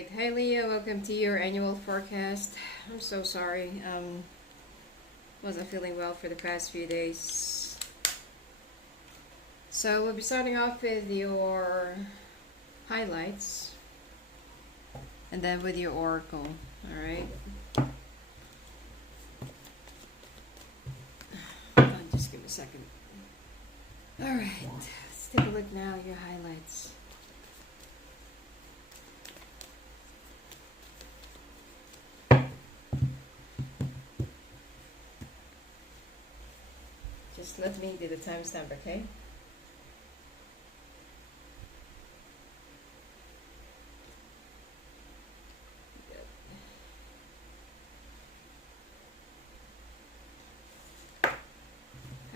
Alright, hi Leo, welcome to your annual forecast. I'm so sorry. Wasn't feeling well for the past few days. So we'll be starting off with your highlights and then with your oracle. Alright. Just give me a second. Alright, let's take a look now at your highlights. Just let me do the timestamp, okay?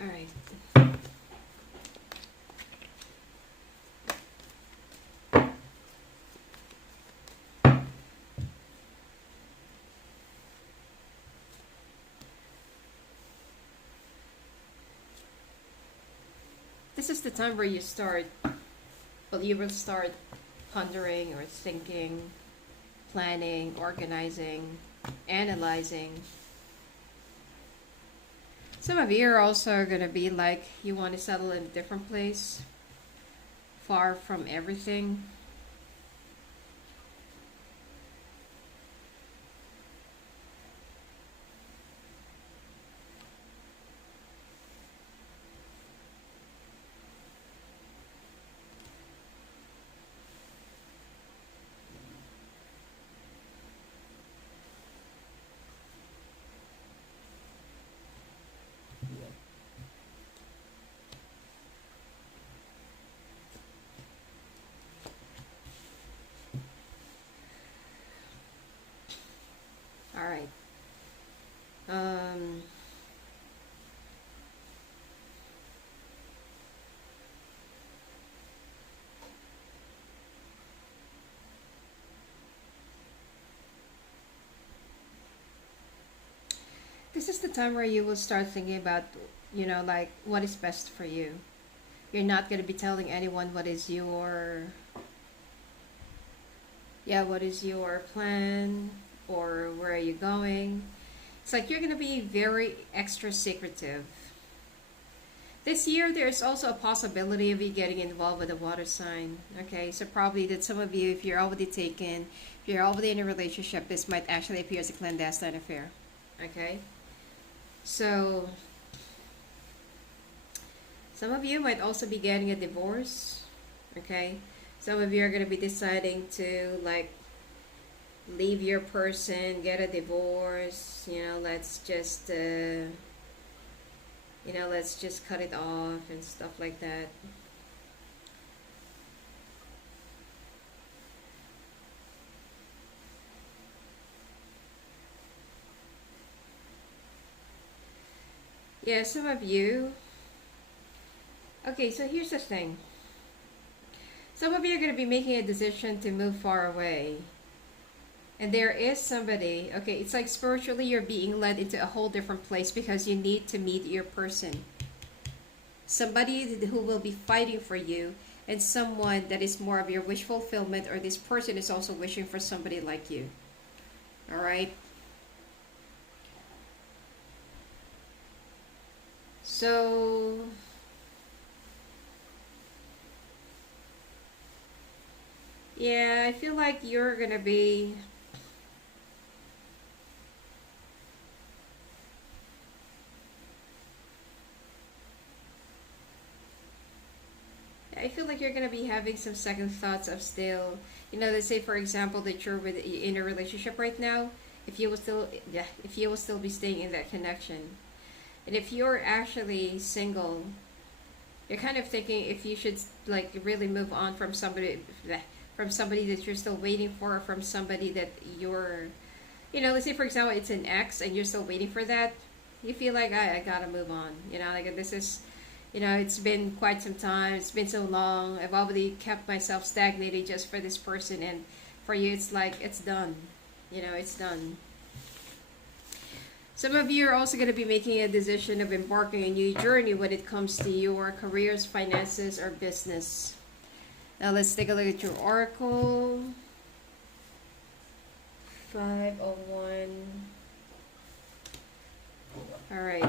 All right. This is the time where you start, well, you will start pondering or thinking, planning, organizing, analyzing. Some of you are also going to be like, you want to settle in a different place, far from everything. All right. This is the time where you will start thinking about, like what is best for you. You're not going to be telling anyone what is your plan or where are you going. It's like you're going to be very extra secretive. This year, there's also a possibility of you getting involved with a water sign. Okay, so probably that some of you, if you're already taken, if you're already in a relationship, this might actually appear as a clandestine affair. Okay, so some of you might also be getting a divorce. Okay, some of you are going to be deciding to like leave your person, get a divorce. Let's just cut it off and stuff like that. Yeah, some of you. Okay, so here's the thing. Some of you are going to be making a decision to move far away. And there is somebody, okay, it's like spiritually you're being led into a whole different place because you need to meet your person. Somebody who will be fighting for you, and someone that is more of your wish fulfillment, or this person is also wishing for somebody like you. Alright? So, yeah, I feel like you're gonna be I feel like you're gonna be having some second thoughts of still, let's say for example that you're in a relationship right now. If you will still be staying in that connection, and if you're actually single, you're kind of thinking if you should like really move on from somebody that you're still waiting for, or from somebody that you're, let's say for example it's an ex and you're still waiting for that. You feel like I gotta move on. Like this is it's been quite some time. It's been so long. I've already kept myself stagnated just for this person. And for you, it's like, it's done. It's done. Some of you are also going to be making a decision of embarking on a new journey when it comes to your careers, finances, or business. Now let's take a look at your oracle. 501. All right.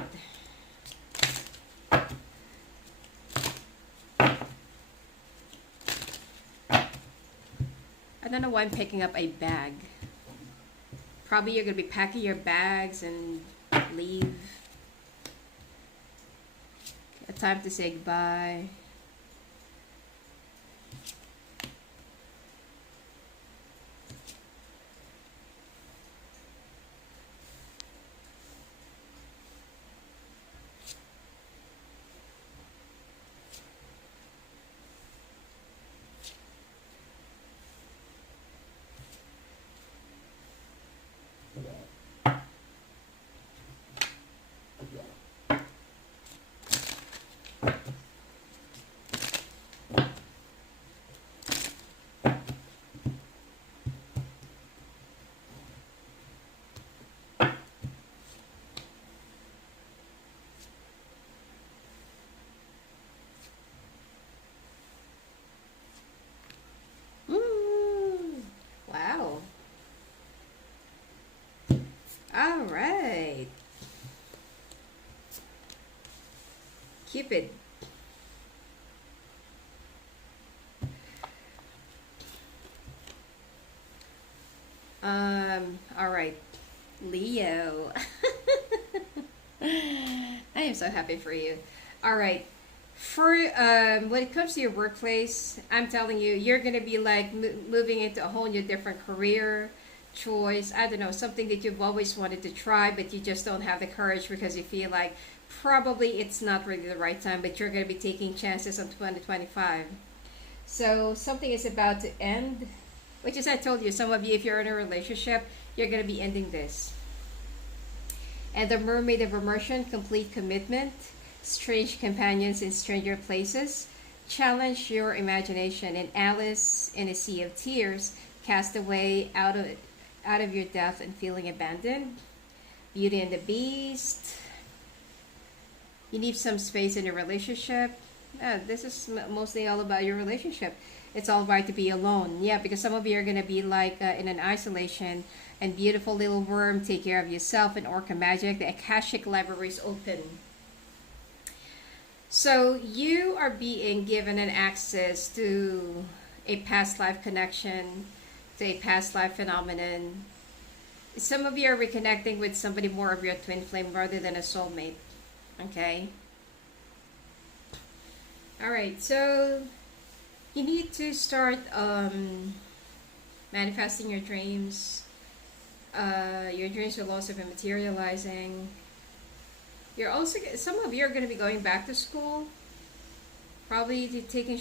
I don't know why I'm picking up a bag. Probably you're going to be packing your bags and leave. A time to say goodbye. Wow. All right. Cupid. All right. Leo. I am so happy for you. All right. For when it comes to your workplace, I'm telling you, you're gonna be like moving into a whole new different career choice. I don't know, something that you've always wanted to try, but you just don't have the courage because you feel like probably it's not really the right time. But you're gonna be taking chances on 2025. So something is about to end, which is I told you, some of you, if you're in a relationship, you're gonna be ending this. And the Mermaid of Immersion, complete commitment, strange companions in stranger places, challenge your imagination, and Alice in a Sea of Tears, cast away out of your depth and feeling abandoned. Beauty and the Beast. You need some space in your relationship. This is mostly all about your relationship. It's all right to be alone. Yeah, because some of you are going to be like in an isolation. And beautiful little worm, take care of yourself. And Orca Magic, the Akashic Library is open. So you are being given an access to a past life connection, to a past life phenomenon. Some of you are reconnecting with somebody more of your twin flame rather than a soulmate. Okay? Alright, so you need to start manifesting your dreams. Your dreams will also be materializing. You're also, some of you are going to be going back to school. Probably taking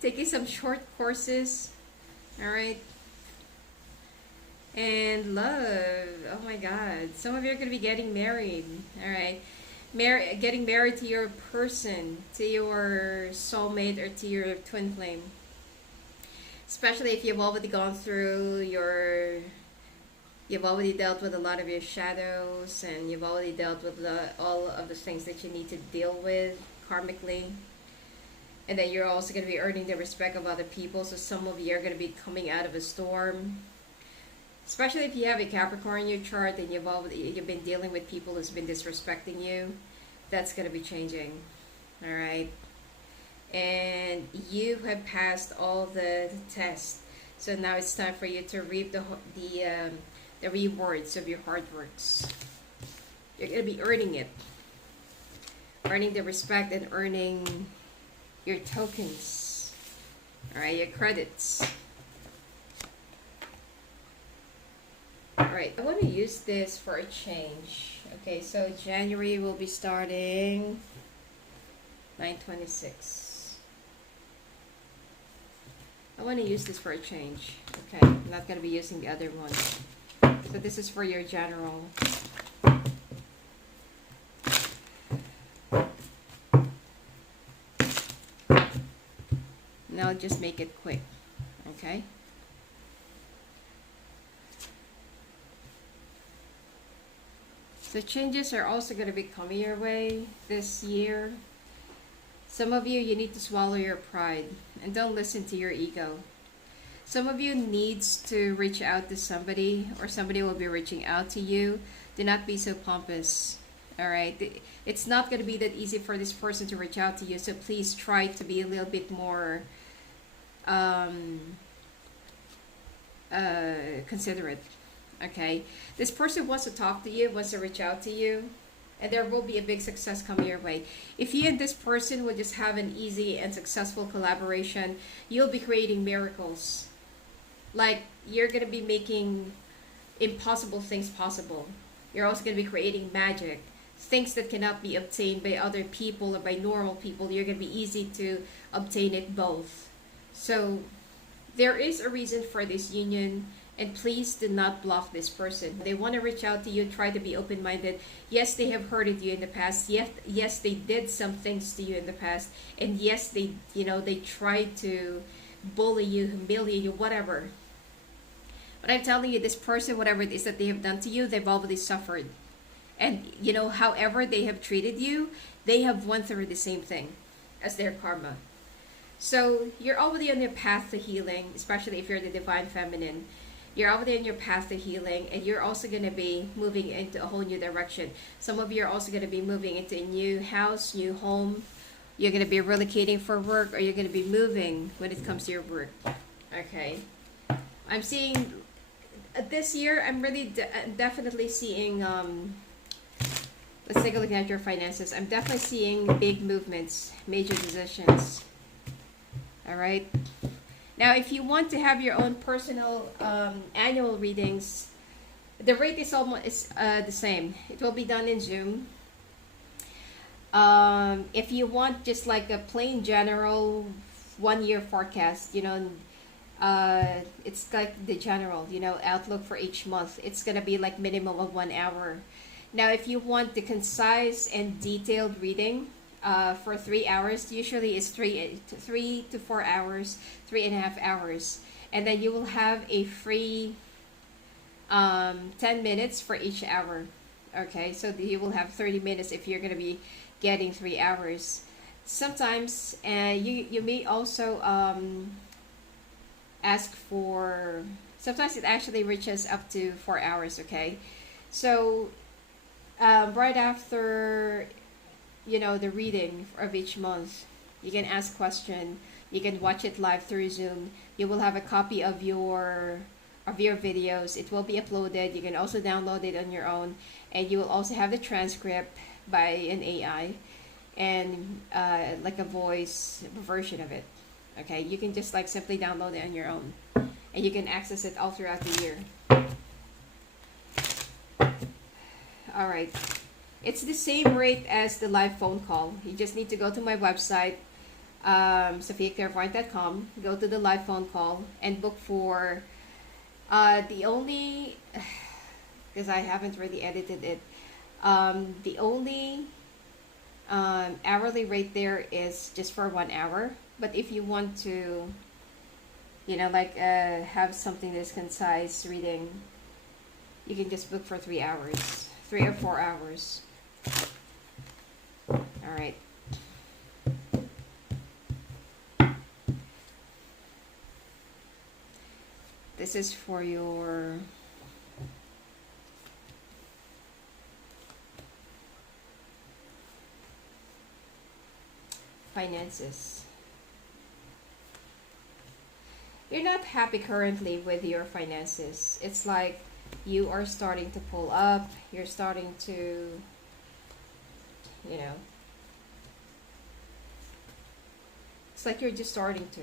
taking some short courses. Alright. And love. Oh my God. Some of you are going to be getting married. Alright. Getting married to your person, to your soulmate, or to your twin flame. Especially if you've already gone through you've already dealt with a lot of your shadows, and you've already dealt with all of the things that you need to deal with karmically. And then you're also going to be earning the respect of other people. So some of you are going to be coming out of a storm. Especially if you have a Capricorn in your chart and you've been dealing with people who's been disrespecting you. That's going to be changing. Alright. And you have passed all the tests. So now it's time for you to reap the rewards of your hard works. You're going to be earning it. Earning the respect and earning your tokens. Alright, your credits. Alright, I want to use this for a change. Okay, so January will be starting 9/26. I want to use this for a change. Okay, I'm not going to be using the other one. So this is for your general. Now I'll just make it quick. Okay? So changes are also going to be coming your way this year. Some of you need to swallow your pride and don't listen to your ego. Some of you needs to reach out to somebody, or somebody will be reaching out to you. Do not be so pompous. All right. It's not going to be that easy for this person to reach out to you. So please try to be a little bit more considerate. Okay. This person wants to talk to you, wants to reach out to you, and there will be a big success coming your way. If you and this person would just have an easy and successful collaboration, you'll be creating miracles. Like, you're going to be making impossible things possible. You're also going to be creating magic. Things that cannot be obtained by other people or by normal people, you're going to be easy to obtain it both. So, there is a reason for this union, and please do not block this person. They want to reach out to you, try to be open-minded. Yes, they have hurted you in the past. Yes, they did some things to you in the past. And yes, they tried to bully you, humiliate you, whatever. But I'm telling you, this person, whatever it is that they have done to you, they've already suffered. And, however they have treated you, they have went through the same thing as their karma. So, you're already on your path to healing, especially if you're the divine feminine. You're already on your path to healing, and you're also going to be moving into a whole new direction. Some of you are also going to be moving into a new house, new home. You're going to be relocating for work, or you're going to be moving when it comes to your work. Okay. I'm seeing this year, I'm really definitely seeing, let's take a look at your finances. I'm definitely seeing big movements, major decisions. All right. Now, if you want to have your own personal annual readings, the rate is almost the same. It will be done in Zoom. If you want just like a plain general 1 year forecast, it's like the general, outlook for each month. It's gonna be like minimum of 1 hour. Now, if you want the concise and detailed reading, for 3 hours, usually it's 3 to 4 hours, 3.5 hours, and then you will have a free 10 minutes for each hour. Okay, so you will have 30 minutes if you're gonna be getting 3 hours. Sometimes, you may also ask for. Sometimes it actually reaches up to 4 hours. Okay, so right after the reading of each month, you can ask question, you can watch it live through Zoom. You will have a copy of your videos. It will be uploaded. You can also download it on your own, and you will also have the transcript by an AI, and like a voice version of it. Okay, you can just like simply download it on your own, and you can access it all throughout the year. All right. It's the same rate as the live phone call. You just need to go to my website, sophiaclairvoyant.com, go to the live phone call, and book for the only, because I haven't really edited it, the only hourly rate there is just for 1 hour. But if you want to, have something that's concise reading, you can just book for 3 hours, 3 or 4 hours. All right. This is for your finances. You're not happy currently with your finances. It's like you are starting to pull up. You're starting to, it's like you're just starting to.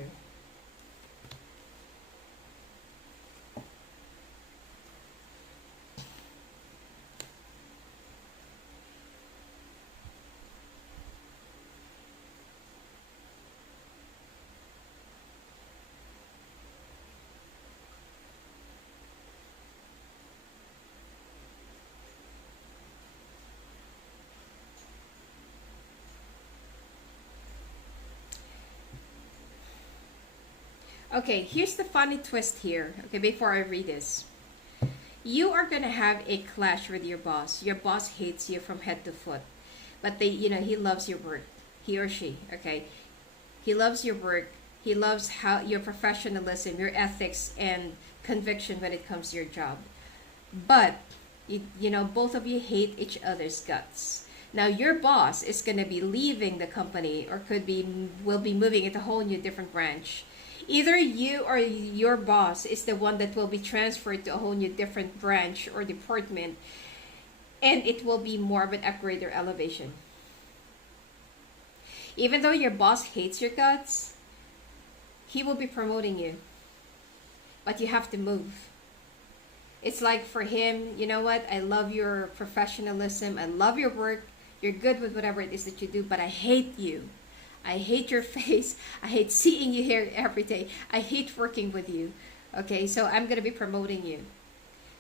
Okay, here's the funny twist here. Okay, before I read this. You are going to have a clash with your boss. Your boss hates you from head to foot. But he loves your work. He or she, okay? He loves your work. He loves how your professionalism, your ethics, and conviction when it comes to your job. But both of you hate each other's guts. Now your boss is going to be leaving the company, or will be moving into a whole new different branch. Either you or your boss is the one that will be transferred to a whole new different branch or department, and it will be more of an upgrade or elevation. Even though your boss hates your guts, he will be promoting you, but you have to move. It's like for him, you know what? I love your professionalism. I love your work. You're good with whatever it is that you do, but I hate you. I hate your face. I hate seeing you here every day. I hate working with you. Okay, so I'm going to be promoting you.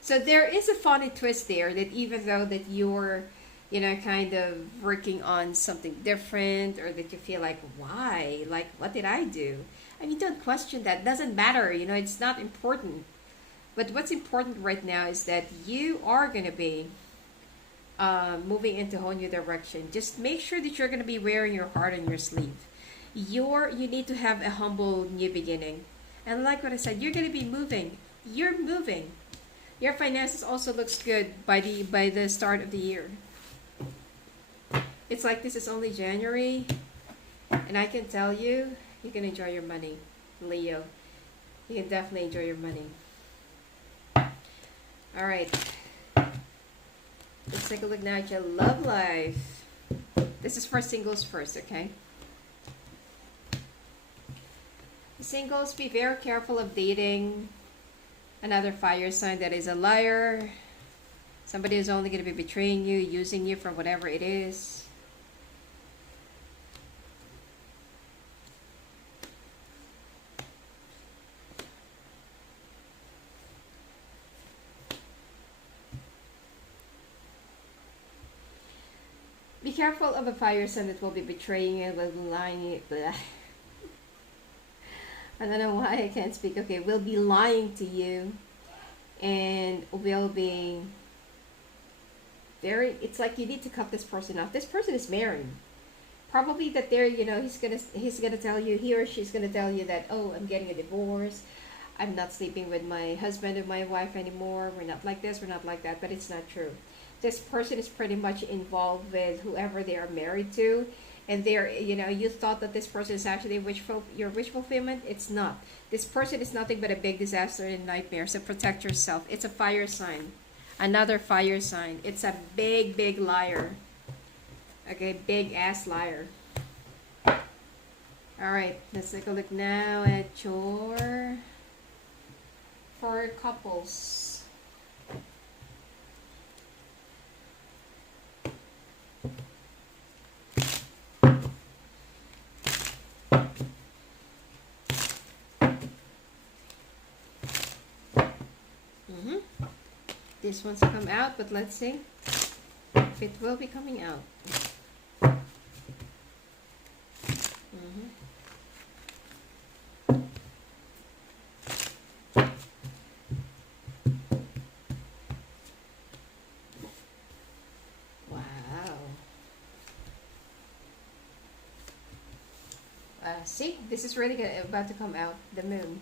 So there is a funny twist there, that even though that you're, kind of working on something different, or that you feel like, why? Like, what did I do? I mean, don't question that. Doesn't matter. It's not important. But what's important right now is that you are going to be moving into a whole new direction. Just make sure that you're going to be wearing your heart on your sleeve. You need to have a humble new beginning. And like what I said, you're going to be moving. You're moving. Your finances also looks good by the start of the year. It's like this is only January, and I can tell you, you can enjoy your money, Leo. You can definitely enjoy your money. All right. Let's take a look now at your love life. This is for singles first, okay? Singles, be very careful of dating another fire sign that is a liar. Somebody is only going to be betraying you, using you for whatever it is. Be careful of a fire sign that will be betraying you, will be lying. Blah. I don't know why I can't speak. Okay, will be lying to you, and will be very. It's like you need to cut this person off. This person is married. Probably that they're, he's gonna tell you, he or she's gonna tell you that, oh, I'm getting a divorce. I'm not sleeping with my husband or my wife anymore. We're not like this. We're not like that. But it's not true. This person is pretty much involved with whoever they are married to, and they're, you thought that this person is actually your wish fulfillment. It's not. This person is nothing but a big disaster and nightmare. So protect yourself. It's a fire sign, another fire sign. It's a big, big liar. Okay, big ass liar. All right, let's take a look now at your for couples. This one's come out, but let's see if it will be coming out. Wow. See, this is really about to come out, the moon.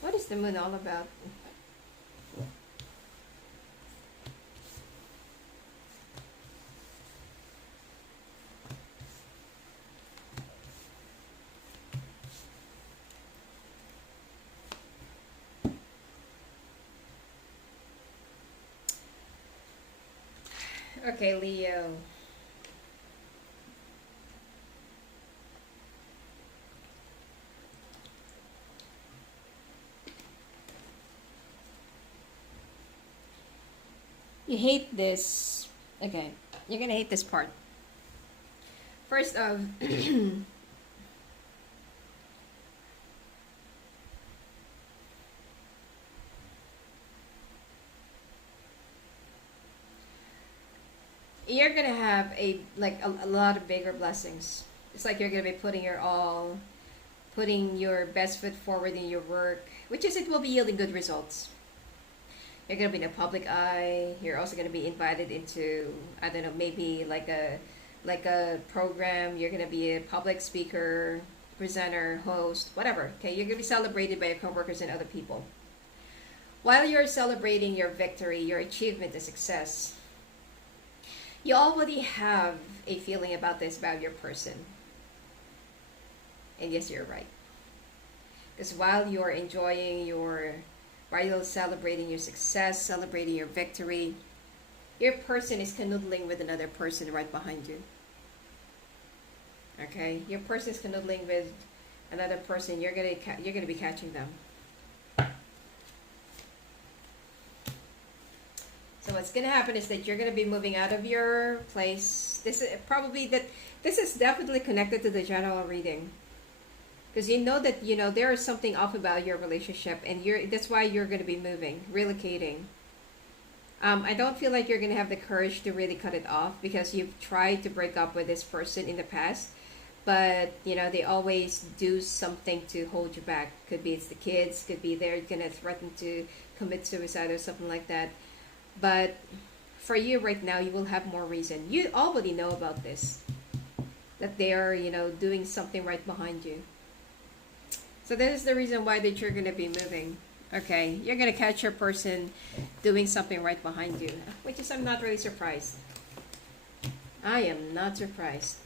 What is the moon all about? Okay, Leo. You hate this. Okay, you're gonna hate this part. First of, you're gonna have a lot of bigger blessings. It's like you're gonna be putting your all, putting your best foot forward in your work, which is it will be yielding good results. You're gonna be in the public eye. You're also gonna be invited into, I don't know, maybe like a program. You're gonna be a public speaker, presenter, host, whatever. Okay, you're gonna be celebrated by your coworkers and other people. While you're celebrating your victory, your achievement, the success, you already have a feeling about this about your person. And yes, you're right. Because while you're celebrating your success, celebrating your victory, your person is canoodling with another person right behind you. Okay, your person is canoodling with another person. You're gonna be catching them. So what's gonna happen is that you're gonna be moving out of your place. This is definitely connected to the general reading, because you know that there is something off about your relationship, and that's why you're gonna be moving, relocating. I don't feel like you're gonna have the courage to really cut it off, because you've tried to break up with this person in the past, but they always do something to hold you back. Could be it's the kids, could be they're gonna threaten to commit suicide or something like that. But for you right now, you will have more reason. You already know about this, that they are doing something right behind you. So this is the reason why that you're gonna be moving. Okay, you're gonna catch your person doing something right behind you, which is, I'm not really surprised. I am not surprised.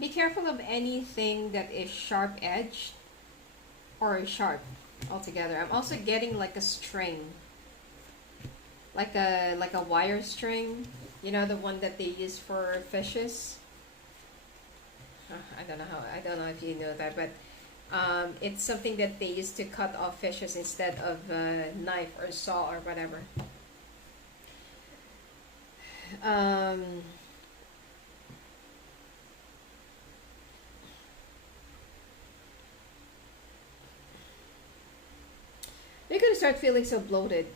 Be careful of anything that is sharp edged or sharp altogether. I'm also getting like a string, like a wire string, the one that they use for fishes. I don't know if you know that, but it's something that they use to cut off fishes instead of a knife or saw or whatever. You're gonna start feeling so bloated.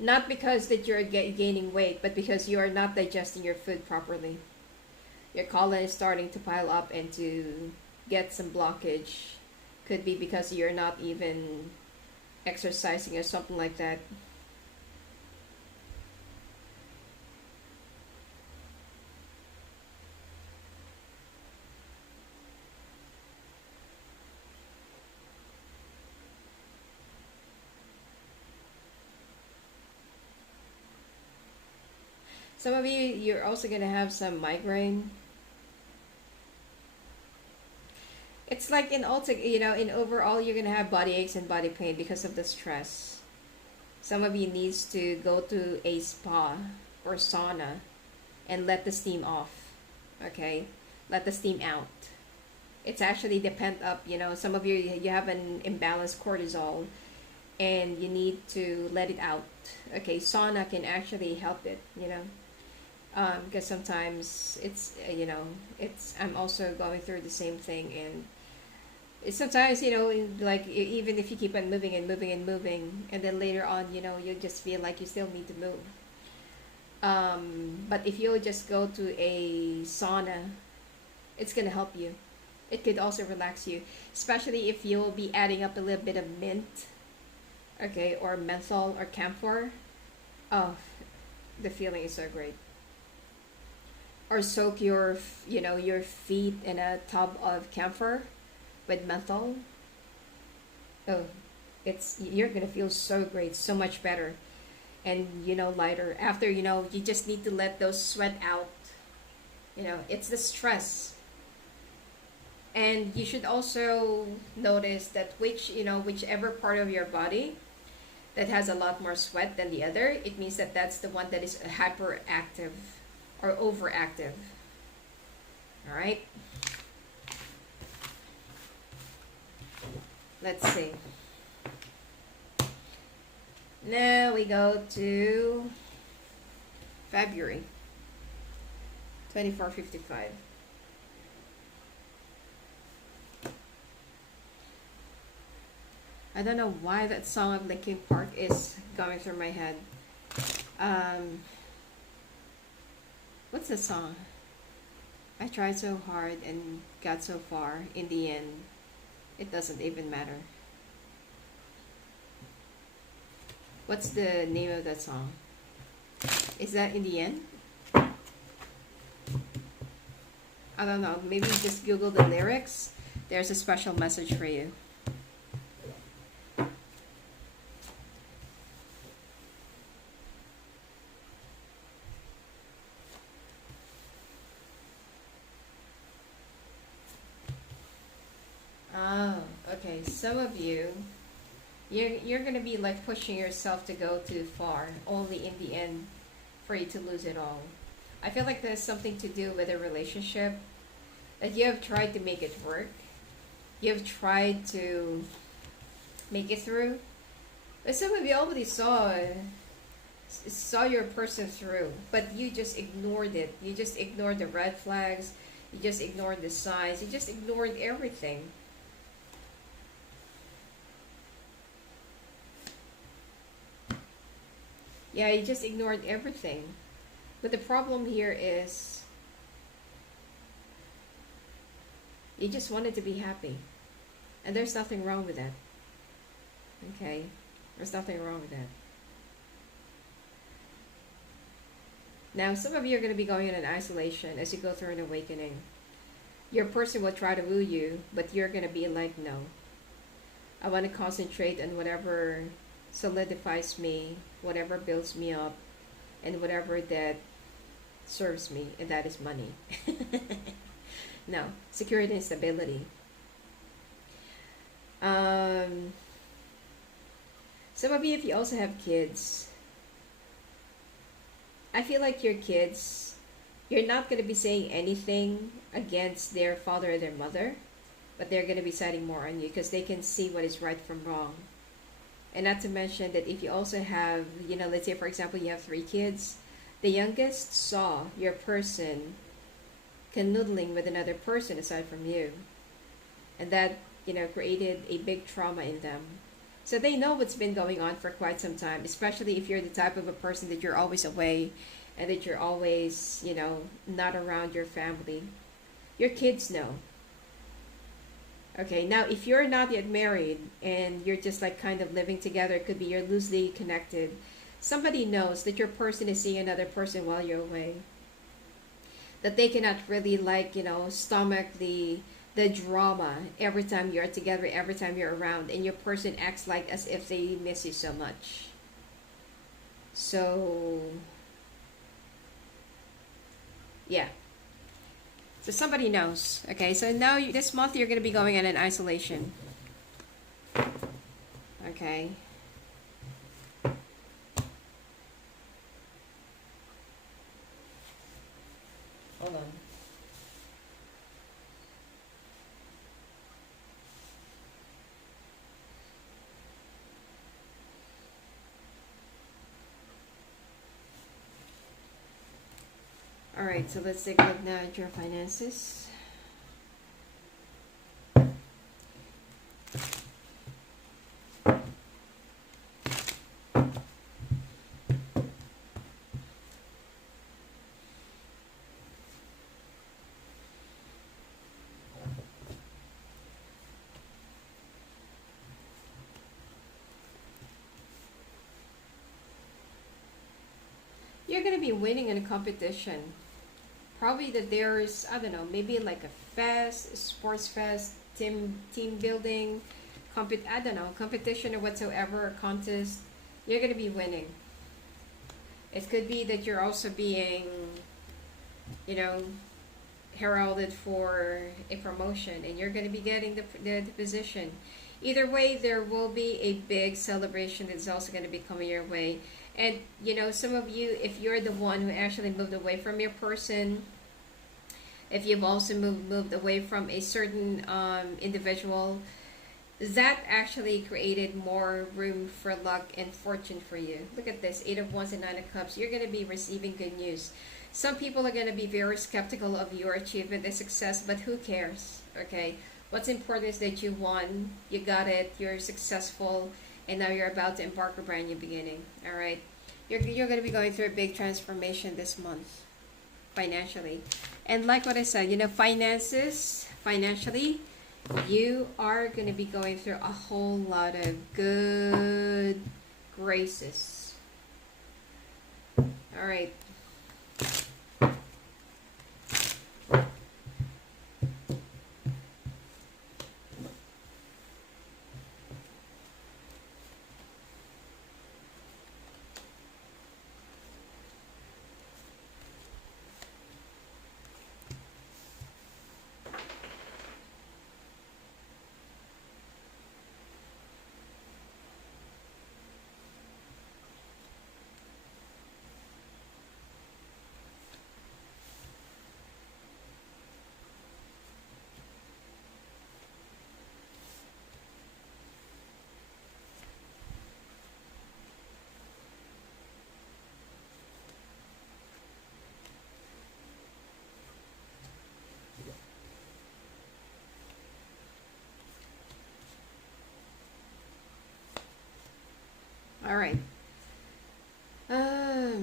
Not because that you're gaining weight, but because you are not digesting your food properly. Your colon is starting to pile up and to get some blockage. Could be because you're not even exercising or something like that. Some of you're also going to have some migraine. It's like in overall, you're going to have body aches and body pain because of the stress. Some of you needs to go to a spa or sauna and let the steam off. Okay? Let the steam out. It's actually the pent up, some of you have an imbalanced cortisol and you need to let it out. Okay, sauna can actually help it, because sometimes it's I'm also going through the same thing, and it's sometimes like even if you keep on moving and moving and moving, and then later on you just feel like you still need to move. But if you just go to a sauna, it's gonna help you. It could also relax you, especially if you'll be adding up a little bit of mint, okay, or menthol or camphor. Oh, the feeling is so great. Or soak your feet in a tub of camphor with menthol. Oh, you're gonna feel so great, so much better, and lighter. After you just need to let those sweat out. It's the stress. And you should also notice that whichever part of your body that has a lot more sweat than the other, it means that that's the one that is hyperactive or overactive. All right. Let's see. Now we go to February 24:55. I don't know why that song of Linkin Park is going through my head. Um, what's the song? I tried so hard and got so far. In the end, it doesn't even matter. What's the name of that song? Is that In the End? I don't know. Maybe just Google the lyrics. There's a special message for you. Oh, okay. Some of you, you're gonna be like pushing yourself to go too far, only in the end for you to lose it all. I feel like there's something to do with a relationship that you have tried to make it work. You have tried to make it through, but some of you already saw your person through, but you just ignored it. You just ignored the red flags. You just ignored the signs. You just ignored everything. Yeah, you just ignored everything. But the problem here is you just wanted to be happy. And there's nothing wrong with that. Okay? There's nothing wrong with that. Now, some of you are going to be going in an isolation as you go through an awakening. Your person will try to woo you, but you're going to be like, no. I want to concentrate on whatever solidifies me, whatever builds me up, and whatever that serves me, and that is money. No, security and stability. Some of you, if you also have kids, I feel like your kids, you're not going to be saying anything against their father or their mother, but they're going to be siding more on you because they can see what is right from wrong. And not to mention that if you also have, let's say for example you have 3 kids, the youngest saw your person canoodling with another person aside from you. And that, created a big trauma in them. So they know what's been going on for quite some time, especially if you're the type of a person that you're always away and that you're always, not around your family. Your kids know. Okay, now if you're not yet married and you're just like kind of living together, it could be you're loosely connected. Somebody knows that your person is seeing another person while you're away. That they cannot really stomach the drama every time you're together, every time you're around, and your person acts like as if they miss you so much. So yeah. So somebody knows. Okay, so now this month you're going to be going in an isolation. Okay. Hold on. Alright, so let's take a look now at your finances. You're going to be winning in a competition. Probably that there's, I don't know, maybe like a fest, sports fest, team building, I don't know, competition or whatsoever, or contest. You're going to be winning. It could be that you're also being, heralded for a promotion and you're going to be getting the position. Either way, there will be a big celebration that's also going to be coming your way. And, some of you, if you're the one who actually moved away from your person, if you've also moved away from a certain individual, that actually created more room for luck and fortune for you. Look at this, 8 of Wands and 9 of Cups. You're going to be receiving good news. Some people are going to be very skeptical of your achievement and success, but who cares? Okay, what's important is that you won, you got it, you're successful, and now you're about to embark a brand new beginning. All right, you're going to be going through a big transformation this month financially. And like what I said, finances, financially, you are going to be going through a whole lot of good graces. All right. All right.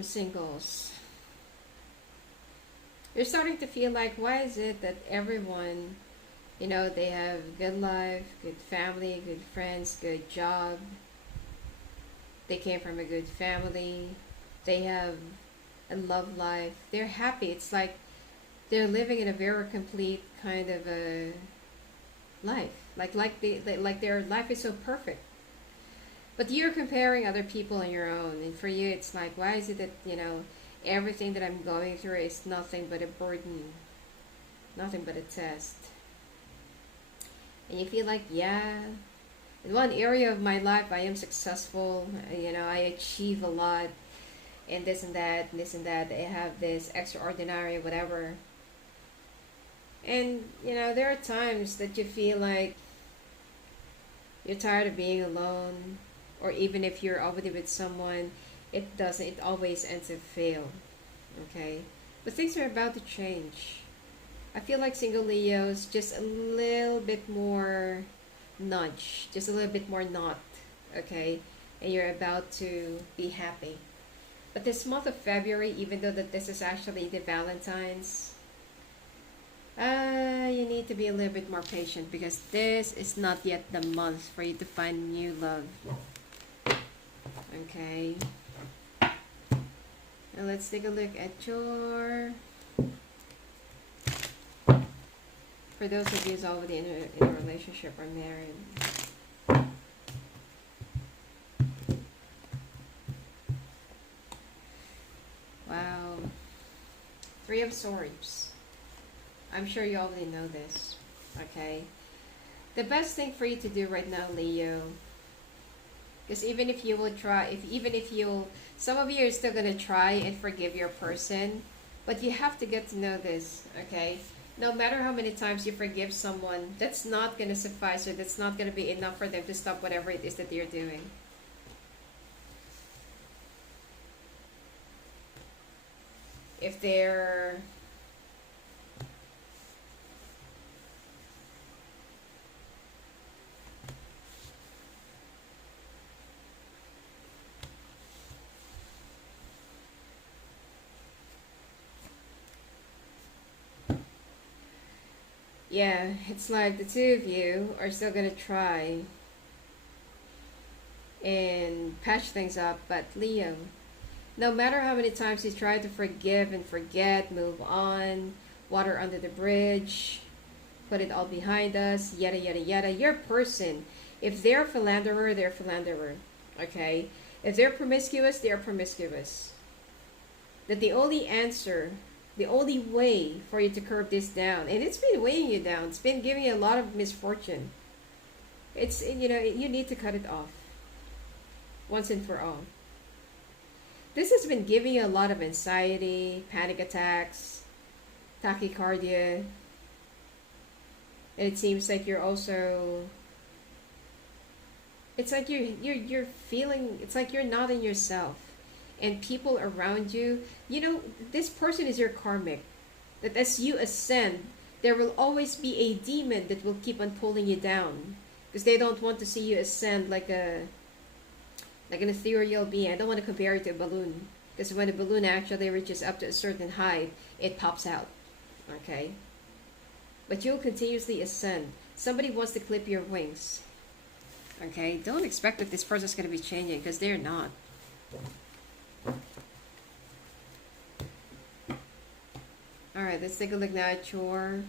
Singles. You're starting to feel like, why is it that everyone, they have good life, good family, good friends, good job. They came from a good family. They have a love life. They're happy. It's like they're living in a very complete kind of a life. Like their life is so perfect. But you're comparing other people on your own, and for you, it's like, why is it that everything that I'm going through is nothing but a burden, nothing but a test, and you feel like, yeah, in one area of my life, I am successful. I achieve a lot, and this and that, and this and that. I have this extraordinary whatever, and there are times that you feel like you're tired of being alone. Or even if you're already with someone, it always ends in fail. Okay? But things are about to change. I feel like single Leos, just a little bit more nudge, just a little bit more knot. Okay? And you're about to be happy. But this month of February, even though that this is actually the Valentine's, you need to be a little bit more patient, because this is not yet the month for you to find new love. Okay. Now let's take a look at your, for those of you who's already in a relationship or married. Wow. 3 of Swords. I'm sure you already know this. Okay. The best thing for you to do right now, Leo, because even if you will try, some of you are still going to try and forgive your person, but you have to get to know this, okay? No matter how many times you forgive someone, that's not going to suffice, or that's not going to be enough for them to stop whatever it is that you're doing. If they're yeah, it's like the two of you are still gonna try and patch things up, but Leo, no matter how many times you try to forgive and forget, move on, water under the bridge, put it all behind us, yada yada yada, your person, if they're a philanderer, they're a philanderer, okay? If they're promiscuous, they're promiscuous. That the only answer, the only way for you to curb this down, and it's been weighing you down, it's been giving you a lot of misfortune, it's, you need to cut it off once and for all. This has been giving you a lot of anxiety, panic attacks, tachycardia, and it seems like you're also, it's like you're feeling, it's like you're not in yourself. and people around you, this person is your karmic. That as you ascend, there will always be a demon that will keep on pulling you down, because they don't want to see you ascend like an ethereal being. I don't want to compare it to a balloon, because when a balloon actually reaches up to a certain height, it pops out. Okay? But you'll continuously ascend. Somebody wants to clip your wings. Okay? Don't expect that this person's going to be changing, because they're not. Alright, let's take a look now at your...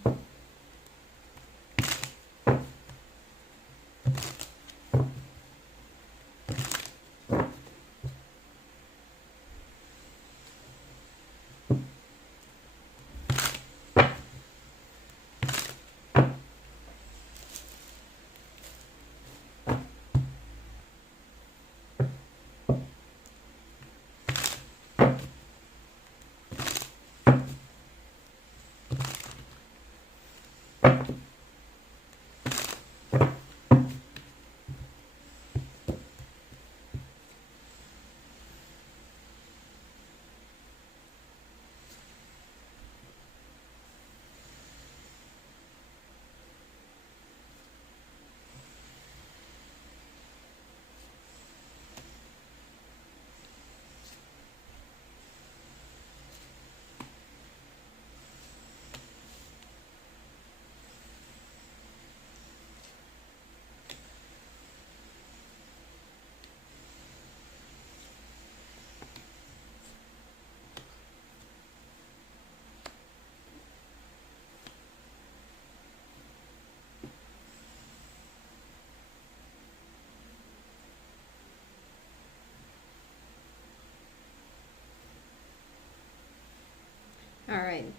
Alright.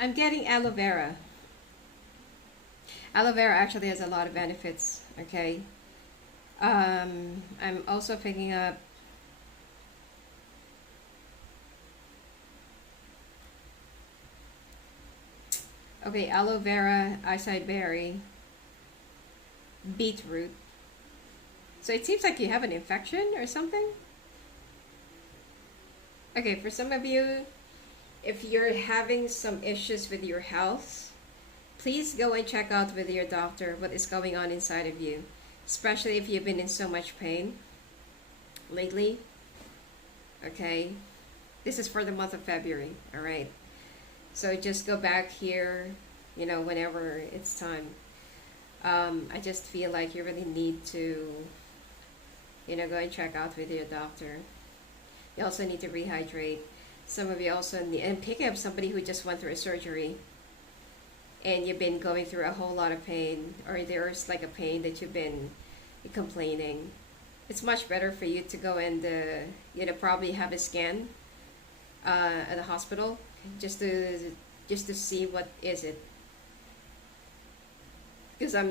I'm getting aloe vera. Aloe vera actually has a lot of benefits, okay? I'm also picking up aloe vera, acai berry, beetroot. So it seems like you have an infection or something. Okay, for some of you, if you're having some issues with your health, please go and check out with your doctor what is going on inside of you, especially if you've been in so much pain lately. Okay, this is for the month of February, all right? So just go back here, whenever it's time. I just feel like you really need to, go and check out with your doctor. You also need to rehydrate. Some of you also need, and pick up somebody who just went through a surgery and you've been going through a whole lot of pain, or there's like a pain that you've been complaining. It's much better for you to go and, probably have a scan at the hospital just to see what is it. Because I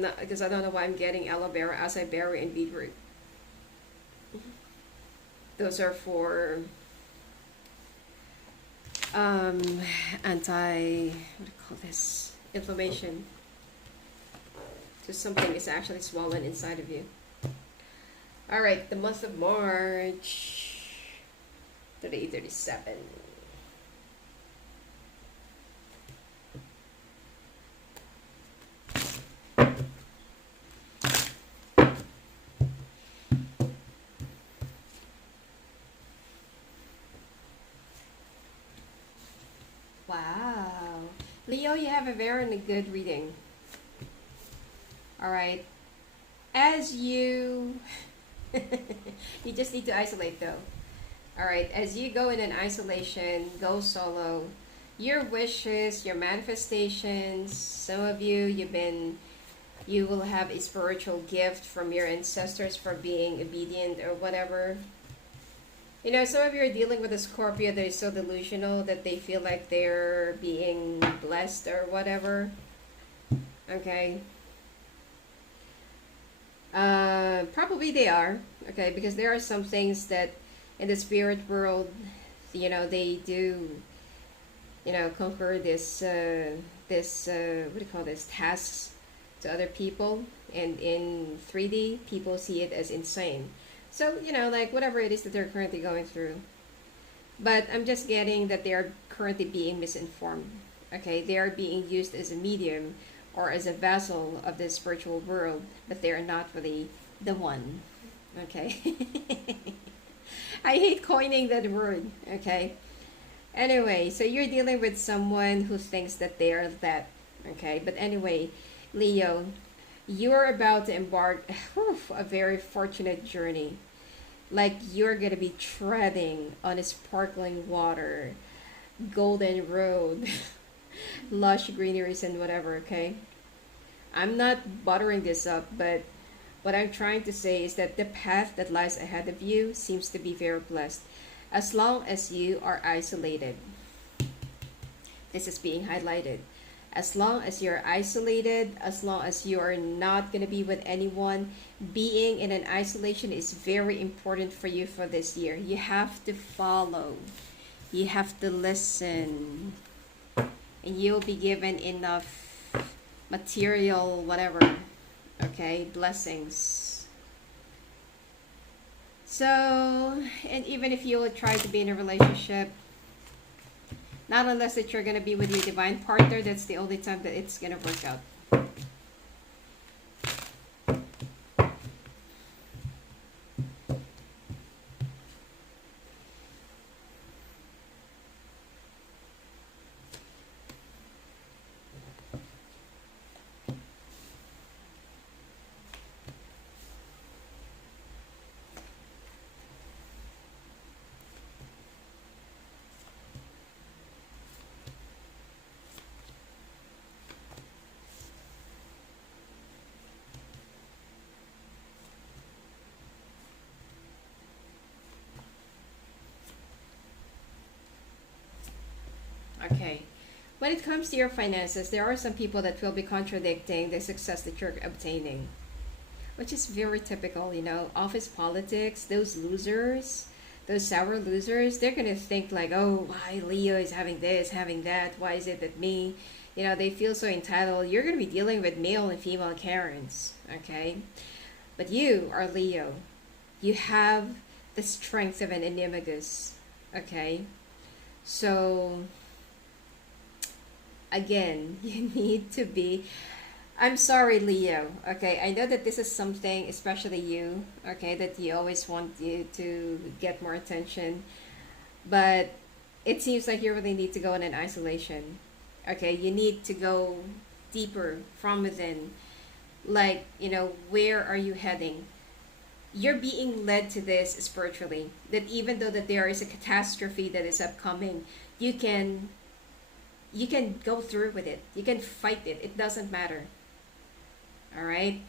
don't know why I'm getting aloe vera, acai berry, and beetroot. Those are for inflammation. So something is actually swollen inside of you. All right, the month of March, 3837. Wow. Leo, you have a very good reading. All right. As you... you just need to isolate though. All right. As you go in an isolation, go solo. Your wishes, your manifestations, some of you, you will have a spiritual gift from your ancestors for being obedient or whatever. Some of you are dealing with a Scorpio that is so delusional that they feel like they're being blessed or whatever. Okay. Probably they are. Okay, because there are some things that in the spirit world, they do, conquer this, what do you call this, tasks to other people. And in 3D, people see it as insane. So, like whatever it is that they're currently going through. But I'm just getting that they are currently being misinformed. Okay, they are being used as a medium or as a vessel of the spiritual world, but they are not really the one. Okay. I hate coining that word. Okay. Anyway, so you're dealing with someone who thinks that they are that. Okay, but anyway, Leo, you're about to embark a very fortunate journey. Like you're gonna be treading on a sparkling water, golden road, lush greeneries and whatever. Okay, I'm not buttering this up, but what I'm trying to say is that the path that lies ahead of you seems to be very blessed, as long as you are isolated. This is being highlighted. As long as you're isolated, as long as you are not going to be with anyone, being in an isolation is very important for you for this year. You have to follow, you have to listen, and you'll be given enough material, whatever, okay, blessings. So, and even if you will try to be in a relationship, not unless that you're going to be with your divine partner, that's the only time that it's going to work out. Okay. When it comes to your finances, there are some people that will be contradicting the success that you're obtaining, which is very typical, office politics, those losers, those sour losers, they're going to think like, oh, why Leo is having this, having that, why is it that me, they feel so entitled. You're going to be dealing with male and female Karens, okay? But you are Leo. You have the strength of an animagus, okay? So again, you need to be. I'm sorry, Leo. Okay, I know that this is something, especially you, okay, that you always want you to get more attention, but it seems like you really need to go in an isolation. Okay, you need to go deeper from within. Like, where are you heading? You're being led to this spiritually. That even though that there is a catastrophe that is upcoming, you can go through with it. You can fight it. It doesn't matter. All right?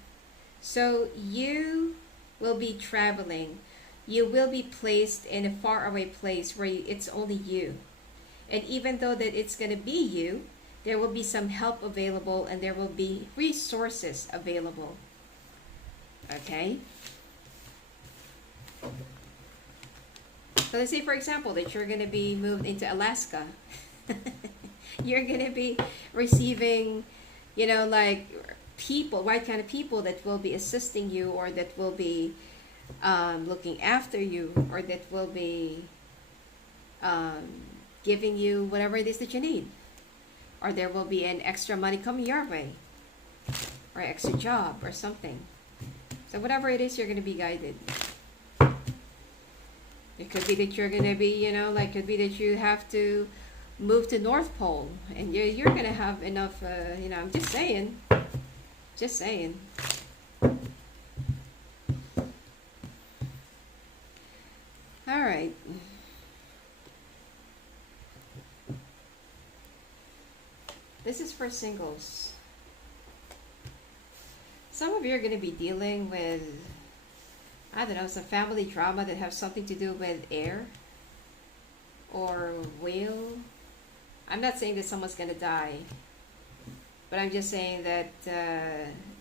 So you will be traveling. You will be placed in a faraway place where it's only you. And even though that it's going to be you, there will be some help available and there will be resources available. Okay? So let's say, for example, that you're going to be moved into Alaska. You're going to be receiving, like people, right kind of people that will be assisting you or that will be looking after you or that will be giving you whatever it is that you need. Or there will be an extra money coming your way or extra job or something. So whatever it is, you're going to be guided. It could be that you're going to be, could be that you have to move to North Pole and you're going to have enough, I'm just saying. Just saying. All right. This is for singles. Some of you are going to be dealing with, I don't know, some family drama that have something to do with air or whale. I'm not saying that someone's going to die, but I'm just saying that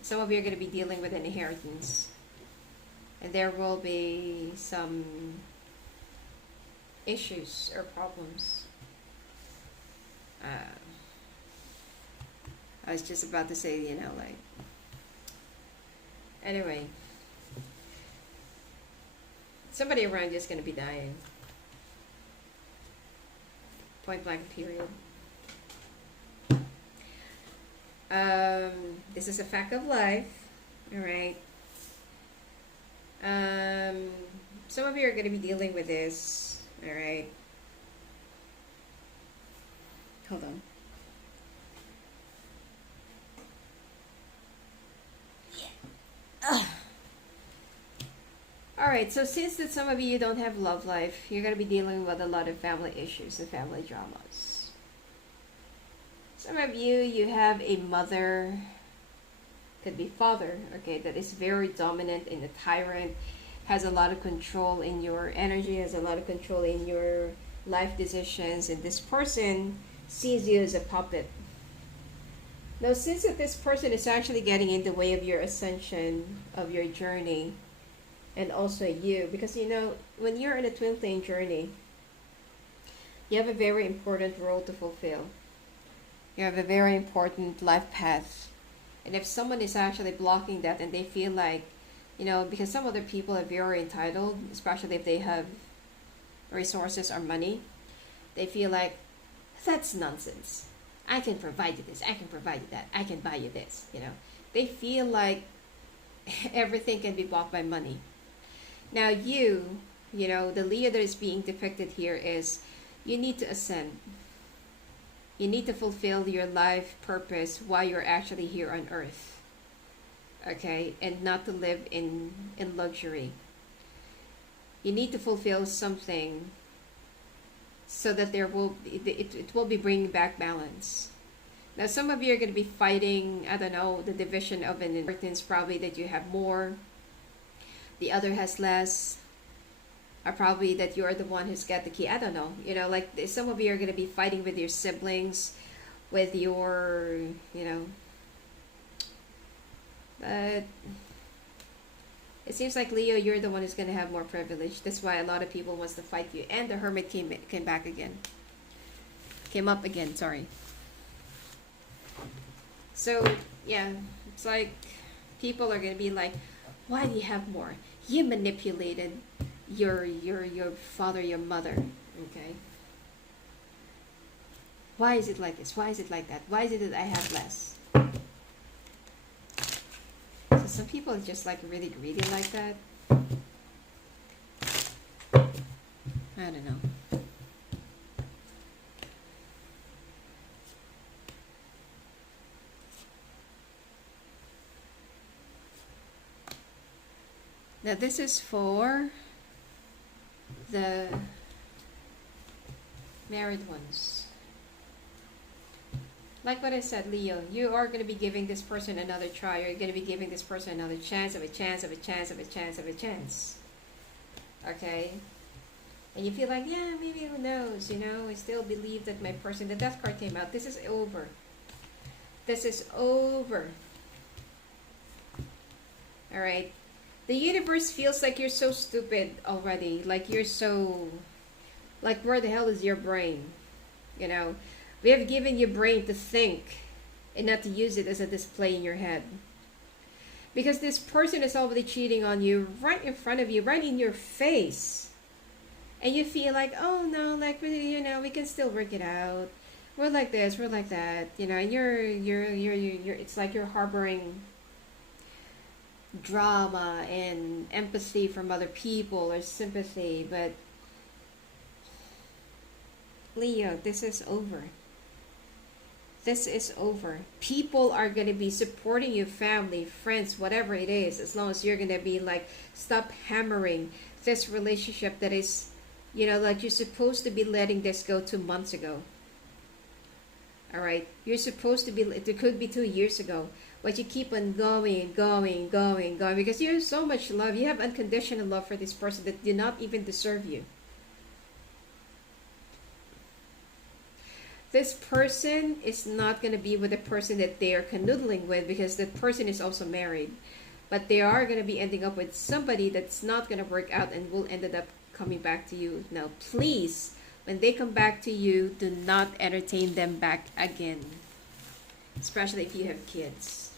some of you are going to be dealing with an inheritance. And there will be some issues or problems. I was just about to say, anyway. Somebody around you is going to be dying. Point blank period. This is a fact of life. All right. Some of you are going to be dealing with this. All right. Hold on. Alright, so since that some of you don't have love life, you're going to be dealing with a lot of family issues and family dramas. Some of you have a mother, could be father, okay, that is very dominant and a tyrant, has a lot of control in your energy, has a lot of control in your life decisions, and this person sees you as a puppet. Now, since that this person is actually getting in the way of your ascension, of your journey, and also you, because you know, when you're in a twin flame journey, you have a very important role to fulfill. You have a very important life path. And if someone is actually blocking that and they feel like, you know, because some other people are very entitled, especially if they have resources or money, they feel like, that's nonsense. I can provide you this, I can provide you that, I can buy you this, you know. They feel like everything can be bought by money. Now you know, the Leo that is being depicted here is, you need to ascend. You need to fulfill your life purpose while you're actually here on earth. Okay? And not to live in luxury. You need to fulfill something so that it will be bringing back balance. Now some of you are going to be fighting, I don't know, the division of an inheritance, probably that you have more, the other has less, or probably that you're the one who's got the key. I don't know. You know, like some of you are going to be fighting with your siblings, with your, you know. But it seems like, Leo, you're the one who's going to have more privilege. That's why a lot of people wants to fight you. And the Hermit came back again. Came up again, sorry. So, yeah, it's like people are going to be like, why do you have more? You manipulated your father, your mother, okay? Why is it like this? Why is it like that? Why is it that I have less? So some people are just like really greedy like that. I don't know. Now this is for the married ones. Like what I said, Leo, you are going to be giving this person another try. You're going to be giving this person another chance of a chance of a chance of a chance of a chance. Okay? And you feel like, yeah, maybe who knows, you know, I still believe that my person, the death card came out. This is over. This is over. Alright? The universe feels like you're so stupid already. Like you're so... Like, where the hell is your brain? You know? We have given your brain to think and not to use it as a display in your head. Because this person is already cheating on you right in front of you, right in your face. And you feel like, oh no, like, you know, we can still work it out. We're like this, we're like that. You know, and you're it's like you're harboring drama and empathy from other people or sympathy. But Leo, this is over. This is over. People are going to be supporting you, family, friends, whatever it is, as long as you're going to be like, stop hammering this relationship that is, you know, like you're supposed to be letting this go 2 months ago. Alright? You're supposed to be, it could be 2 years ago, but you keep on going, because you have so much love. You have unconditional love for this person that do not even deserve you. This person is not going to be with the person that they are canoodling with, because that person is also married. But they are going to be ending up with somebody that's not going to work out and will end up coming back to you. Now, please, when they come back to you, do not entertain them back again. Especially if you have kids.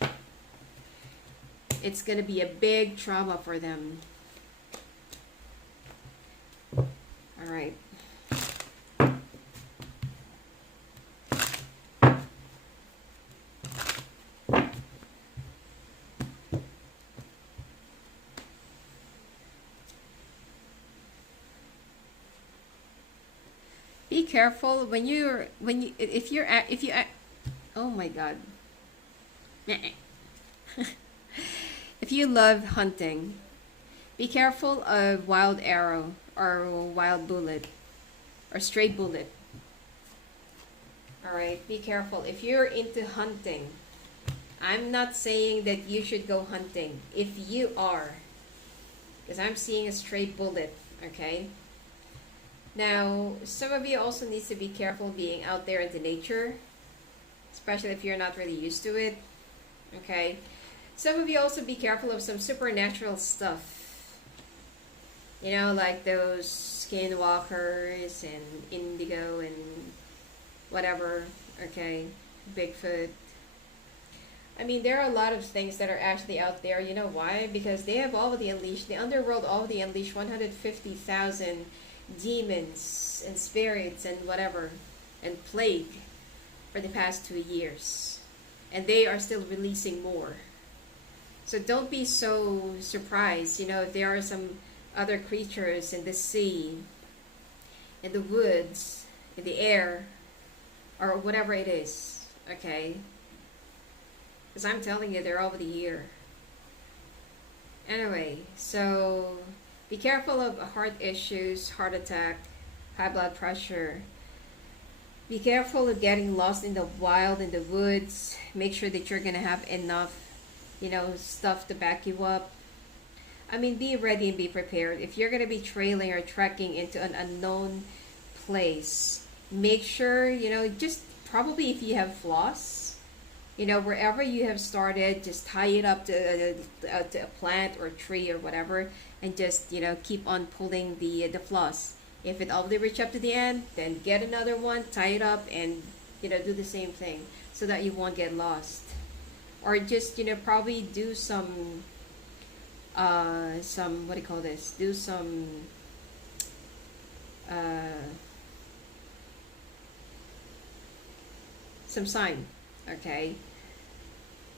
It's going to be a big trauma for them. right. Be careful when if you oh my god. If you love hunting, be careful of wild arrow or wild bullet or stray bullet. All right, be careful if you're into hunting. I'm not saying that you should go hunting. If you are, because I'm seeing a stray bullet, okay? Now, some of you also needs to be careful being out there in the nature, especially if you're not really used to it, okay? Some of you also be careful of some supernatural stuff. You know, like those skinwalkers and indigo and whatever, okay? Bigfoot. I mean, there are a lot of things that are actually out there. You know why? Because they have already unleashed, the underworld already unleashed 150,000 demons and spirits and whatever, and plague for the past 2 years. And they are still releasing more. So don't be so surprised, you know, if there are some other creatures in the sea, in the woods, in the air, or whatever it is, okay? Because I'm telling you, they're over the year. Anyway, so be careful of heart issues, heart attack, high blood pressure. Be careful of getting lost in the wild, in the woods. Make sure that you're going to have enough, you know, stuff to back you up. I mean, be ready and be prepared. If you're going to be trailing or trekking into an unknown place, make sure, you know, just probably if you have floss, you know, wherever you have started, just tie it up to a plant or tree or whatever, and just, you know, keep on pulling the floss. If it already reach up to the end, then get another one, tie it up, and, you know, do the same thing so that you won't get lost. Or just, you know, probably do some what do you call this? Do some sign, okay?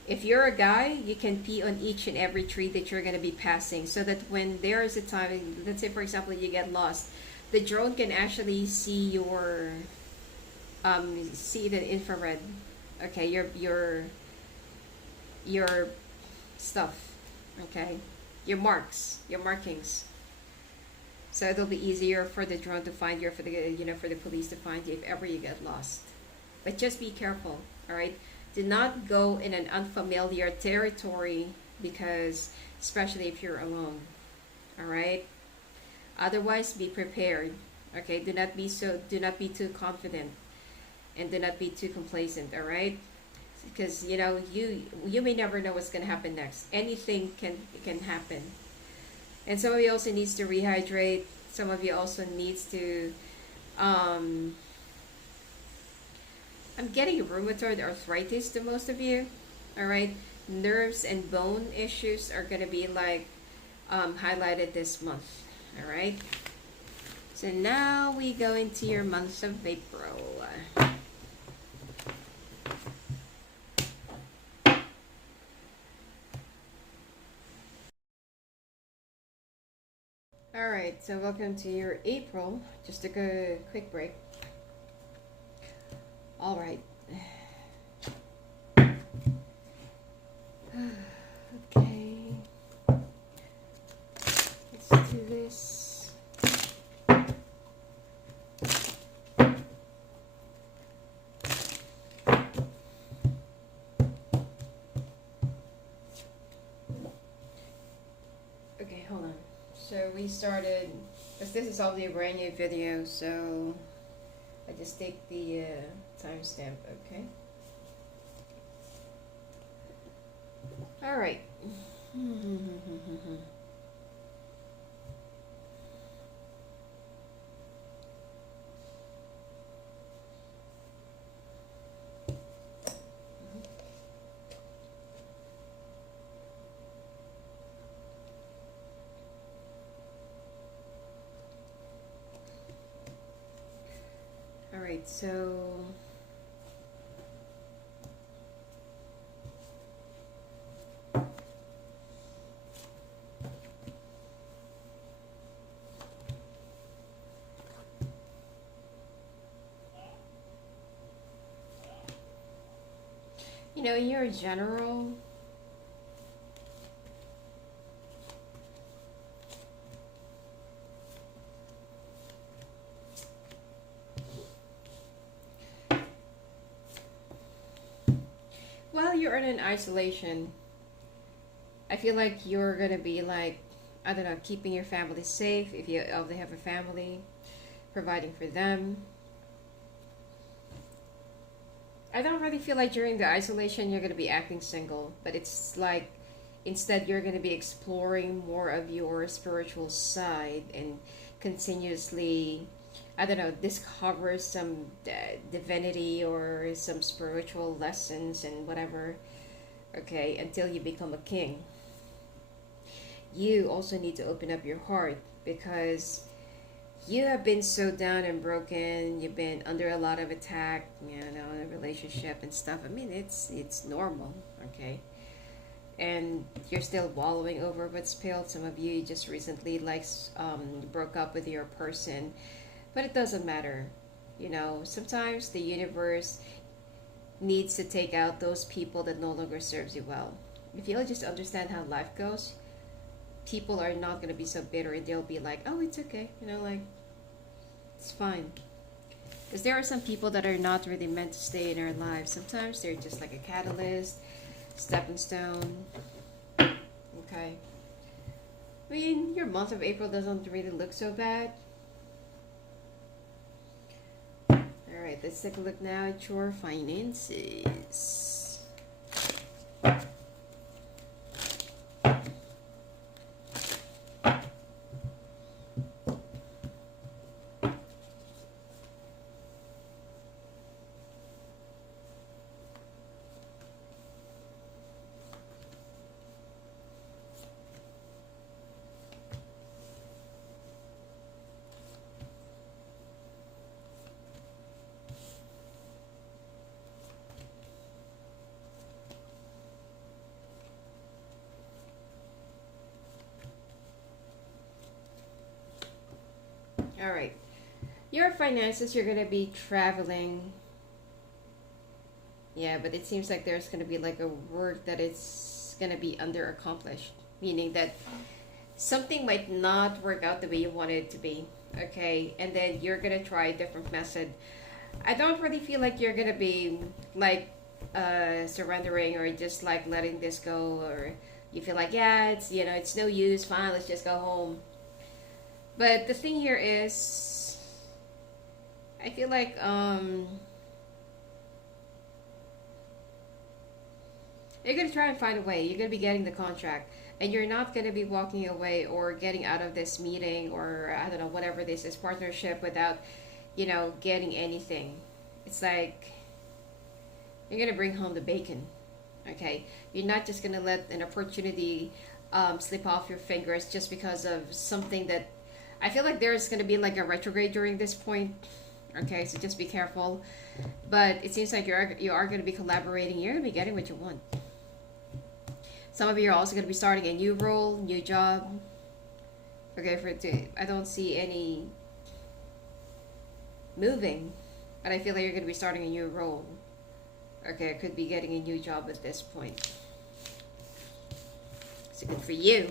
If you're a guy, you can pee on each and every tree that you're going to be passing, so that when there is a time, let's say for example you get lost, the drone can actually see your see the infrared, okay, your stuff, okay, your markings, so it'll be easier for the drone to find you, or for the, you know, for the police to find you if ever you get lost. But just be careful, all right? Do not go in an unfamiliar territory, because especially if you're alone, all right? Otherwise, be prepared, okay? Do not be too confident, and do not be too complacent, all right? Because, you know, you may never know what's going to happen next. Anything can happen. And some of you also needs to rehydrate. Some of you also needs to I'm getting rheumatoid arthritis to most of you, all right? Nerves and bone issues are going to be like highlighted this month, all right? So now we go into your month of April. All right, so welcome to your April. Just a quick break. All right. Okay. Let's do this. Okay, hold on. So we started, because this is already a brand new video, so I just take the timestamp, okay? All right. so in your general, while you're in isolation, I feel like you're gonna be like, I don't know, keeping your family safe if they have a family, providing for them. I don't really feel like during the isolation you're gonna be acting single, but it's like instead you're gonna be exploring more of your spiritual side and continuously, I don't know, discover some divinity or some spiritual lessons and whatever. Okay, until you become a king. You also need to open up your heart because you have been so down and broken. You've been under a lot of attack, in a relationship and stuff. I mean, it's normal, okay? And you're still wallowing over what's spilled. Some of you just recently broke up with your person, but it doesn't matter. Sometimes the universe needs to take out those people that no longer serves you well. If you'll just understand how life goes, people are not going to be so bitter and they'll be like, oh, it's okay, like it's fine. Because there are some people that are not really meant to stay in our lives. Sometimes they're just like a catalyst, stepping stone. Okay. I mean, your month of April doesn't really look so bad. Alright, let's take a look now at your finances. All right. Your finances, you're going to be traveling. Yeah, but it seems like there's going to be like a work that it's going to be under accomplished, meaning that something might not work out the way you want it to be. Okay, and then you're going to try a different method. I don't really feel like you're going to be like surrendering or just like letting this go, or you feel like, yeah, it's no use, fine, let's just go home. But the thing here is, I feel like you're gonna try and find a way. You're gonna be getting the contract, and you're not gonna be walking away or getting out of this meeting or I don't know whatever this is partnership without, getting anything. It's like you're gonna bring home the bacon. Okay, you're not just gonna let an opportunity slip off your fingers just because of something that I feel like there's going to be like a retrograde during this point. Okay, so just be careful. But it seems like you are going to be collaborating. You're going to be getting what you want. Some of you are also going to be starting a new role, new job. Okay, I don't see any moving, but I feel like you're going to be starting a new role. Okay, I could be getting a new job at this point. So good for you.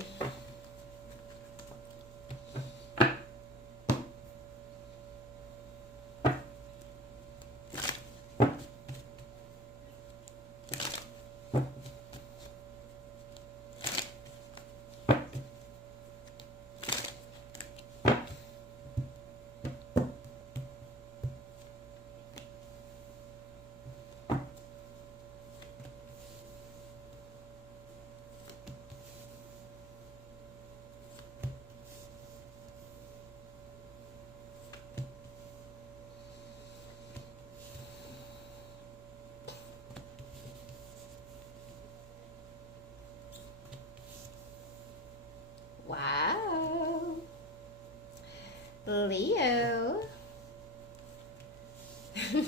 Wow. Leo. All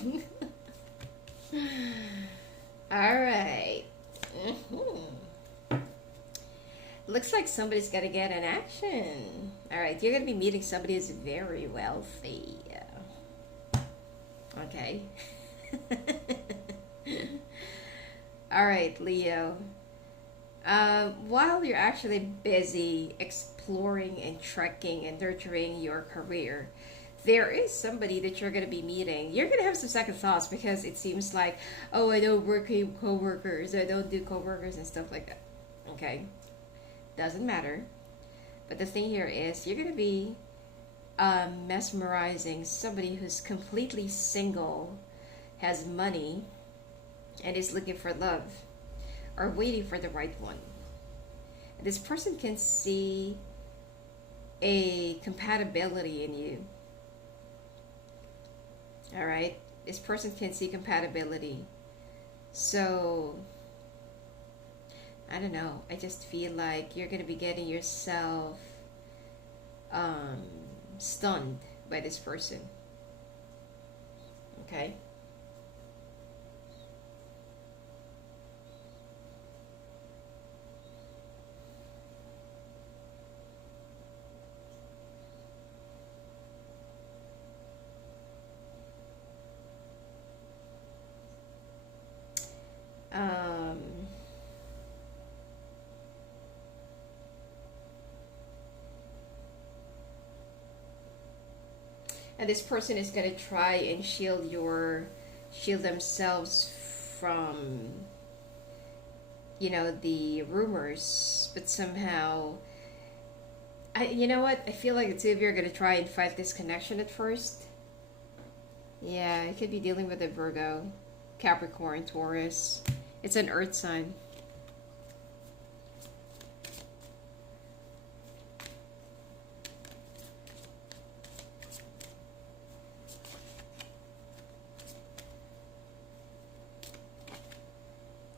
right. Mhm. Looks like somebody's gonna get an action. All right, you're gonna be meeting somebody who's very wealthy. Okay. All right, Leo. While you're actually busy exploring and trekking and nurturing your career, there is somebody that you're going to be meeting. You're going to have some second thoughts because it seems like, oh, I don't work with coworkers, I don't do coworkers and stuff like that. Okay, doesn't matter. But the thing here is, you're going to be mesmerizing somebody who's completely single, has money, and is looking for love or waiting for the right one. This person can see a compatibility in you. All right, this person can see compatibility. So I don't know, I just feel like you're going to be getting yourself um, stunned by this person. Okay. um, and this person is going to try and shield themselves from, the rumors, but somehow, you know what, I feel like the two of you are going to try and fight this connection at first. Yeah, it could be dealing with a Virgo, Capricorn, Taurus. It's an earth sign.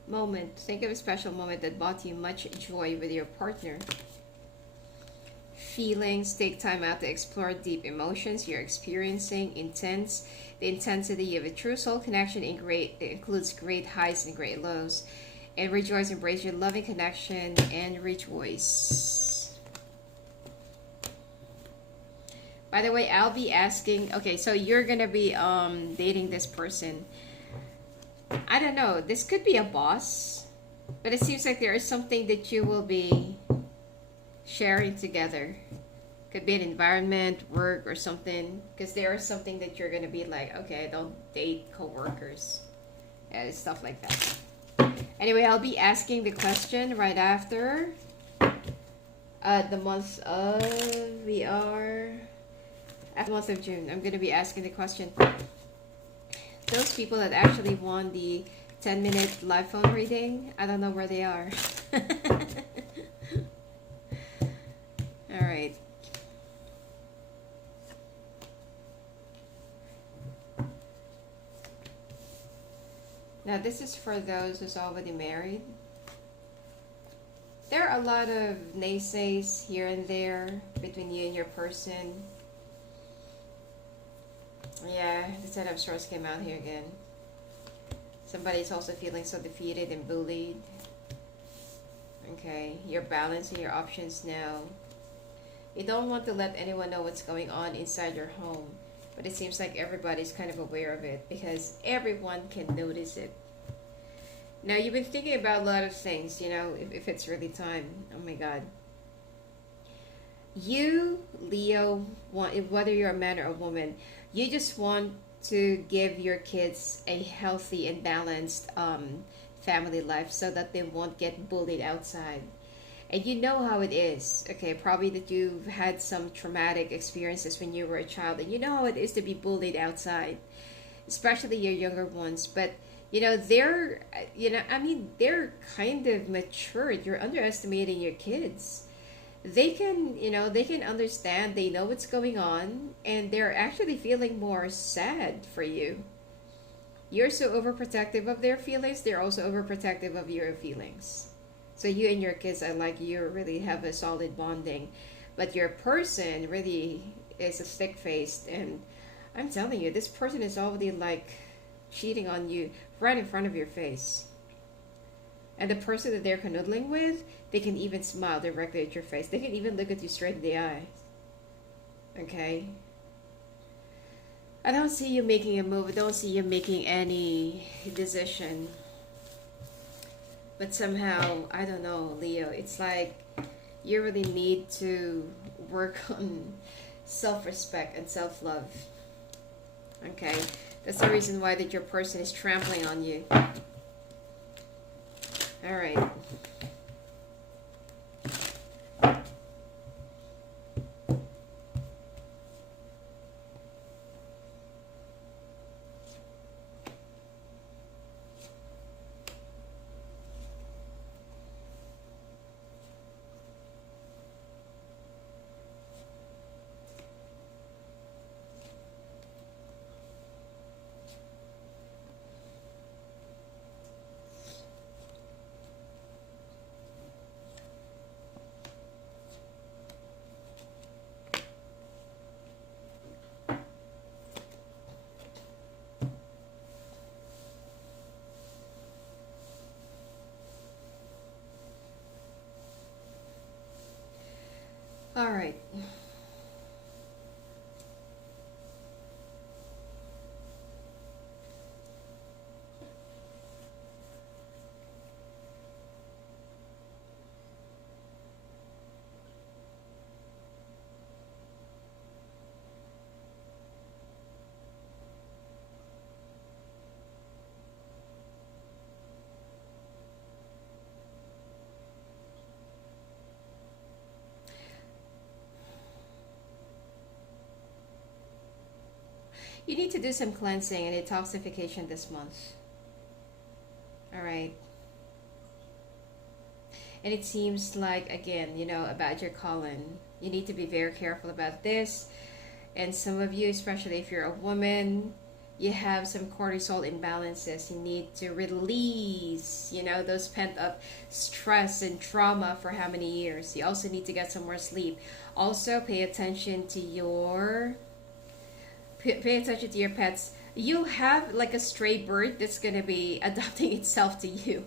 Moment. Think of a special moment that brought you much joy with your partner. Feelings. Take time out to explore deep emotions you're experiencing. Intense. The intensity of a true soul connection includes great highs and great lows. And rejoice, embrace your loving connection, and rejoice. By the way, I'll be asking, okay, so you're gonna be dating this person. I don't know, this could be a boss, but it seems like there is something that you will be sharing together. Could be an environment, work, or something, because there is something that you're gonna be like, okay, I don't date coworkers, and stuff like that. Anyway, I'll be asking the question right after the month of after the month of June. I'm gonna be asking the question. Those people that actually won the 10-minute live phone reading, I don't know where they are. All right. Now this is for those who's already married. There are a lot of naysays here and there between you and your person. Yeah, the Ten of Swords came out here again. Somebody's also feeling so defeated and bullied. Okay, you're balancing your options now. You don't want to let anyone know what's going on inside your home, but it seems like everybody's kind of aware of it because everyone can notice it. Now, you've been thinking about a lot of things, if it's really time. Oh my God. You, Leo, whether you're a man or a woman, you just want to give your kids a healthy and balanced family life so that they won't get bullied outside. And you know how it is, okay? Probably that you've had some traumatic experiences when you were a child, and you know how it is to be bullied outside, especially your younger ones. But they're they're kind of matured. You're underestimating your kids. They can understand, they know what's going on, and they're actually feeling more sad for you. You're so overprotective of their feelings, they're also overprotective of your feelings. So you and your kids are like, you really have a solid bonding, but your person really is a thick-faced and I'm telling you, this person is already like cheating on you right in front of your face. And the person that they're canoodling with, they can even smile directly at your face. They can even look at you straight in the eye. Okay? I don't see you making a move. I don't see you making any decision. But somehow, I don't know, Leo, it's like you really need to work on self-respect and self-love. Okay? That's the reason why that your person is trampling on you. All right. All right. You need to do some cleansing and detoxification this month. All right. And it seems like, again, about your calling, you need to be very careful about this. And some of you, especially if you're a woman, you have some cortisol imbalances. You need to release, those pent up stress and trauma for how many years. You also need to get some more sleep. Also, pay attention to your pets. You have like a stray bird that's going to be adopting itself to you.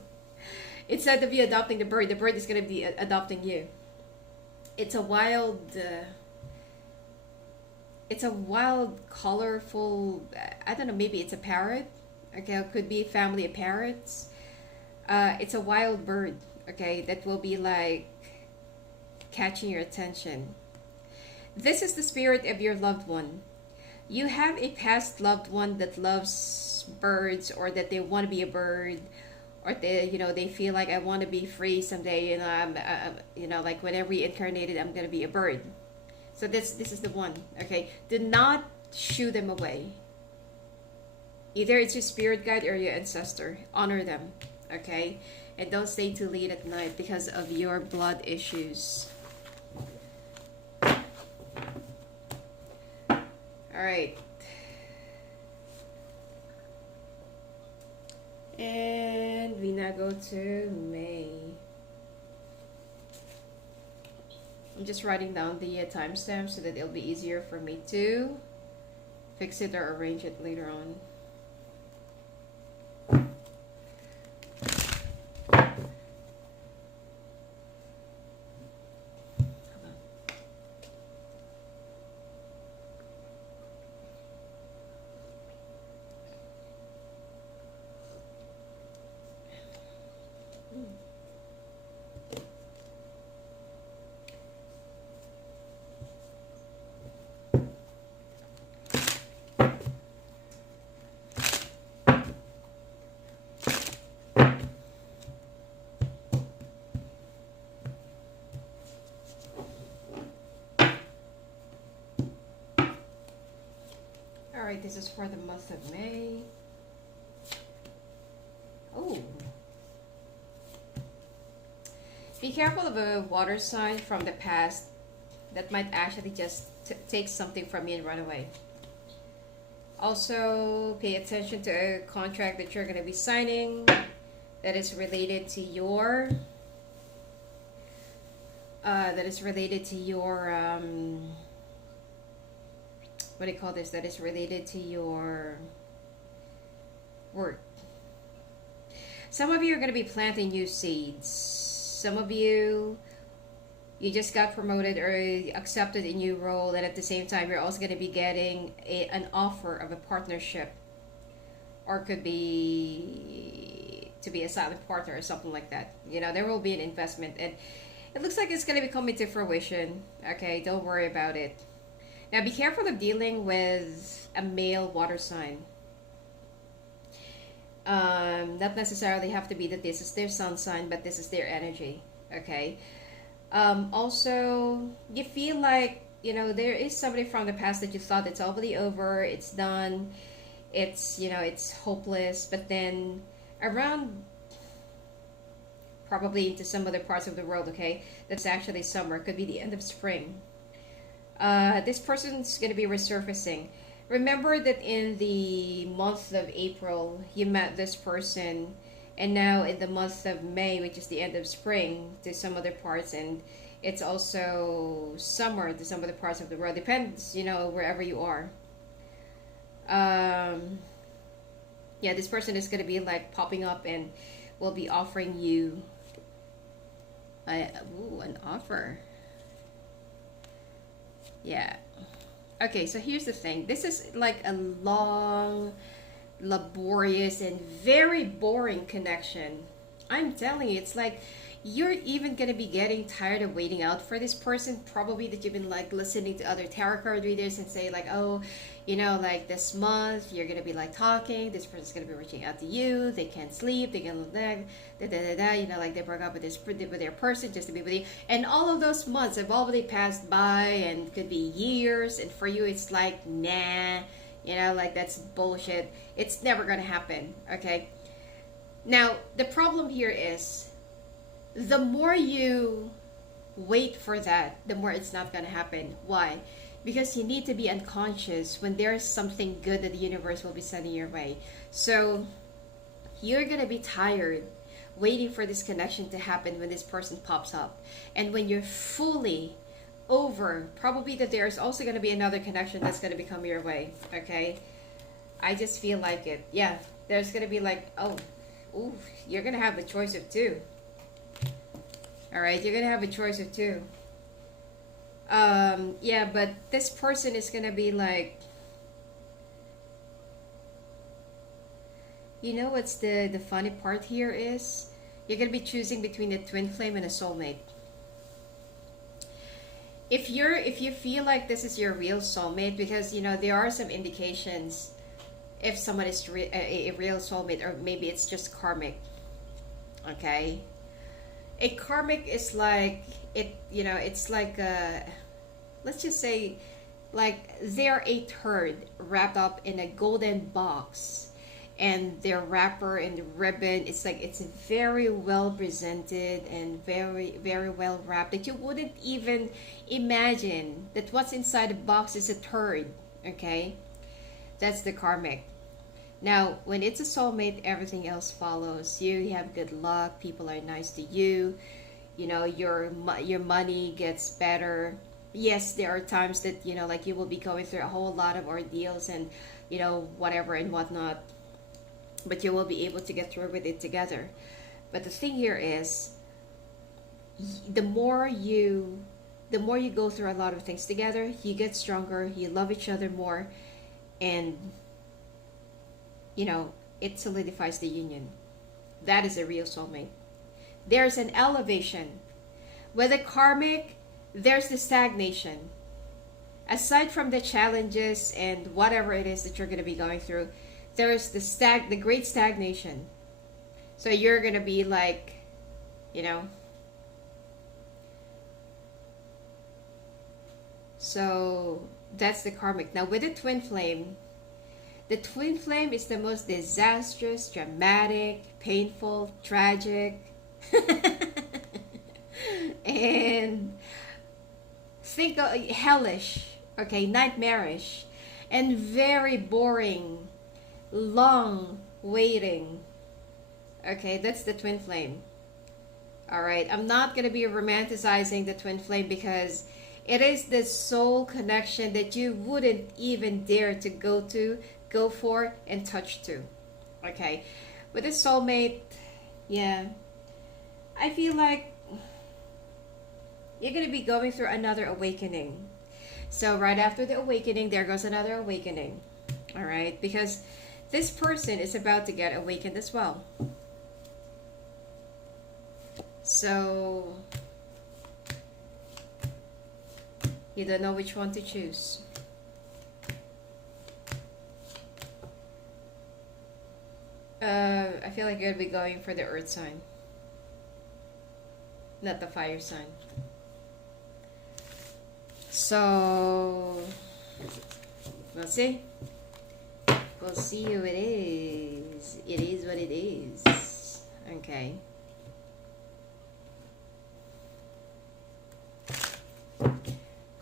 Instead of you adopting the bird is going to be adopting you. It's a wild, colorful, I don't know, maybe it's a parrot. Okay, it could be a family of parrots. It's a wild bird, okay, that will be like catching your attention. This is the spirit of your loved one. You have a past loved one that loves birds, or that they want to be a bird, or they feel like, I want to be free someday, I'm like when I reincarnated, I'm going to be a bird. So this is the one, okay? Do not shoo them away. Either it's your spirit guide or your ancestor. Honor them, okay? And don't stay too late at night because of your blood issues. All right. And we now go to May. I'm just writing down the timestamp so that it'll be easier for me to fix it or arrange it later on. Alright, this is for the month of May. Oh. Be careful of a water sign from the past that might actually just take something from you and run away. Also, pay attention to a contract that you're going to be signing that is related to your what do you call this, that is related to your work. Some of you are going to be planting new seeds. Some of you, you just got promoted or accepted a new role, and at the same time, you're also going to be getting an offer of a partnership, or could be to be a silent partner or something like that. There will be an investment, and it looks like it's going to be coming to fruition. Okay, don't worry about it. Now, be careful of dealing with a male water sign. Not necessarily have to be that this is their sun sign, but this is their energy. Okay. Also, you feel like there is somebody from the past that you thought it's already over, it's done, it's hopeless, but then around probably into some other parts of the world, okay, that's actually summer, could be the end of spring. This person's going to be resurfacing. Remember that in the month of April, you met this person, and now in the month of May, which is the end of spring, to some other parts, and it's also summer to some other parts of the world. Depends, wherever you are. Yeah, this person is going to be like popping up and will be offering you an offer. Yeah. Okay, so here's the thing. This is like a long, laborious, and very boring connection. I'm telling you, it's like you're even gonna be getting tired of waiting out for this person. Probably that you've been like listening to other tarot card readers and say like, oh, like this month you're gonna be like talking. This person's gonna be reaching out to you. They can't sleep. They can like they broke up with their person just to be with you. And all of those months have already passed by and could be years. And for you, it's like nah, like that's bullshit. It's never gonna happen. Okay. Now the problem here is, the more you wait for that, the more it's not going to happen. Why? Because you need to be unconscious when there's something good that the universe will be sending your way. So you're going to be tired waiting for this connection to happen when this person pops up. And when you're fully over, probably that there's also going to be another connection that's going to become your way. Okay? I just feel like it. Yeah, there's going to be like, ooh, you're going to have the choice of two. Alright, you're going to have a choice of two. Yeah, but this person is going to be like, what's the funny part here is, you're going to be choosing between a twin flame and a soulmate. If you feel like this is your real soulmate, because, there are some indications if someone is a real soulmate, or maybe it's just karmic. Okay? A karmic is like it's like let's just say like they're a turd wrapped up in a golden box, and their wrapper and the ribbon, it's like it's very well presented and very, very well wrapped, that you wouldn't even imagine that what's inside the box is a turd. Okay, that's the karmic. Now, when it's a soulmate, everything else follows. You have good luck. People are nice to you. Your money gets better. Yes, there are times that, like you will be going through a whole lot of ordeals and, whatever and whatnot. But you will be able to get through with it together. But the thing here is, the more you go through a lot of things together, you get stronger, you love each other more, and it solidifies the union. That is a real soulmate. There's an elevation. With a karmic, there's the stagnation. Aside from the challenges and whatever it is that you're going to be going through, there's the great stagnation. So you're going to be like, so that's the karmic. Now with the twin flame, the twin flame is the most disastrous, dramatic, painful, tragic, and think of hellish, okay, nightmarish, and very boring, long waiting. Okay, that's the twin flame. All right, I'm not going to be romanticizing the twin flame because It is the soul connection that you wouldn't even dare to go for, and touch to. Okay. With a soulmate, yeah, I feel like you're going to be going through another awakening. So, right after the awakening, there goes another awakening. All right. Because this person is about to get awakened as well. So, you don't know which one to choose. I feel like you're gonna be going for the earth sign, not the fire sign. So, we'll see. We'll see who it is. It is what it is. Okay.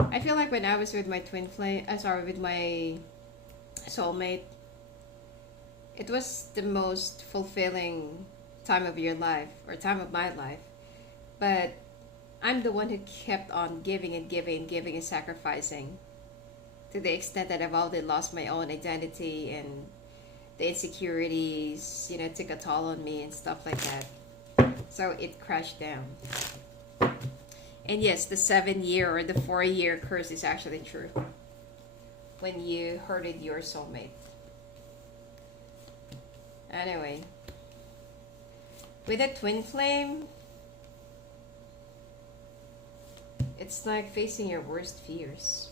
I feel like when I was with my twin flame, sorry, with my soulmate, it was the most fulfilling time of your life, or time of my life. But I'm the one who kept on giving and giving and giving and sacrificing, to the extent that I've already lost my own identity, and the insecurities, took a toll on me and stuff like that. So it crashed down. And yes, the 7-year or the 4-year curse is actually true when you hurted your soulmate. Anyway, with a twin flame, it's like facing your worst fears.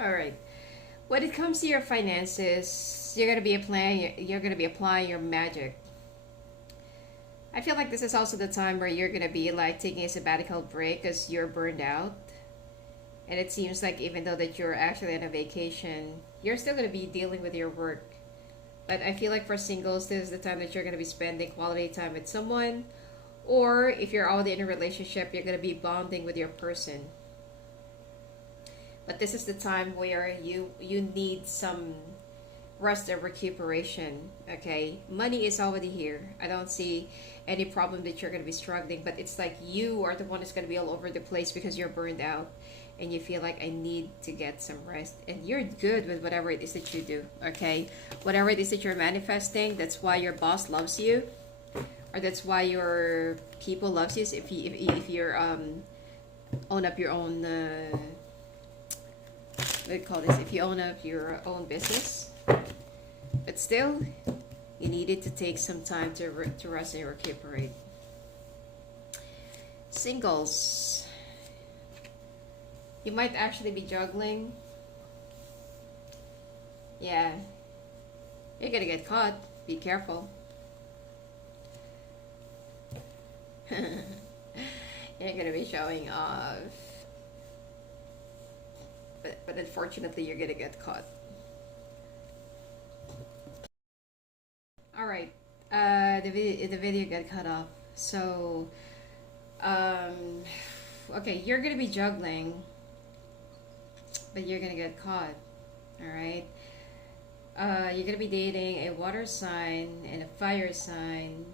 All right. When it comes to your finances, you're gonna be applying your magic. I feel like this is also the time where you're gonna be like taking a sabbatical break because you're burned out. And it seems like even though that you're actually on a vacation, you're still gonna be dealing with your work. But I feel like for singles, this is the time that you're gonna be spending quality time with someone. Or if you're already in a relationship, you're gonna be bonding with your person. But this is the time where you need some rest and recuperation. Okay, money is already here. I don't see any problem that you're going to be struggling, but it's like you are the one that's going to be all over the place because you're burned out, and you feel like I need to get some rest, and you're good with whatever it is that you do. Okay, whatever it is that you're manifesting, that's why your boss loves you, or that's why your people loves you. So if you're own up your own what do you call this, if you own up your own business, but still you needed to take some time to rest and recuperate. Singles, you might actually be juggling. Yeah, you're gonna get caught. Be careful. You're gonna be showing off, but unfortunately you're gonna get caught. All right, the video got cut off. So, um, okay, you're gonna be juggling, but you're gonna get caught. All right. You're gonna be dating a water sign and a fire sign,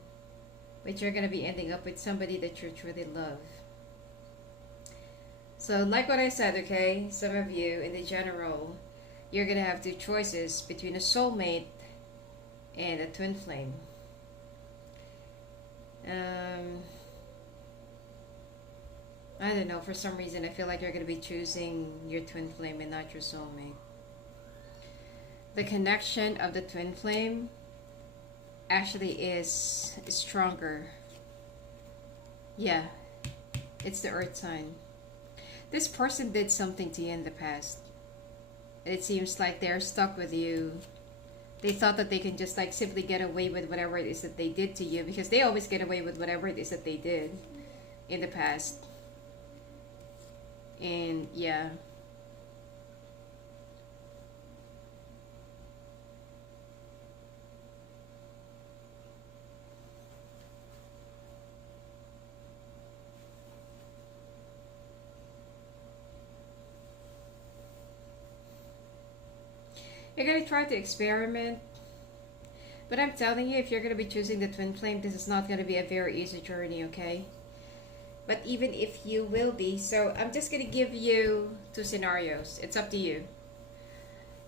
but you're gonna be ending up with somebody that you truly love. So, like what I said, okay, some of you in the general, you're gonna have two choices between a soulmate and a twin flame. Um, I don't know, for some reason, I feel like you're gonna be choosing your twin flame and not your soulmate. The connection of the twin flame actually is stronger. Yeah, it's the earth sign. This person did something to you in the past. It seems like they're stuck with you They thought that they can just like simply get away with whatever it is that they did to you, because they always get away with whatever it is that they did in the past. And yeah. You're gonna try to experiment, but I'm telling you, if you're gonna be choosing the twin flame, this is not gonna be a very easy journey, okay? But even if you will be, so I'm just gonna give you two scenarios. It's up to you.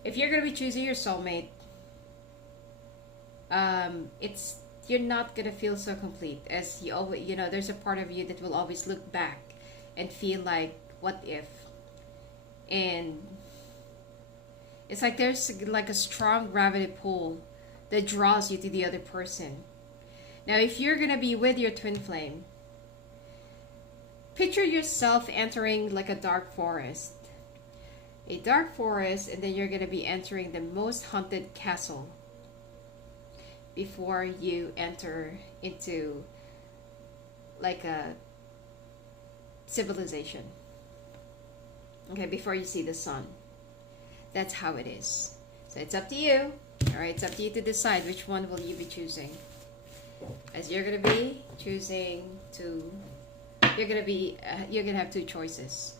If you're gonna be choosing your soulmate, it's you're not gonna feel so complete, as you always, there's a part of you that will always look back and feel like, what if? And it's like there's like a strong gravity pull that draws you to the other person. Now, if you're gonna be with your twin flame, picture yourself entering like a dark forest. A dark forest, and then you're gonna be entering the most haunted castle before you enter into like a civilization. Okay, before you see the sun. That's how it is. So it's up to you. All right, it's up to you to decide which one will you be choosing. As you're gonna be choosing to, you're gonna have two choices.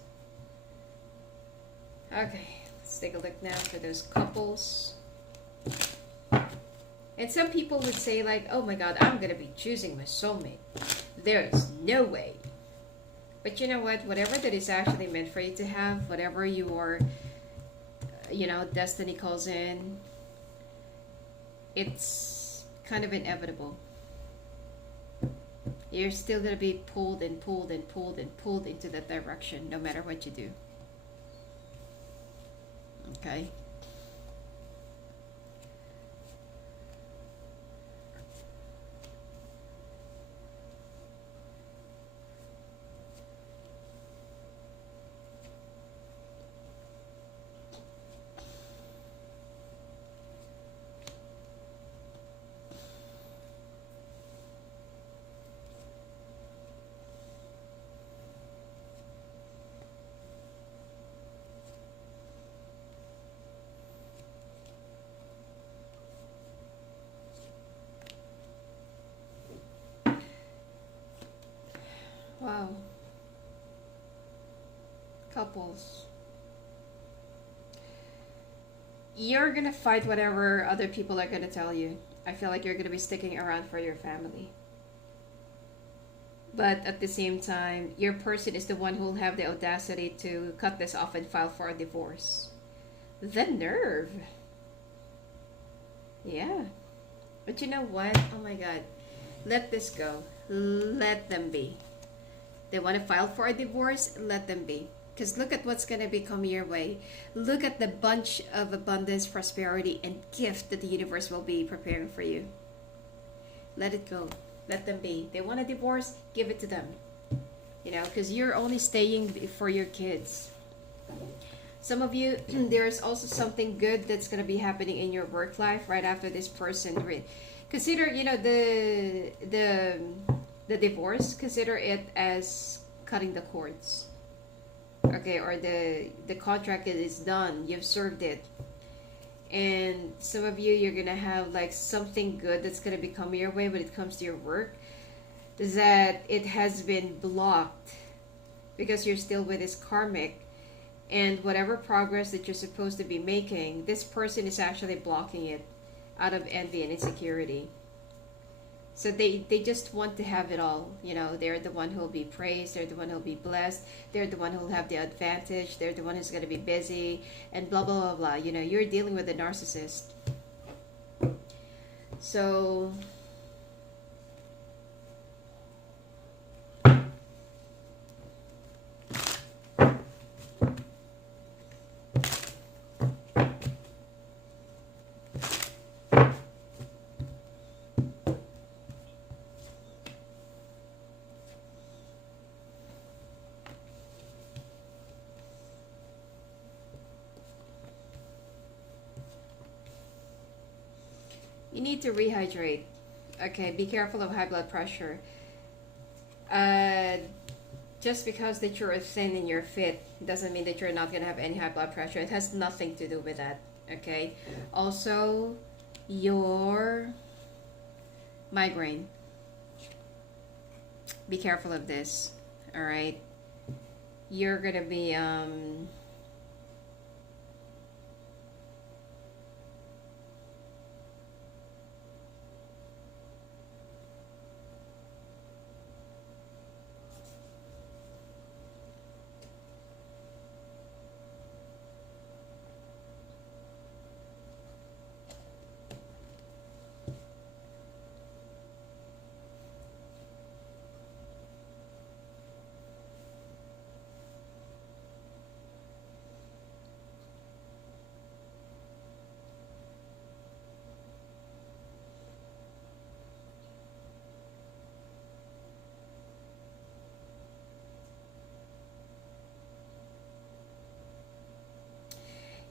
Okay, let's take a look now for those couples. And some people would say like, oh my God, I'm gonna be choosing my soulmate. There's no way. But you know what? Whatever that is actually meant for you to have, whatever your destiny calls in, it's kind of inevitable. You're still going to be pulled and pulled and pulled and pulled into that direction, no matter what you do. Okay? Wow. Couples. You're gonna fight whatever other people are gonna tell you. I feel like you're gonna be sticking around for your family. But at the same time, your person is the one who will have the audacity to cut this off and file for a divorce. The nerve. Yeah. But you know what? Oh my God. Let this go. Let them be. They want to file for a divorce? Let them be. Because look at what's going to be coming your way. Look at the bunch of abundance, prosperity, and gift that the universe will be preparing for you. Let it go. Let them be. They want a divorce? Give it to them. Because you're only staying for your kids. Some of you, there's also something good that's going to be happening in your work life right after this person. Consider, the divorce, consider it as cutting the cords. Okay, or the contract is done. You've served it. And some of you, you're gonna have like something good that's gonna be coming your way when it comes to your work, that it has been blocked because you're still with this karmic, and whatever progress that you're supposed to be making, this person is actually blocking it out of envy and insecurity. So they just want to have it all. They're the one who will be praised. They're the one who will be blessed. They're the one who will have the advantage. They're the one who's going to be busy and blah, blah, blah, blah. You're dealing with a narcissist. So You need to rehydrate. Okay, be careful of high blood pressure. Uh, just because that you're thin and you're fit doesn't mean that you're not gonna have any high blood pressure. It has nothing to do with that. Okay. Also, your migraine. Be careful of this. All right. You're gonna be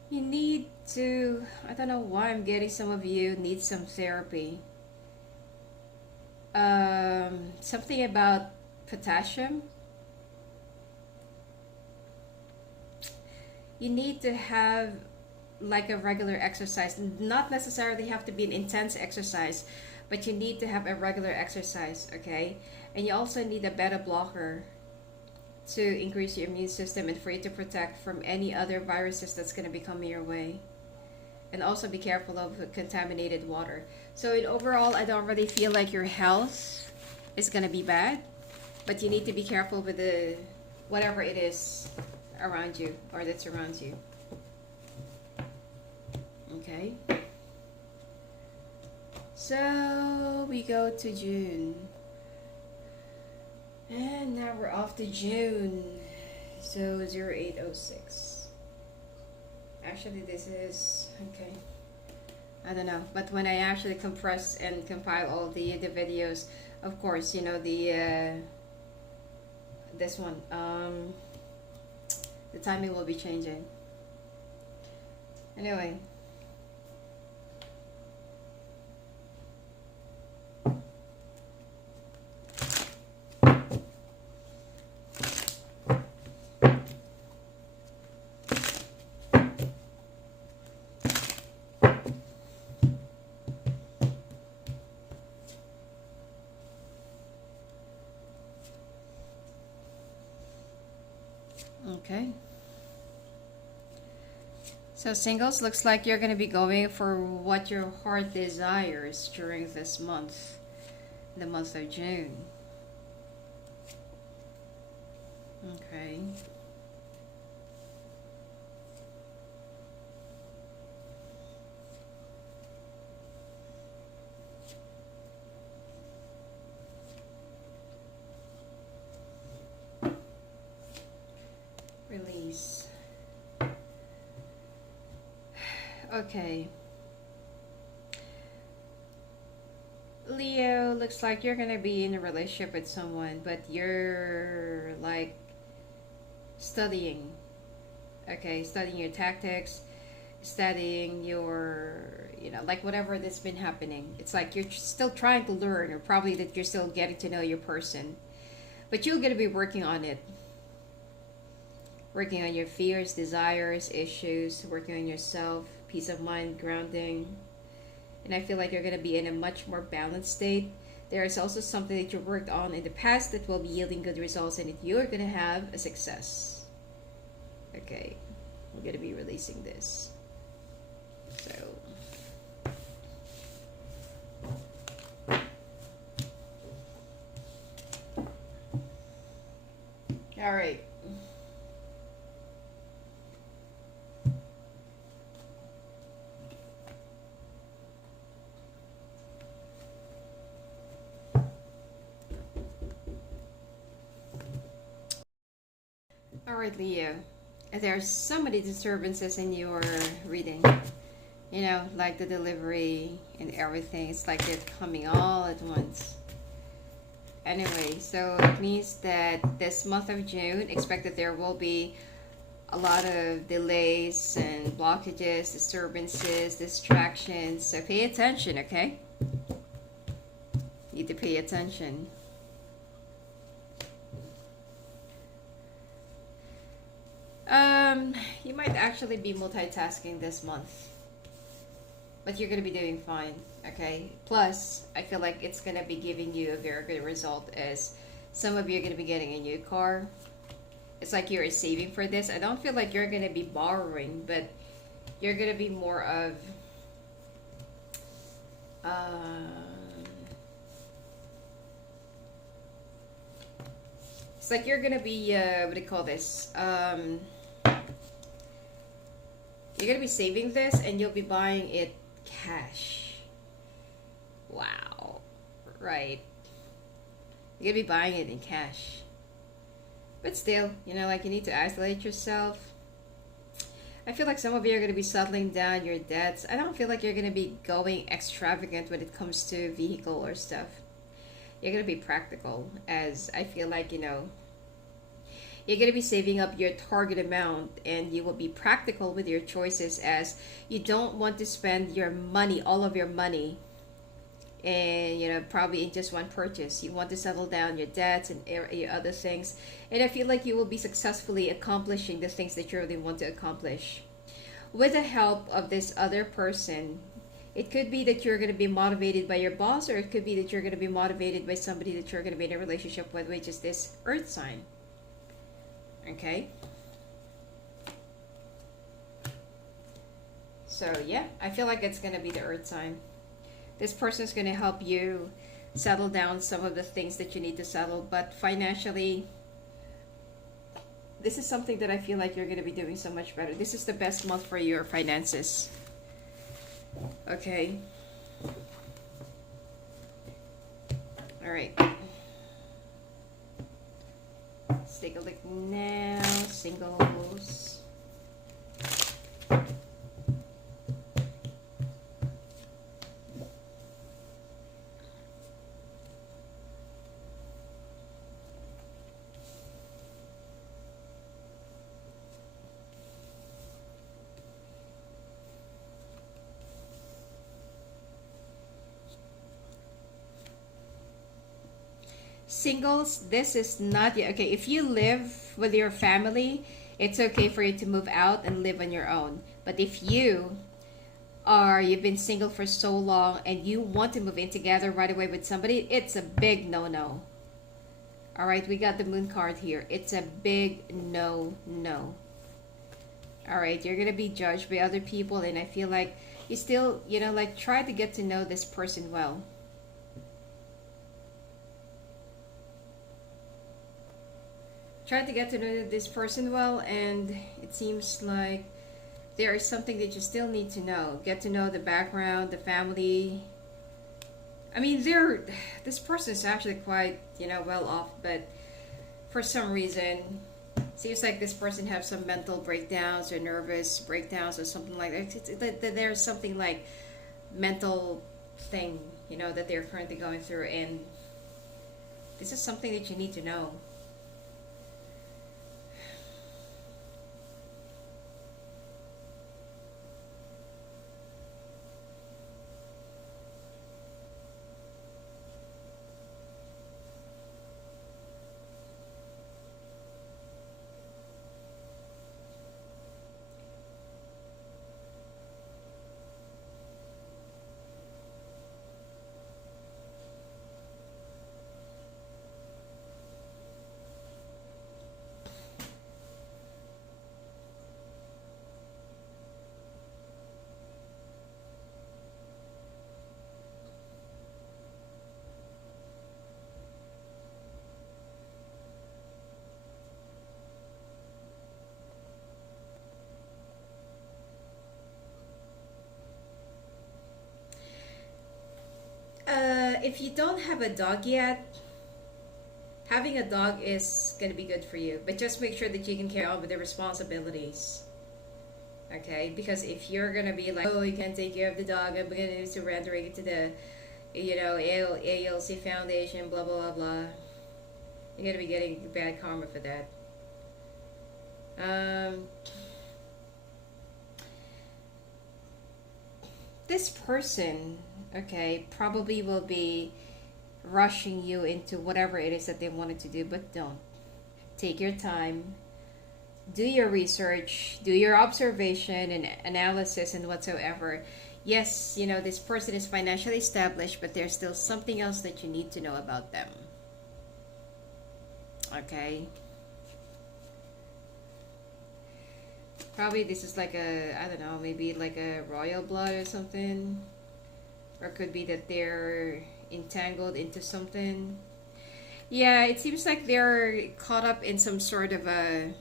you need to, I don't know why I'm getting some of you need some therapy. Something about potassium. You need to have like a regular exercise. Not necessarily have to be an intense exercise, but you need to have a regular exercise, okay? And you also need a beta blocker to increase your immune system and for you to protect from any other viruses that's going to be coming your way. And also be careful of contaminated water. So in overall, I don't really feel like your health is going to be bad, but you need to be careful with the whatever it is around you or that surrounds you. Okay. So we go to June. And now we're off to June. So 0806. Actually, this is okay. I don't know, but when I actually compress and compile all the videos, of course, you know the this one, the timing will be changing. Anyway. Okay. So singles, looks like you're going to be going for what your heart desires during this month, the month of June. Okay. Release. Okay. Leo, looks like you're gonna be in a relationship with someone, but you're like studying. Okay, studying your tactics, studying your, you know, like whatever that's been happening. It's like you're still trying to learn, or probably that you're still getting to know your person, but you're gonna be working on it. Working on your fears, desires, issues, working on yourself, peace of mind, grounding. And I feel like you're going to be in a much more balanced state. There is also something that you worked on in the past that will be yielding good results and that you're going to have a success. Okay, we're going to be releasing this. So. All right. Alright, Leo. There are so many disturbances in your reading. You know, like the delivery and everything. It's like they're coming all at once. Anyway, so it means that this month of June, expect that there will be a lot of delays and blockages, disturbances, distractions. So pay attention, okay? Need to pay attention. You might actually be multitasking this month, but you're gonna be doing fine, okay? Plus, I feel like it's gonna be giving you a very good result, as some of you are gonna be getting a new car. It's like you're saving for this. I don't feel like you're gonna be borrowing, but you're gonna be more of it's like you're gonna be what do you call this? You're gonna be saving this and you'll be buying it cash. Wow. Right. You're gonna be buying it in cash. But still, like you need to isolate yourself. I feel like some of you are gonna be settling down your debts. I don't feel like you're gonna be going extravagant when it comes to vehicle or stuff. You're gonna be practical, as I feel like, you're going to be saving up your target amount, and you will be practical with your choices, as you don't want to spend your money, all of your money, and probably in just one purchase. You want to settle down your debts and your other things, and I feel like you will be successfully accomplishing the things that you really want to accomplish with the help of this other person. It could be that you're going to be motivated by your boss, or it could be that you're going to be motivated by somebody that you're going to be in a relationship with, which is this earth sign. Okay, so yeah, I feel like it's gonna be the earth sign. This person is gonna help you settle down some of the things that you need to settle, but financially, this is something that I feel like you're gonna be doing so much better. This is the best month for your finances. Okay, all right. Let's take a look now. Singles. Singles, this is not yet okay. If you live with your family, it's okay for you to move out and live on your own. But if you've been single for so long and you want to move in together right away with somebody, it's a big no. All right, we got the moon card here. It's a big no. All right, you're gonna be judged by other people, and I feel like you still, like, try to get to know this person well. Try to get to know this person well, and it seems like there is something that you still need to know. Get to know the background, the family. I mean, this person is actually quite, well off, but for some reason, seems like this person have some mental breakdowns or nervous breakdowns or something like that. There's something like mental thing, that they're currently going through, and this is something that you need to know. If you don't have a dog yet, having a dog is going to be good for you, but just make sure that you can carry on with the responsibilities. Okay, because if you're going to be like, oh, you can't take care of the dog, I'm going to be surrendering it to the ALC Foundation, blah blah blah blah, you're going to be getting bad karma for that. Um, this person, okay, probably will be rushing you into whatever it is that they wanted to do, but don't. Take your time, do your research, do your observation and analysis and whatsoever. Yes, this person is financially established, but there's still something else that you need to know about them. Okay? Probably this is like I don't know, maybe like a royal blood or something. Or could be that they're entangled into something. Yeah, it seems like they're caught up in some sort of a,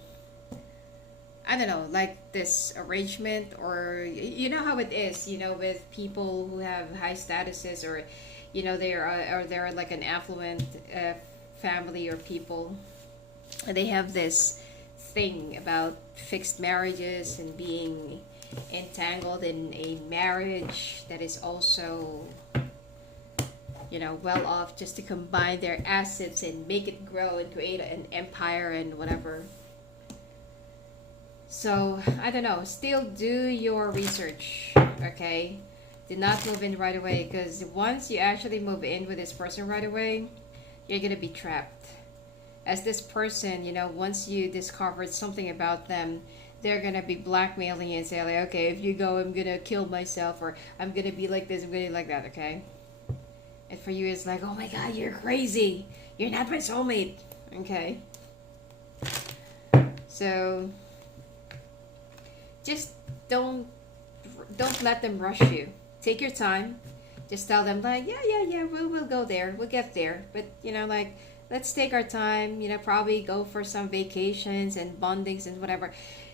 I don't know, like this arrangement, or you know how it is, with people who have high statuses, or they're like an affluent family or people. They have this thing about fixed marriages and being entangled in a marriage that is also well off, just to combine their assets and make it grow and create an empire and whatever. So I don't know, still do your research, okay? Do not move in right away, because once you actually move in with this person right away, you're gonna be trapped. As this person, once you discovered something about them, they're gonna be blackmailing you and say like, okay, if you go, I'm gonna kill myself, or I'm gonna be like this, I'm gonna be like that, okay? And for you, it's like, oh my god, you're crazy. You're not my soulmate, okay? So just don't let them rush you. Take your time. Just tell them like, yeah, we'll go there. We'll get there. But like, let's take our time. Probably go for some vacations and bondings and whatever,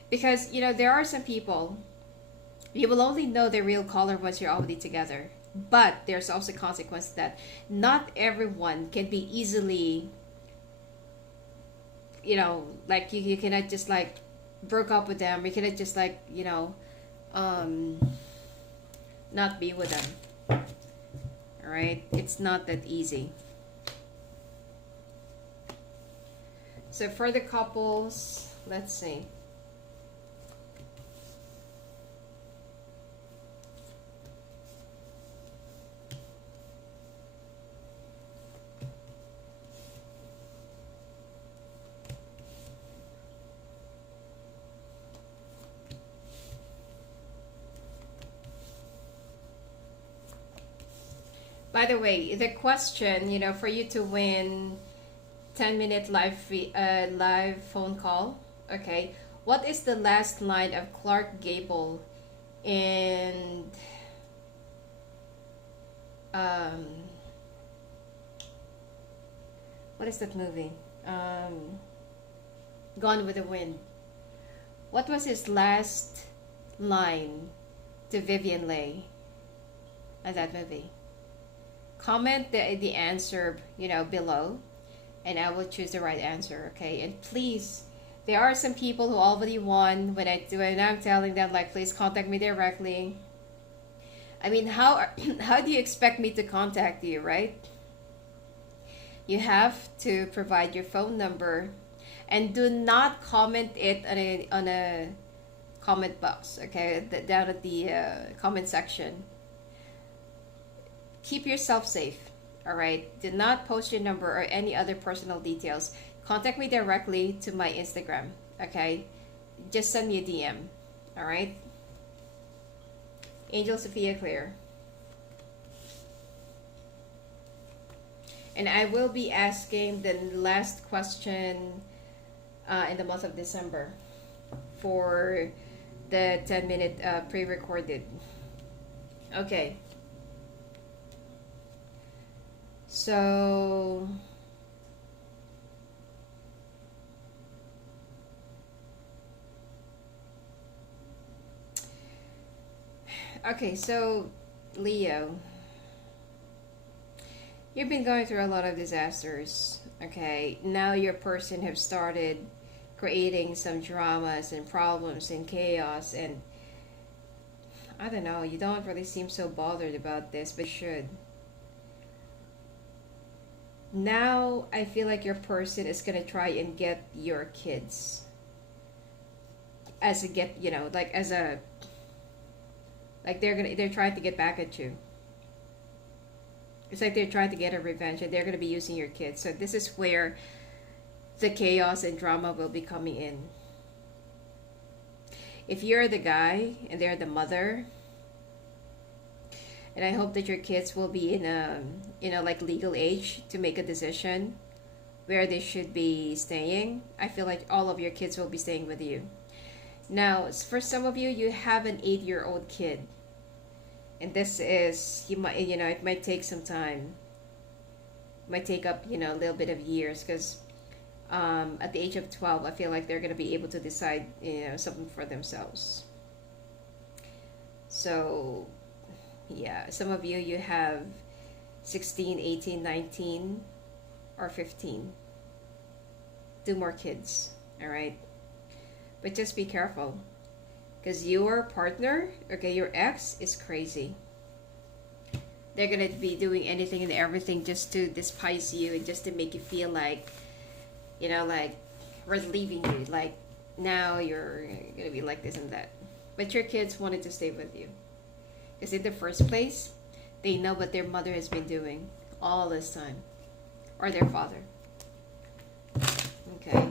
because there are some people, you will only know their real color once you're already together. But there's also consequence that not everyone can be easily, like you cannot just like broke up with them. You cannot just like um, not be with them. All right, it's not that easy. So for the couples, let's see. By the way, the question, for you to win 10-minute live phone call, okay? What is the last line of Clark Gable in um what is that movie? Gone with the Wind. What was his last line to Vivian Leigh in that movie? Comment the answer, below, and I will choose the right answer, okay? And please, there are some people who already won when I'm telling them like, please contact me directly. I mean, how how do you expect me to contact you, right? You have to provide your phone number, and do not comment it on a comment box, okay? Down at the comment section. Keep yourself safe, all right? Do not post your number or any other personal details. Contact me directly to my Instagram, okay? Just send me a DM, all right? Angel Sophia Clear. And I will be asking the last question in the month of December for the 10-minute pre-recorded. Okay. So okay, so Leo, you've been going through a lot of disasters. Okay, now your person have started creating some dramas and problems and chaos, and I don't know, you don't really seem so bothered about this, but you should. Now I feel like your person is gonna try and get your kids. as a get, like as a, like they're trying to get back at you. It's like they're trying to get a revenge, and they're gonna be using your kids. So this is where the chaos and drama will be coming in. If you're the guy and they're the mother, and I hope that your kids will be in a, like legal age to make a decision where they should be staying. I feel like all of your kids will be staying with you. Now, for some of you, you have an 8-year-old kid, and this is, you might, it might take some time. It might take up, a little bit of years, because at the age of 12, I feel like they're going to be able to decide, something for themselves. So, yeah, some of you, you have 16, 18, 19, or 15. 2 more kids, all right? But just be careful, because your partner, okay, your ex is crazy. They're gonna be doing anything and everything just to despise you and just to make you feel like, like we're leaving you. Like now you're gonna be like this and that. But your kids wanted to stay with you, because in the first place, they know what their mother has been doing all this time, or their father. Okay.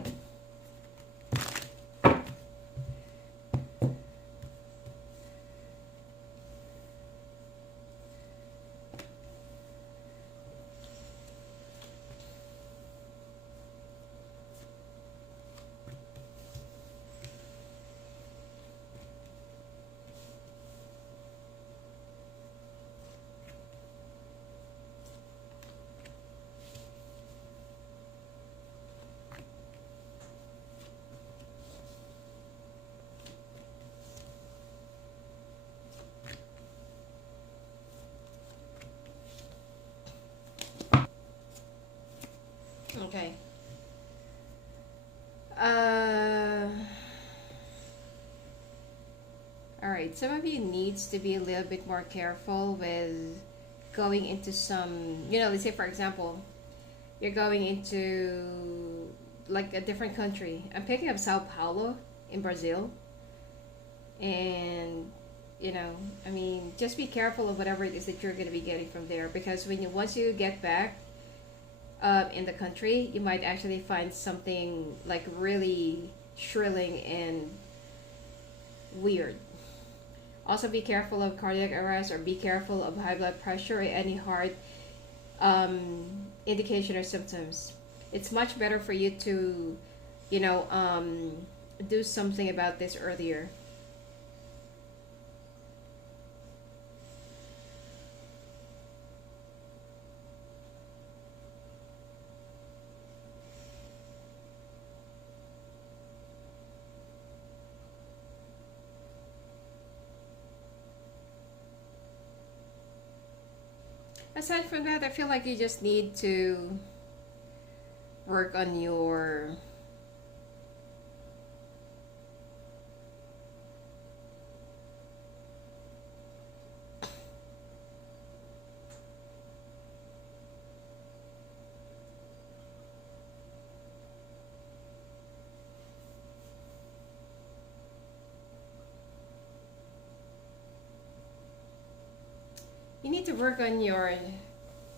Okay. All right. Some of you needs to be a little bit more careful with going into some, let's say for example, you're going into like a different country. I'm picking up Sao Paulo in Brazil. And, I mean, just be careful of whatever it is that you're going to be getting from there, because once you get back in the country, you might actually find something like really shrilling and weird. Also, be careful of cardiac arrest, or be careful of high blood pressure or any heart indication or symptoms. It's much better for you to, do something about this earlier. Aside from that, I feel like you just need to work on your,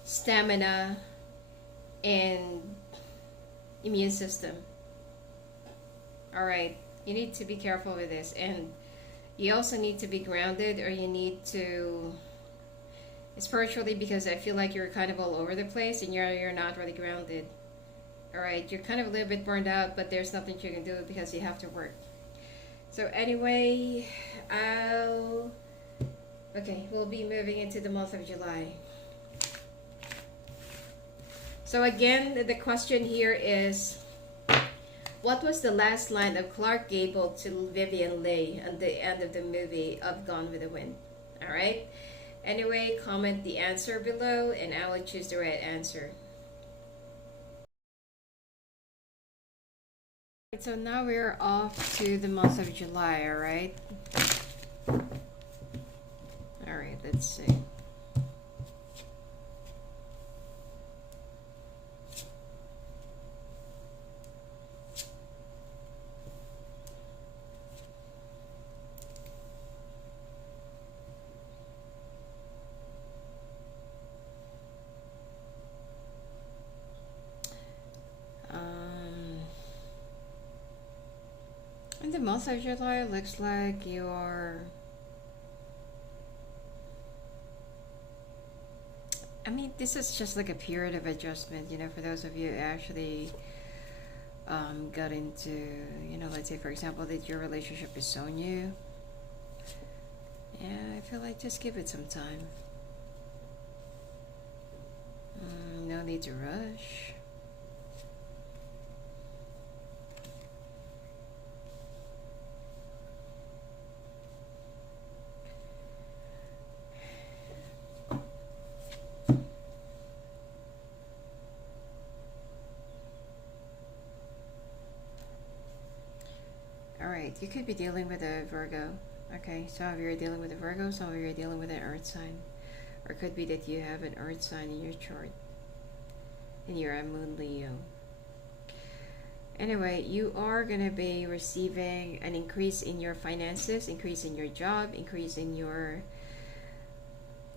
stamina and immune system. All right, you need to be careful with this, and you also need to be grounded, or you need to spiritually, because I feel like you're kind of all over the place and you're not really grounded. All right, you're kind of a little bit burned out, but there's nothing you can do because you have to work. So anyway, okay, we'll be moving into the month of July. So again, the question here is, what was the last line of Clark Gable to Vivian Leigh at the end of the movie of Gone with the Wind? All right. Anyway, comment the answer below, and I will choose the right answer. So now we're off to the month of July, all right? All right, let's see. the month of July looks like you're. I mean, this is just like a period of adjustment, for those of you who actually got into, let's say, for example, that your relationship is so new. Yeah, I feel like just give it some time. No need to rush. Alright, you could be dealing with a Virgo. Okay, some of you are dealing with a Virgo, some of you are dealing with an Earth sign. Or it could be that you have an Earth sign in your chart. And you're a Moon Leo. Anyway, you are going to be receiving an increase in your finances, increase in your job, increase in your,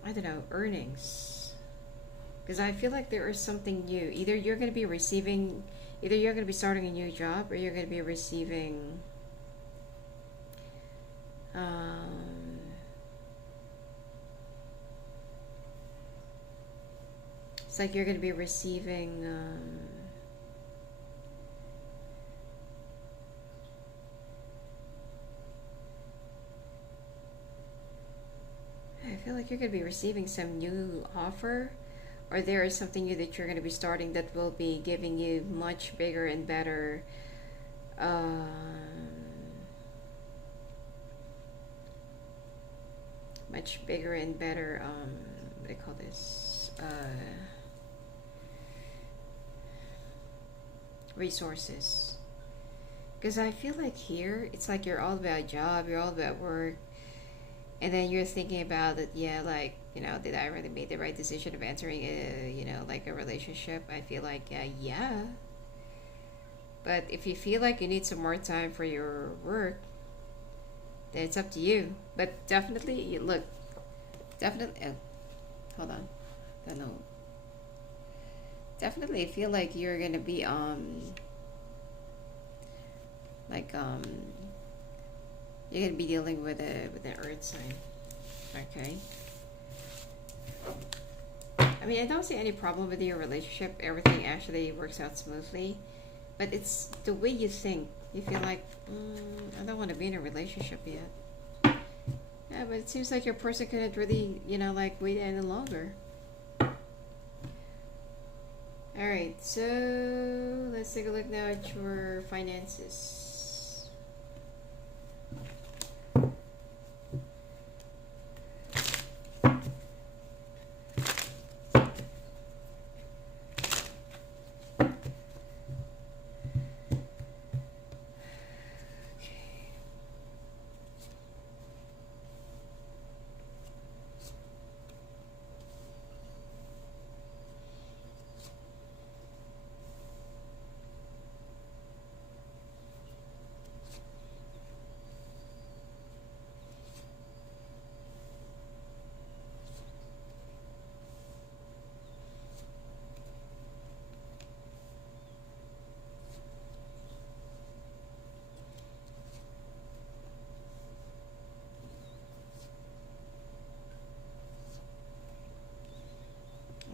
I don't know, earnings. Because I feel like there is something new. Either you're going to be starting a new job, or you're going to be receiving it's like you're going to be receiving I feel like you're going to be receiving some new offer, or there is something new that you're going to be starting that will be giving you much bigger and better what do they call this, resources. Because I feel like here it's like you're all about job, you're all about work, and then you're thinking about it, yeah, like, did I really make the right decision of entering like a relationship? I feel like yeah, but if you feel like you need some more time for your work, then it's up to you. But definitely, hold on, don't know. Definitely feel like you're gonna be like you're gonna be dealing with an Earth sign. Okay. I mean, I don't see any problem with your relationship. Everything actually works out smoothly, but it's the way you think. You feel like, I don't want to be in a relationship yet. Yeah, but it seems like your person couldn't really, like, wait any longer. Alright, so let's take a look now at your finances.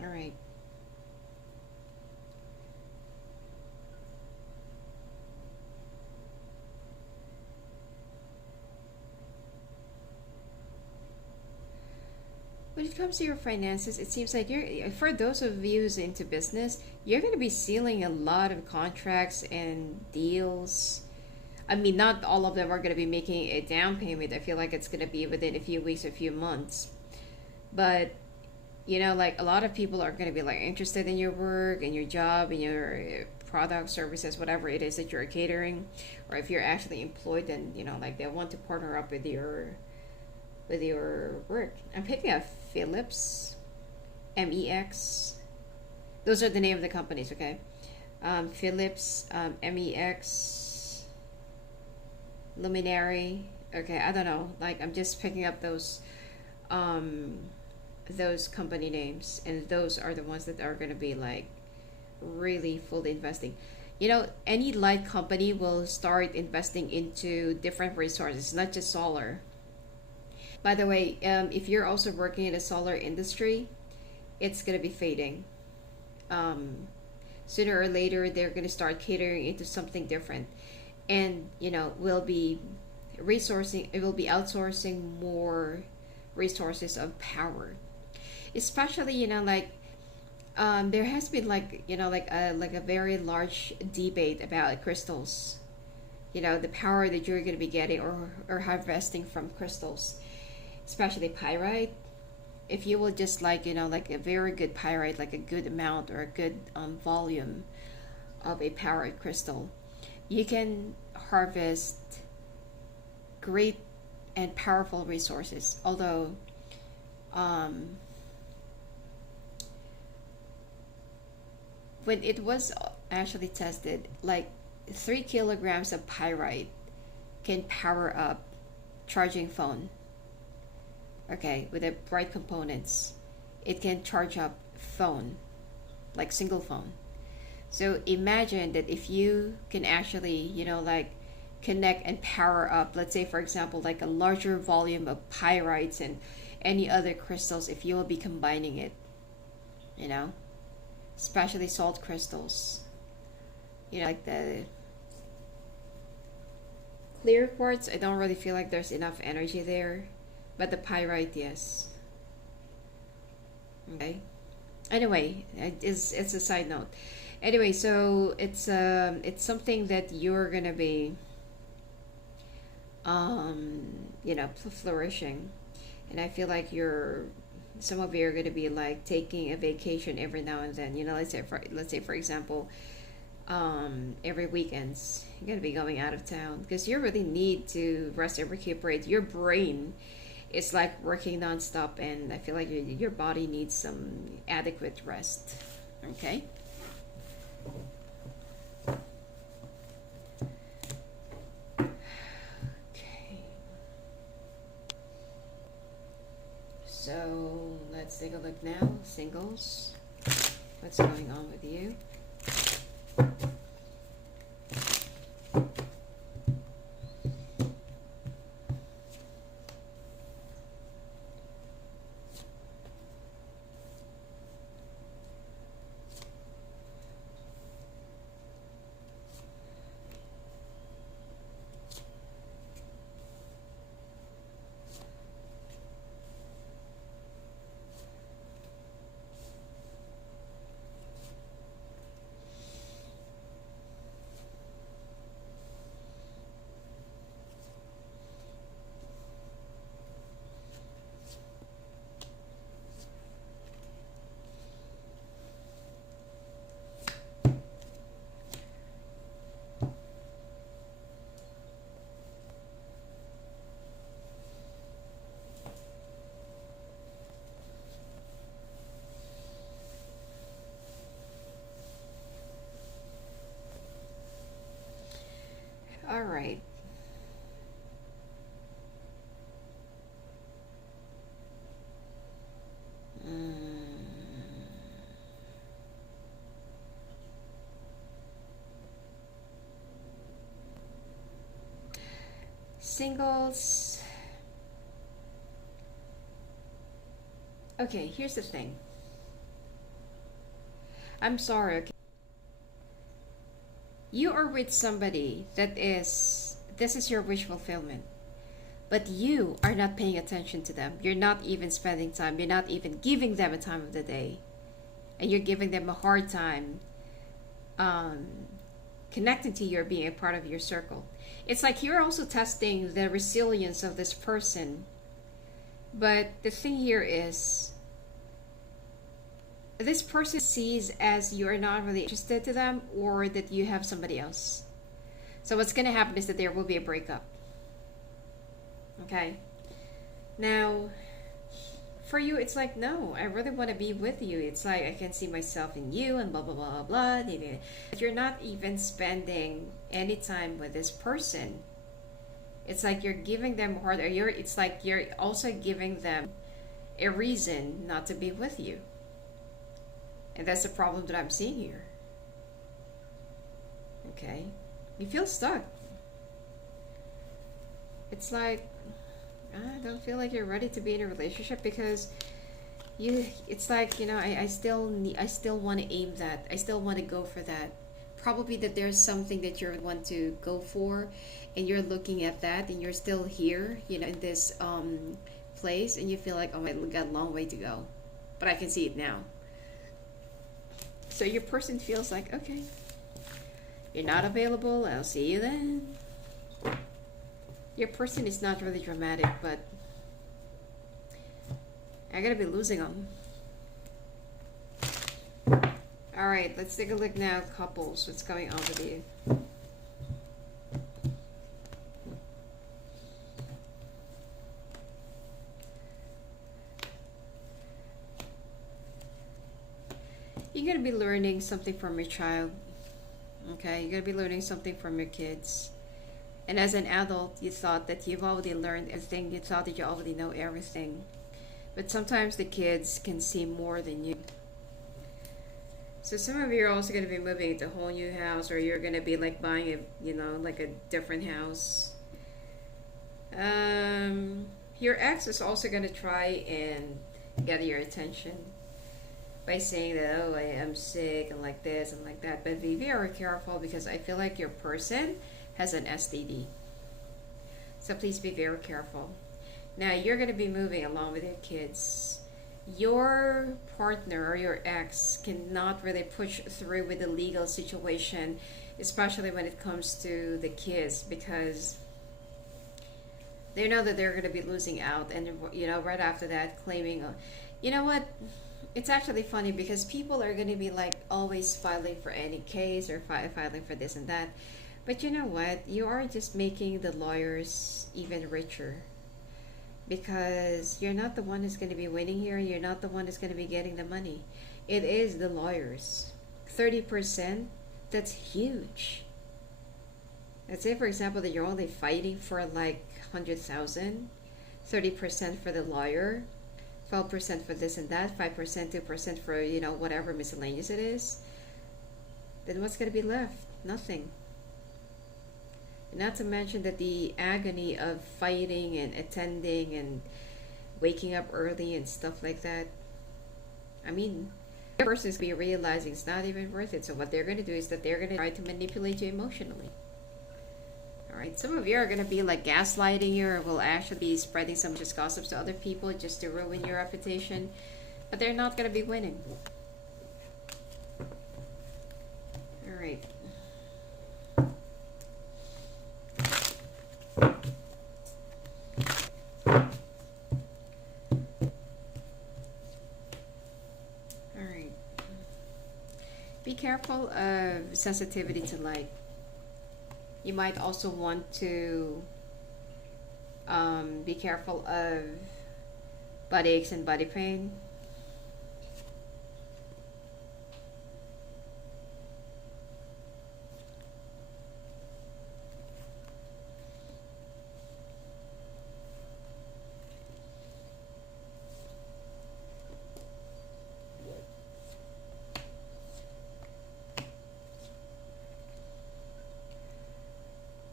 All right. When it comes to your finances, it seems like for those of you who's into business, you're going to be sealing a lot of contracts and deals. I mean, not all of them are going to be making a down payment. I feel like it's going to be within a few weeks, a few months. But like a lot of people are going to be like interested in your work and your job and your product, services, whatever it is that you're catering, or if you're actually employed, then like they want to partner up with your work. I'm picking up Philips, MEX. Those are the name of the companies, okay? Philips, MEX, Luminary. Okay, I don't know. Like I'm just picking up those company names, and those are the ones that are going to be like really fully investing. Any light company will start investing into different resources, not just solar. By the way, if you're also working in the solar industry, it's going to be fading. um, Sooner or later they're going to start catering into something different, and will be resourcing, it will be outsourcing more resources of power, especially like there has been like like a very large debate about crystals, the power that you're going to be getting or harvesting from crystals, especially pyrite. If you will just like like a very good pyrite, like a good amount or a good volume of a pyrite crystal, you can harvest great and powerful resources. Although um, when it was actually tested, like 3 kilograms of pyrite can power up charging phone. Okay, with the right components, it can charge up phone, like single phone. So imagine that if you can actually, like connect and power up, let's say for example, like a larger volume of pyrites and any other crystals, if you will be combining it, you know, especially salt crystals, like the clear quartz, I don't really feel like there's enough energy there, but the pyrite, yes. Okay. Anyway, it's a side note. Anyway, so it's something that you're gonna be flourishing, and I feel like some of you are gonna be like taking a vacation every now and then. Let's say for example, every weekends you're gonna be going out of town because you really need to rest and recuperate. Your brain is like working nonstop, and I feel like your body needs some adequate rest. Okay. Okay. So let's take a look now. Singles. What's going on with you? All right. Mm. Singles. Okay, here's the thing. I'm sorry, okay? You are with somebody this is your wish fulfillment, but you are not paying attention to them. You're not even spending time. You're not even giving them a time of the day. And you're giving them a hard time um, connecting to you or being a part of your circle. It's like you're also testing the resilience of this person. But the thing here is, this person sees as you're not really interested to them or that you have somebody else. So what's going to happen is that there will be a breakup. Okay? Now, for you, it's like, no, I really want to be with you. It's like, I can see myself in you and blah, blah, blah, blah. But you're not even spending any time with this person. It's like you're giving them hard, or it's like you're also giving them a reason not to be with you. And that's the problem that I'm seeing here. Okay? You feel stuck. It's like, I don't feel like you're ready to be in a relationship because it's like, I still want to aim that. I still want to go for that. Probably that there's something that you want to go for, and you're looking at that, and you're still here, in this place, and you feel like, oh, I got a long way to go, but I can see it now. So your person feels like, okay, you're not available, I'll see you then. Your person is not really dramatic, but I gotta be losing them. Alright, let's take a look now, couples. What's going on with you? You're going to be learning something from your child. Okay, you're going to be learning something from your kids. And as an adult, you thought that you've already learned everything. You thought that you already know everything. But sometimes the kids can see more than you. So some of you are also going to be moving into a whole new house, or you're going to be like buying like a different house. Your ex is also going to try and get your attention by saying that, oh, I am sick and like this and like that. But be very careful, because I feel like your person has an STD. So please be very careful. Now you're going to be moving along with your kids. Your partner or your ex cannot really push through with the legal situation, especially when it comes to the kids, because they know that they're going to be losing out, and right after that claiming, you know what, it's actually funny because people are going to be like always filing for any case, or filing for this and that. But you know what? You are just making the lawyers even richer, because you're not the one who's going to be winning here. You're not the one who's going to be getting the money. It is the lawyers. 30%, that's huge. Let's say, for example, that you're only fighting for like 100,000, 30% for the lawyer, 12% for this and that, 5%, 2% for, whatever miscellaneous it is. Then what's going to be left? Nothing. Not to mention that the agony of fighting and attending and waking up early and stuff like that. I mean, the person is going to be realizing it's not even worth it. So what they're going to do is that they're going to try to manipulate you emotionally. Alright, some of you are going to be like gaslighting you, or will actually be spreading some just gossips to other people just to ruin your reputation. But they're not going to be winning. Alright. Alright. Be careful of sensitivity to light. You might also want to be careful of body aches and body pain.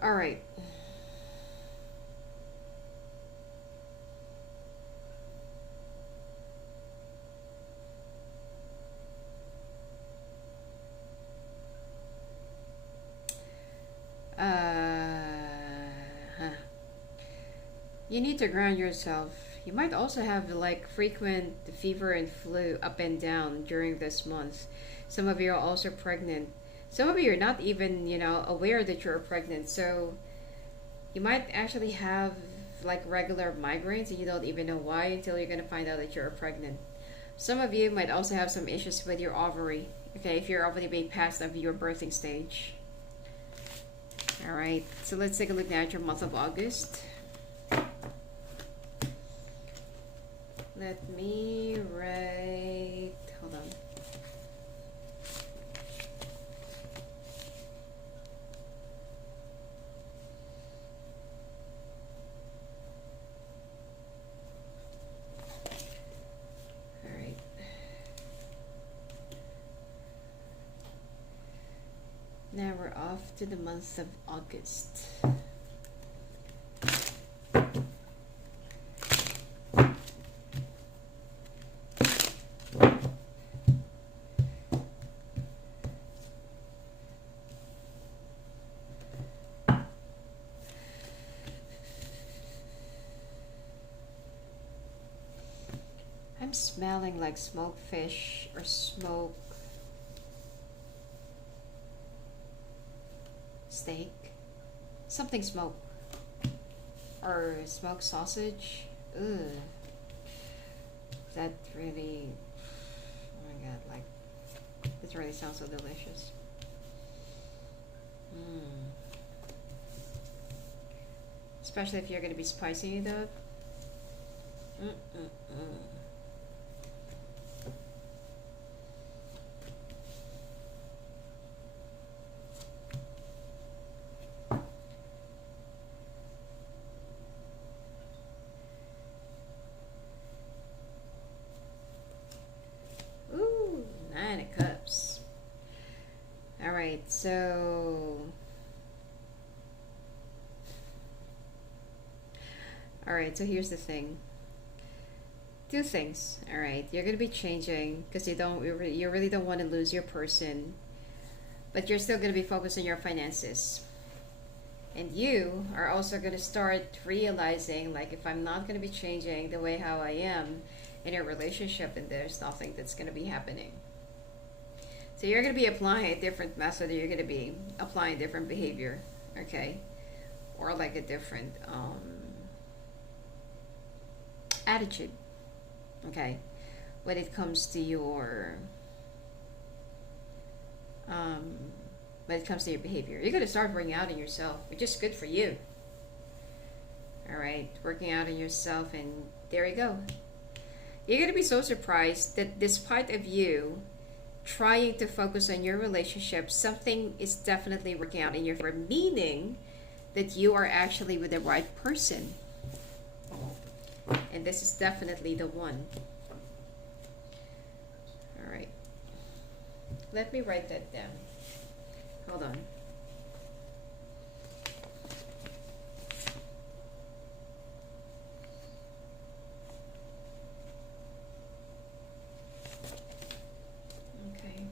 All right. You need to ground yourself. You might also have like frequent fever and flu up and down during this month. Some of you are also pregnant. Some of you are not even, aware that you're pregnant. So you might actually have like regular migraines and you don't even know why until you're going to find out that you're pregnant. Some of you might also have some issues with your ovary. Okay, if you're already being past of your birthing stage. All right, so let's take a look now at your month of August. Let me write, hold on. All right. Now we're off to the month of August. I'm smelling like smoked fish or smoke steak. Something smoked. Or smoked sausage. Ugh. That really, oh my god, like, this really sounds so delicious. Especially if you're gonna be spicing it up. Ooh, 9 of Cups. All right, so here's the thing. Two things. All right, you're gonna be changing because you really don't want to lose your person, but you're still gonna be focused on your finances. And you are also gonna start realizing, like, if I'm not gonna be changing the way how I am in a relationship, and there's nothing that's gonna be happening. So you're gonna be applying a different method. You're gonna be applying different behavior, okay, or like a different attitude, okay, when it comes to your behavior. You're going to start working out on yourself, which is good for you. All right, working out on yourself, and there you go. You're going to be so surprised that despite of you trying to focus on your relationship, something is definitely working out in your favor, meaning that you are actually with the right person. And this is definitely the one. All right. Let me write that down. Hold on. Okay.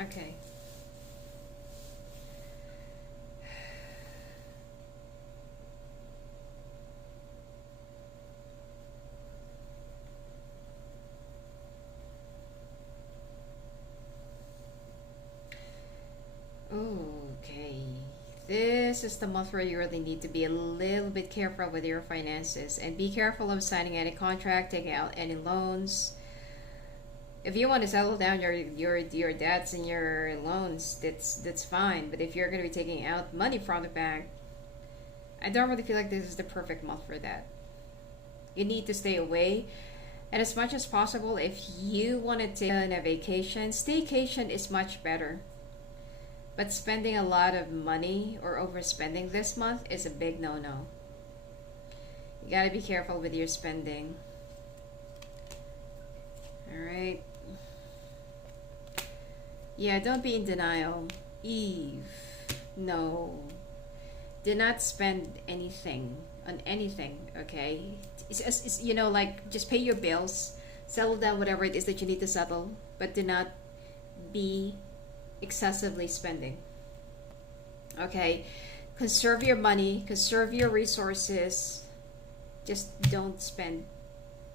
Okay. Okay. This is the month where you really need to be a little bit careful with your finances, and be careful of signing any contract, taking out any loans. If you want to settle down your debts and your loans, that's fine. But if you're going to be taking out money from the bank, I don't really feel like this is the perfect month for that. You need to stay away. And as much as possible, if you want to take on a vacation, staycation is much better. But spending a lot of money or overspending this month is a big no-no. You gotta be careful with your spending. Alright. Yeah, don't be in denial. Eve, no. Do not spend anything on anything, okay? It's like, just pay your bills, settle down whatever it is that you need to settle, but do not be excessively spending. Okay? Conserve your money, conserve your resources. Just don't spend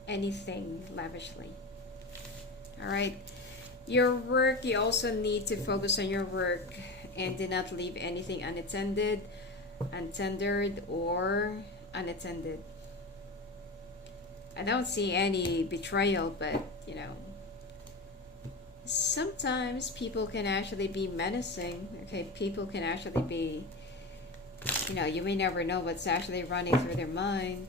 anything lavishly. All right? Your work, you also need to focus on your work and do not leave anything unattended, untendered, or unattended. I don't see any betrayal, but sometimes people can actually be menacing. Okay, people can actually be, you may never know what's actually running through their mind.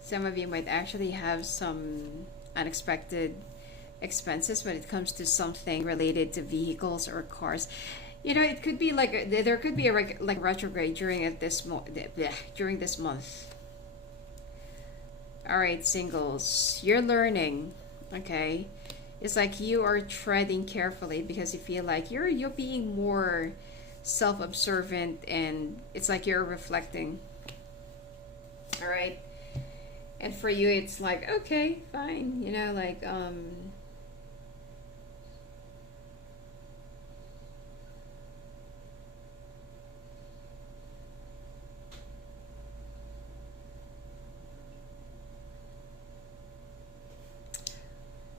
Some of you might actually have some unexpected expenses when it comes to something related to vehicles or cars. It could be like there could be a like retrograde during this month. All right, singles, you're learning. Okay, it's like you are treading carefully because you feel like you're being more self-observant, and it's like you're reflecting. All right. And for you, it's like, okay, fine,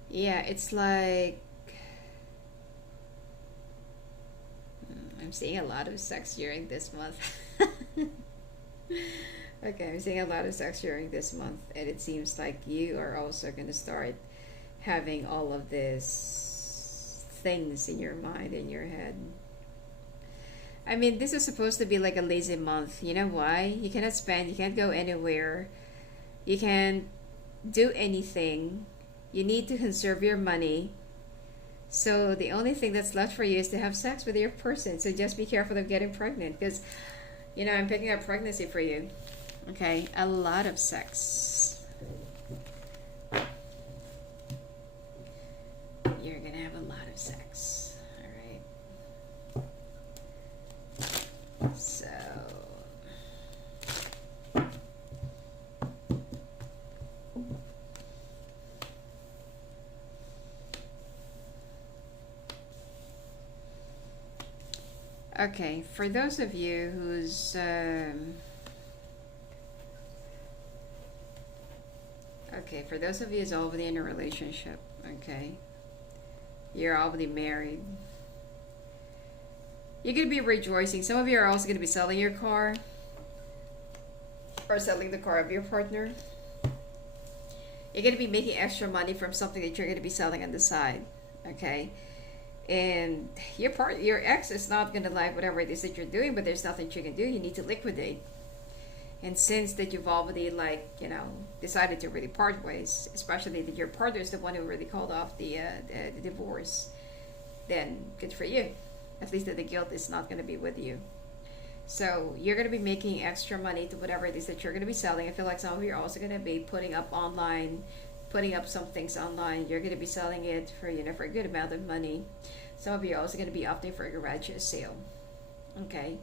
yeah, it's like, I'm seeing a lot of sex during this month. Okay, I'm seeing a lot of sex during this month, and it seems like you are also going to start having all of these things in your mind, in your head. I mean, this is supposed to be like a lazy month. You know why? You cannot spend, you can't go anywhere, you can't do anything. You need to conserve your money. So the only thing that's left for you is to have sex with your person. So just be careful of getting pregnant, because, I'm picking up pregnancy for you. Okay, a lot of sex. You're gonna have a lot of sex. All right. So, okay, for those of you who's okay, for those of you who's already in a relationship, okay, you're already married, you're going to be rejoicing. Some of you are also going to be selling your car or selling the car of your partner. You're going to be making extra money from something that you're going to be selling on the side, okay? And your ex is not going to like whatever it is that you're doing, but there's nothing you can do. You need to liquidate. And since that you've already decided to really part ways, especially that your partner is the one who really called off the divorce, then good for you. At least that the guilt is not going to be with you. So you're going to be making extra money to whatever it is that you're going to be selling. I feel like some of you are also going to be putting up some things online. You're going to be selling it for for a good amount of money. Some of you are also going to be opting for a garage sale. Okay.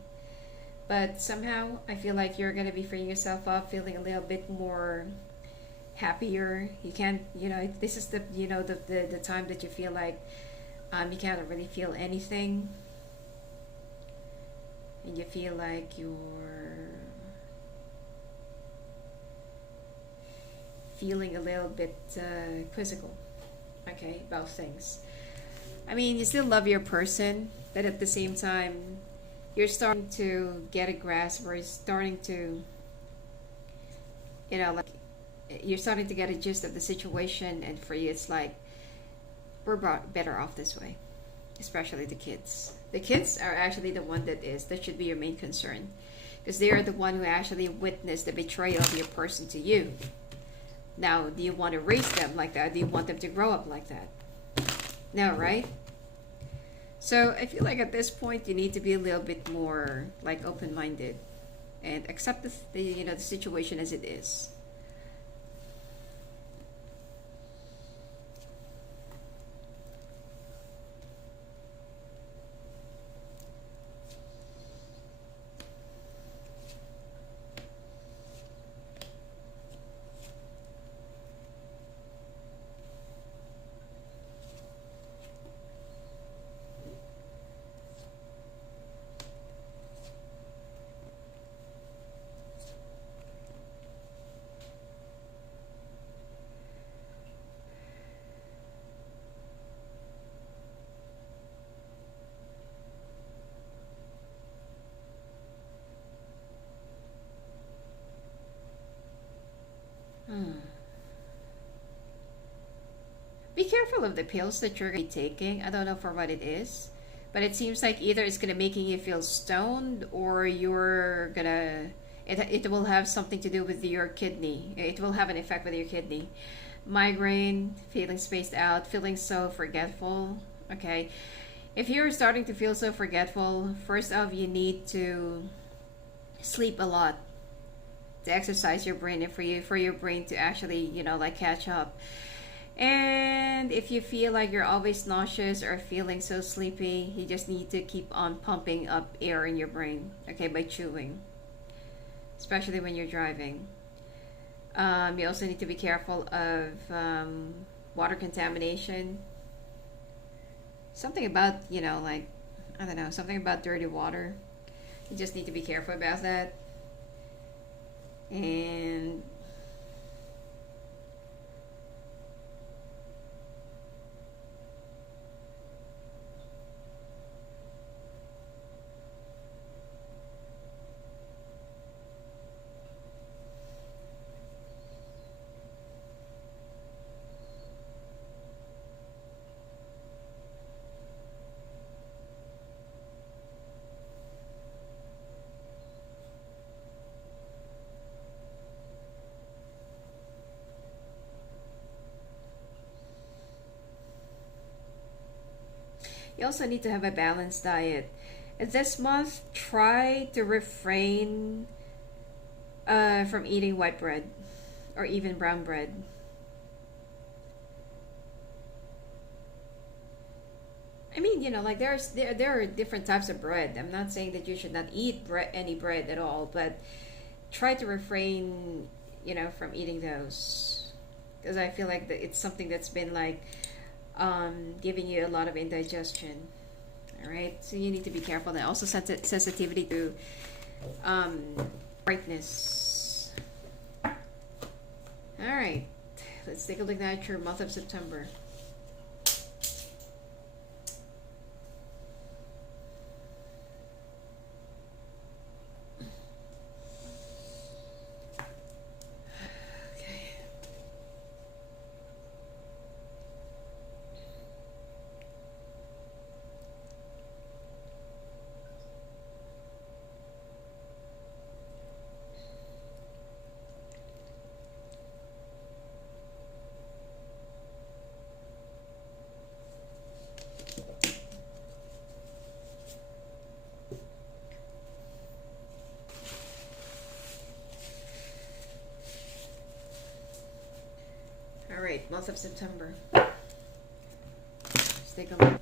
But somehow, I feel like you're going to be freeing yourself up, feeling a little bit more happier. You can't, this is the time that you feel like you can't really feel anything. And you feel like you're feeling a little bit quizzical, okay, about things. I mean, you still love your person, but at the same time, you're starting to get a grasp, or you're starting to, you're starting to get a gist of the situation, and for you, it's like, we're better off this way, especially the kids. The kids are actually the one that should be your main concern, because they are the one who actually witnessed the betrayal of your person to you. Now, do you want to raise them like that? Do you want them to grow up like that? No, right? So I feel like at this point you need to be a little bit more like open-minded and accept the situation as it is. careful of the pills that you're gonna be taking. I don't know for what it is, but it seems like either it's gonna making you feel stoned, or you're gonna it will have something to do with your kidney. It will have an effect with your kidney. Migraine, feeling spaced out, feeling so forgetful. Okay, if you're starting to feel so forgetful, first off, you need to sleep a lot to exercise your brain, and for your brain to actually, like, catch up. And if you feel like you're always nauseous or feeling so sleepy, you just need to keep on pumping up air in your brain, okay, by chewing, especially when you're driving. You also need to be careful of water contamination. Something about, like, I don't know, something about dirty water. You just need to be careful about that. And you also need to have a balanced diet. And this month, try to refrain from eating white bread or even brown bread. I mean, like, there are different types of bread. I'm not saying that you should not eat any bread at all, but try to refrain, from eating those, because I feel like it's something that's been, like, giving you a lot of indigestion. All right, so you need to be careful. And also sensitivity to brightness. All right, let's take a look at your month of September. All right, month of September. Let's take a look.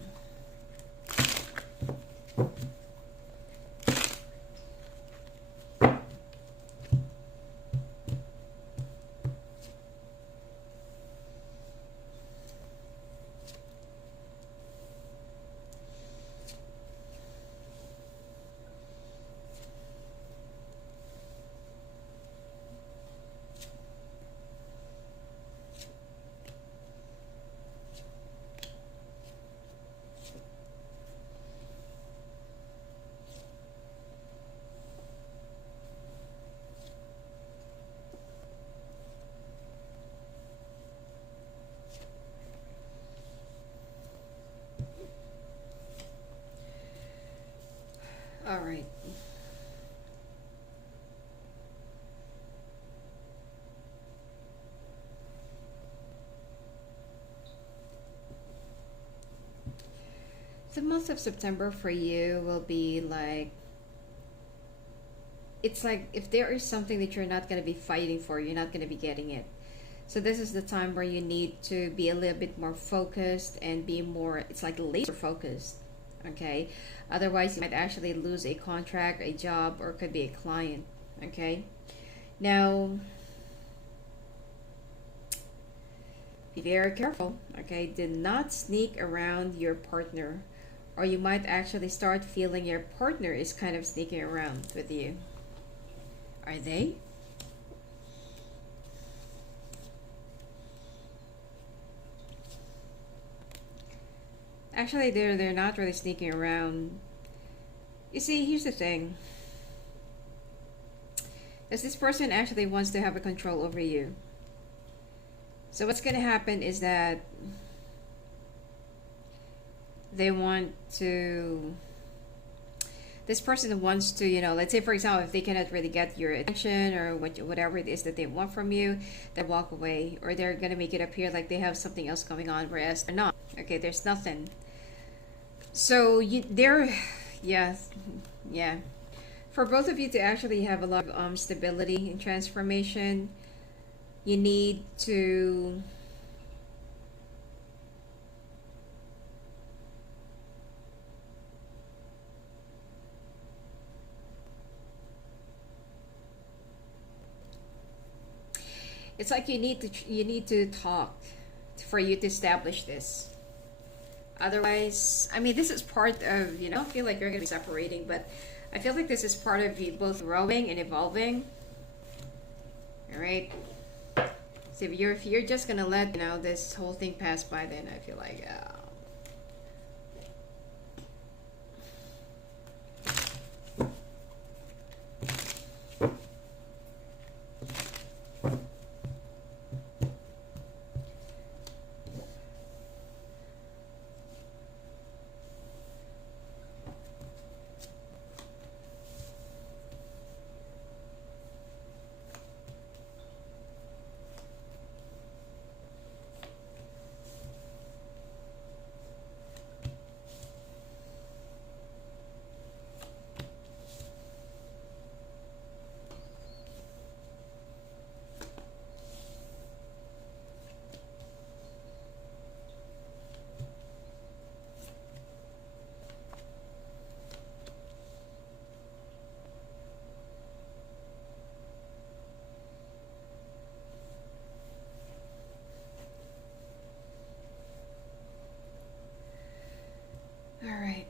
All right. The month of September for you will be like, it's like if there is something that you're not going to be fighting for, you're not going to be getting it. So this is the time where you need to be a little bit more focused and be more, it's like laser focused. Okay, otherwise you might actually lose a contract, a job, or could be a client. Okay, now be very careful. Okay, do not sneak around your partner, or you might actually start feeling your partner is kind of sneaking around with you. Are they? Actually, they're not really sneaking around. You see, here's the thing. Is this person actually wants to have a control over you. So what's gonna happen is that They want to, this person wants to, let's say for example, if they cannot really get your attention or whatever it is that they want from you, they walk away, or they're gonna make it appear like they have something else going on, whereas they're not. Okay, there's nothing. So they're, yeah, yeah. For both of you to actually have a lot of stability and transformation, you need to, it's like you need to talk for you to establish this. Otherwise, I mean, this is part of, I don't feel like you're going to be separating, but I feel like this is part of you both growing and evolving. All right. So if you're just going to let, this whole thing pass by, then I feel like, all right.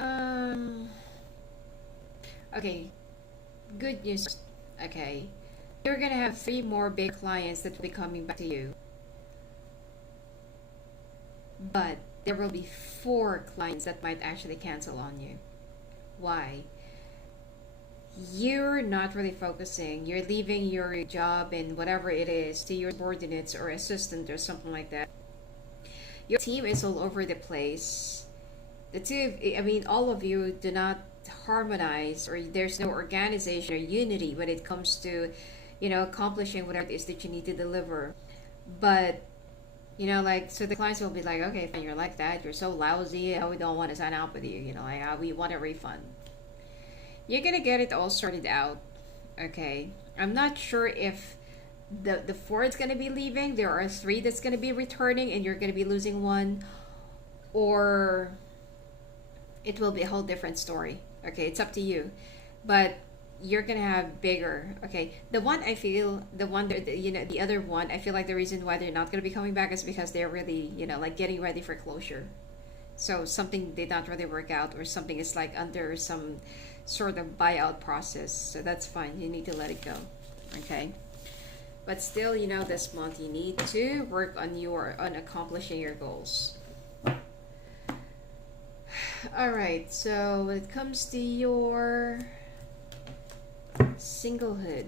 Um, okay, good news. Okay. You're gonna have three more big clients that will be coming back to you. But there will be four clients that might actually cancel on you. Why? You're not really focusing. You're leaving your job and whatever it is to your subordinates or assistant or something like that. Your team is all over the place. I mean, all of you do not harmonize, or there's no organization or unity when it comes to, accomplishing whatever it is that you need to deliver. But like, so the clients will be like, okay, fine, you're like that, you're so lousy, we don't want to sign up with you, like, we want a refund. You're gonna get it all sorted out, okay? I'm not sure if the four is gonna be leaving, there are three that's gonna be returning, and you're gonna be losing one, or it will be a whole different story. Okay, it's up to you. But you're gonna have bigger. Okay, the one I feel, the one that the other one, I feel like the reason why they're not gonna be coming back is because they're really, like getting ready for closure. So something did not really work out, or something is like under some sort of buyout process. So that's fine. You need to let it go. Okay. But still, this month you need to work on accomplishing your goals. All right, so when it comes to your singlehood,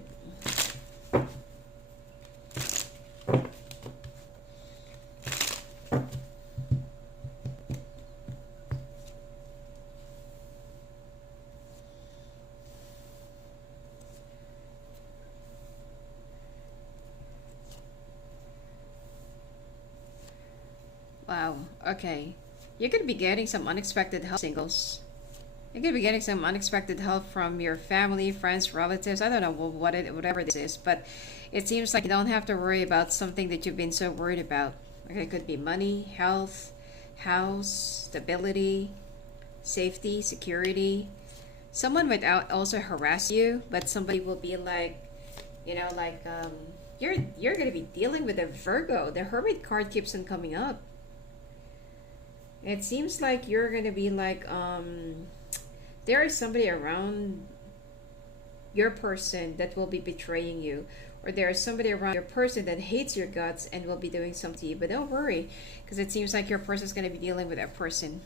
wow, okay. You're going to be getting some unexpected help, singles. You're going to be getting some unexpected help from your family, friends, relatives. I don't know whatever this is, but it seems like you don't have to worry about something that you've been so worried about. Okay, it could be money, health, house, stability, safety, security. Someone might also harass you, but somebody will be like, like you're gonna be dealing with a Virgo. The Hermit card keeps on coming up. It seems like you're gonna be like there is somebody around your person that will be betraying you, or there is somebody around your person that hates your guts and will be doing something to you. But don't worry, because it seems like your person is gonna be dealing with that person.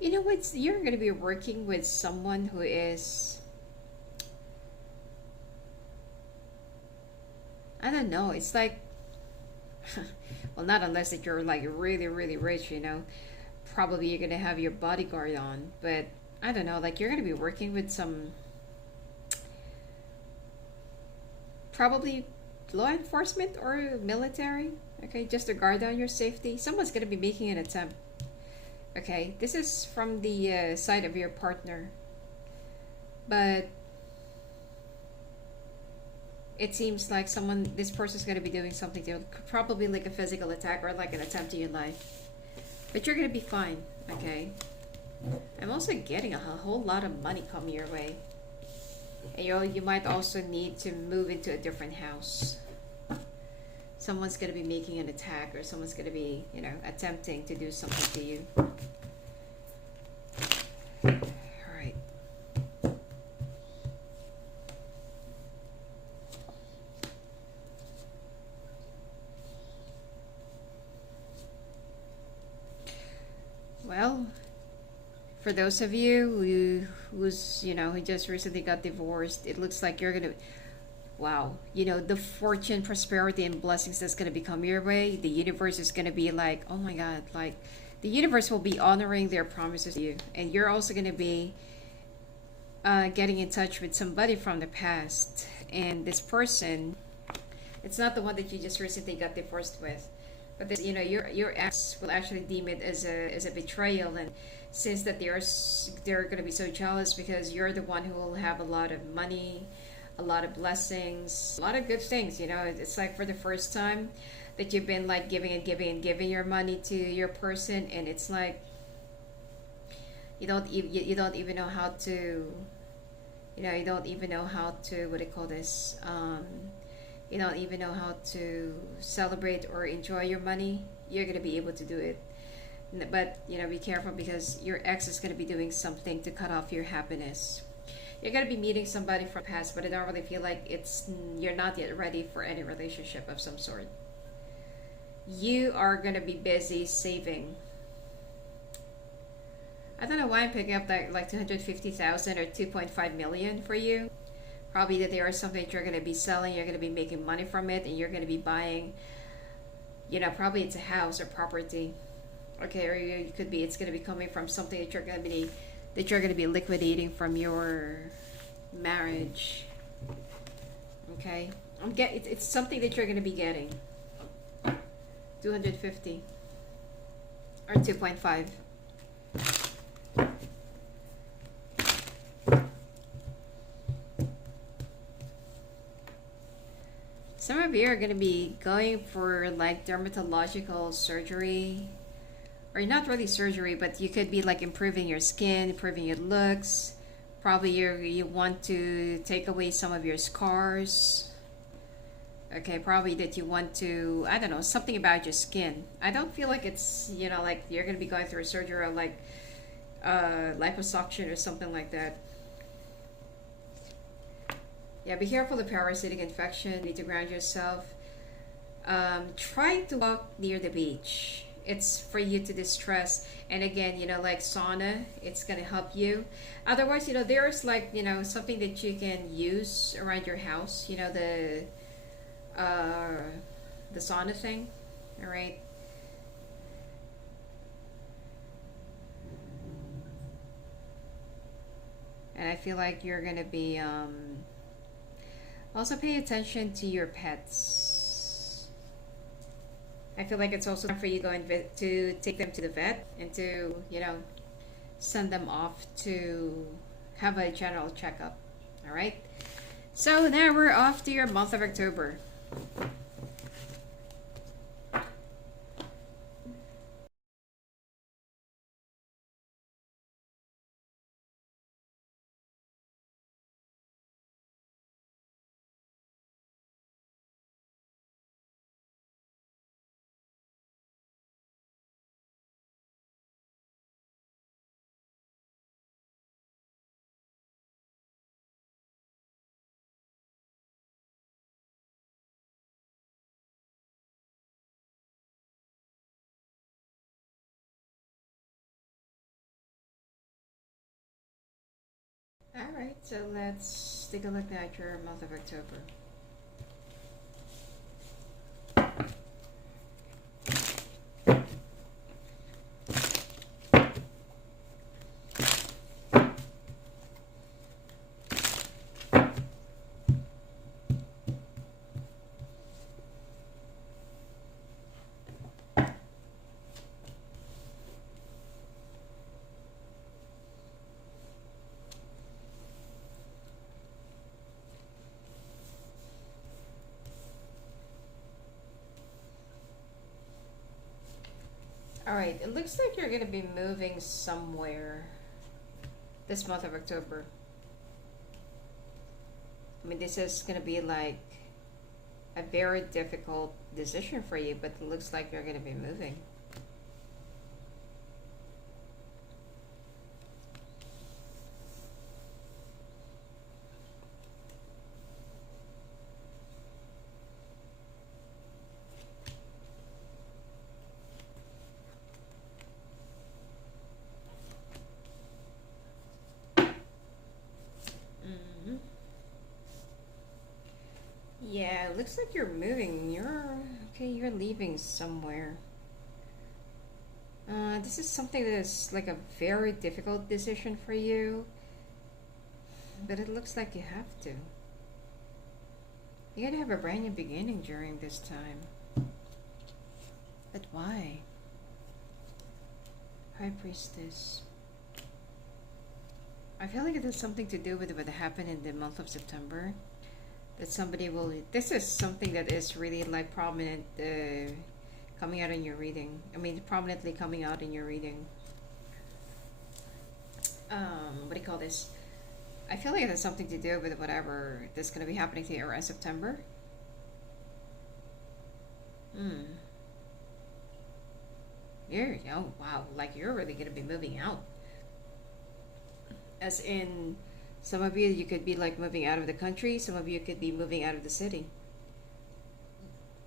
You know what? You're going to be working with someone who is, I don't know, it's like, well, not unless that you're like really, really rich, Probably you're going to have your bodyguard on, but I don't know, like you're going to be working with some, probably law enforcement or military, okay, just to guard down your safety. Someone's going to be making an attempt. Okay, this is from the side of your partner, but it seems like this person's going to be doing something to you, probably like a physical attack or like an attempt to your life. But you're going to be fine, okay? I'm also getting a whole lot of money coming your way. And you might also need to move into a different house. Someone's going to be making an attack, or someone's going to be, attempting to do something to you. All right. Well, for those of you who just recently got divorced, it looks like you're going to, wow, the fortune, prosperity, and blessings that's going to become your way, the universe is going to be like, oh my God, like the universe will be honoring their promises to you. And you're also going to be getting in touch with somebody from the past. And this person, it's not the one that you just recently got divorced with. But this, your ex will actually deem it as a betrayal, and since that they're going to be so jealous because you're the one who will have a lot of money, a lot of blessings, a lot of good things. It's like for the first time that you've been like giving and giving and giving your money to your person, and it's like you don't even know how to, you don't even know how to, what do you call this? You don't even know how to celebrate or enjoy your money. You're gonna be able to do it, but be careful, because your ex is gonna be doing something to cut off your happiness. You're gonna be meeting somebody from the past, but I don't really feel like you're not yet ready for any relationship of some sort. You are gonna be busy saving. I don't know why I'm picking up that like 250,000 or 2.5 million for you. Probably that there is something that you're going to be selling, you're going to be making money from it, and you're going to be buying, probably it's a house or property. Okay, or it could be it's going to be coming from something that you're going to be liquidating from your marriage. Okay, it's something that you're going to be getting. 250 or 2.5. Some of you are going to be going for like dermatological surgery, or not really surgery, but you could be like improving your skin, improving your looks. Probably you want to take away some of your scars. Okay, probably that you want to, I don't know, something about your skin. I don't feel like it's, like you're going to be going through a surgery or like liposuction or something like that. Yeah, be careful of parasitic infection. You need to ground yourself. Try to walk near the beach. It's for you to distress. And again, like sauna, it's going to help you. Otherwise, there's like, something that you can use around your house. the sauna thing. All right. And I feel like you're gonna be also pay attention to your pets. I feel like it's also time for you to take them to the vet and to, send them off to have a general checkup. All right. So now we're off to your month of October. All right. So let's take a look at your month of October. All right. It looks like you're gonna be moving somewhere this month of October. I mean, this is gonna be like a very difficult decision for you, but it looks like you're gonna be moving. Hmm. Yeah, it looks like you're moving. You're okay. You're leaving somewhere. This is something that is like a very difficult decision for you, but it looks like you have to. You're gonna have a brand new beginning during this time. But why? High Priestess. I feel like it has something to do with what happened in the month of September. That somebody will. This is something that is really like prominent, coming out in your reading. I mean, prominently coming out in your reading. What do you call this? I feel like it has something to do with whatever that's going to be happening to you around September. Hmm. Oh wow, like you're really going to be moving out. As in, some of you could be like moving out of the country, some of you could be moving out of the city,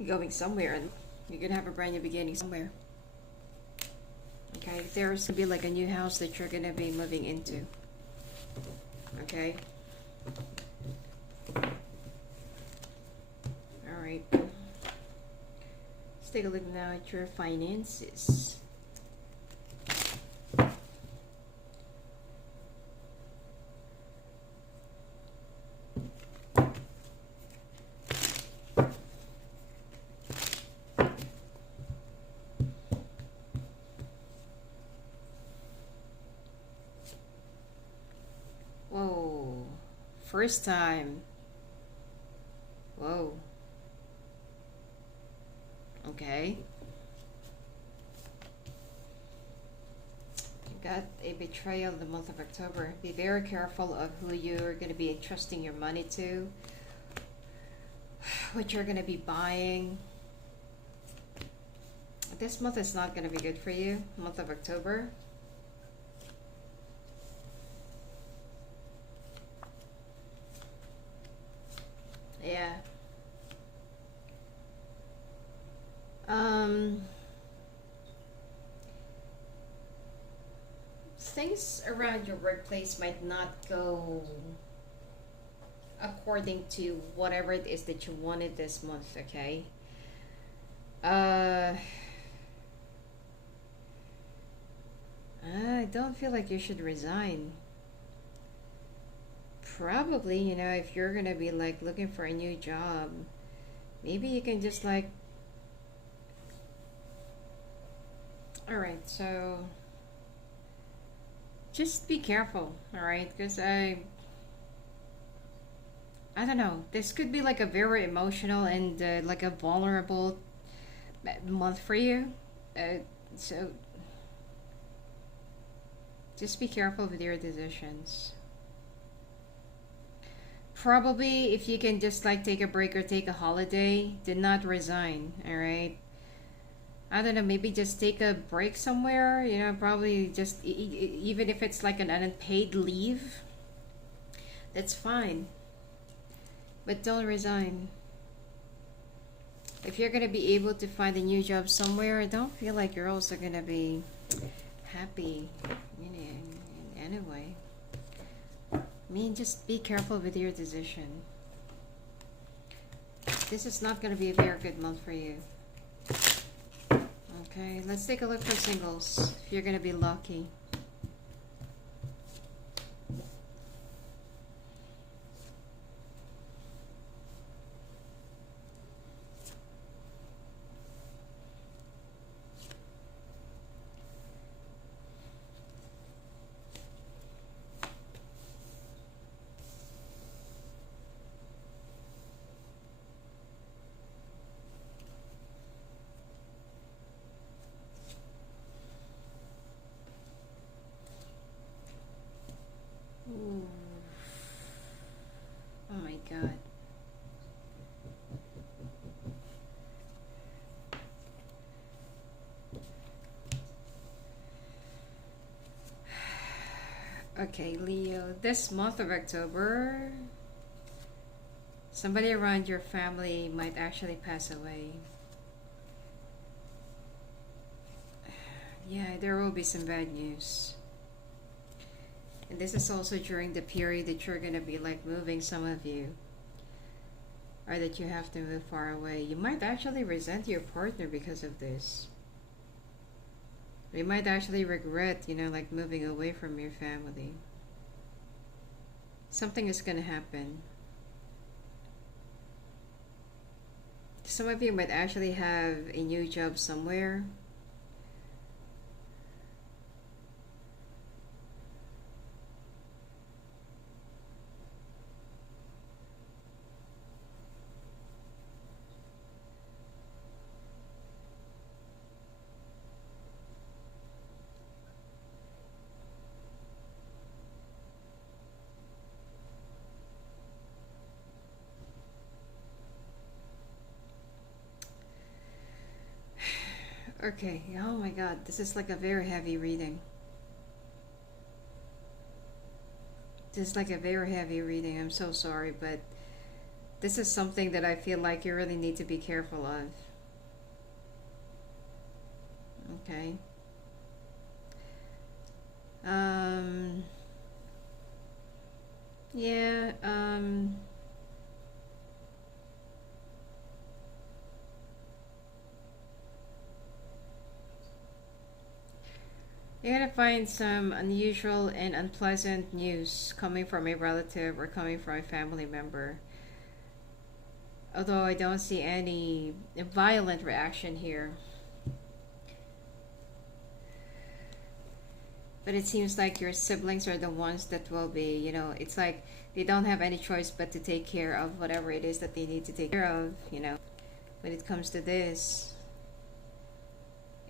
going somewhere, and you're going to have a brand new beginning somewhere. Okay, there's going to be like a new house that you're going to be moving into. Okay. All right. Let's take a look now at your finances. Whoa. First time. Whoa. Okay. You got a betrayal in the month of October. Be very careful of who you're going to be entrusting your money to, what you're going to be buying. This month is not going to be good for you, month of October. Yeah. Things around your workplace might not go according to whatever it is that you wanted this month, okay? Uh, I don't feel like you should resign. Probably, if you're gonna be like looking for a new job, maybe you can just like, all right, so just be careful, all right? Because I don't know. This could be like a very emotional and like a vulnerable month for you. So just be careful with your decisions. Probably if you can just like take a break or take a holiday, do not resign, all right? I don't know, maybe just take a break somewhere, probably just even if it's like an unpaid leave, that's fine. But don't resign. If you're going to be able to find a new job somewhere, I don't feel like you're also going to be happy, in any way. I mean, just be careful with your decision. This is not going to be a very good month for you. Okay, let's take a look for singles, if you're going to be lucky. Ooh. Oh my god. Okay, Leo, this month of October, somebody around your family might actually pass away. Yeah, there will be some bad news. And this is also during the period that you're going to be like moving, some of you. Or that you have to move far away. You might actually resent your partner because of this. You might actually regret, like moving away from your family. Something is going to happen. Some of you might actually have a new job somewhere. Okay, oh my god, this is like a very heavy reading. This is like a very heavy reading. I'm so sorry, but this is something that I feel like you really need to be careful of. Okay. Yeah, you're gonna find some unusual and unpleasant news coming from a relative or coming from a family member. Although I don't see any violent reaction here. But it seems like your siblings are the ones that will be, it's like they don't have any choice but to take care of whatever it is that they need to take care of, when it comes to this.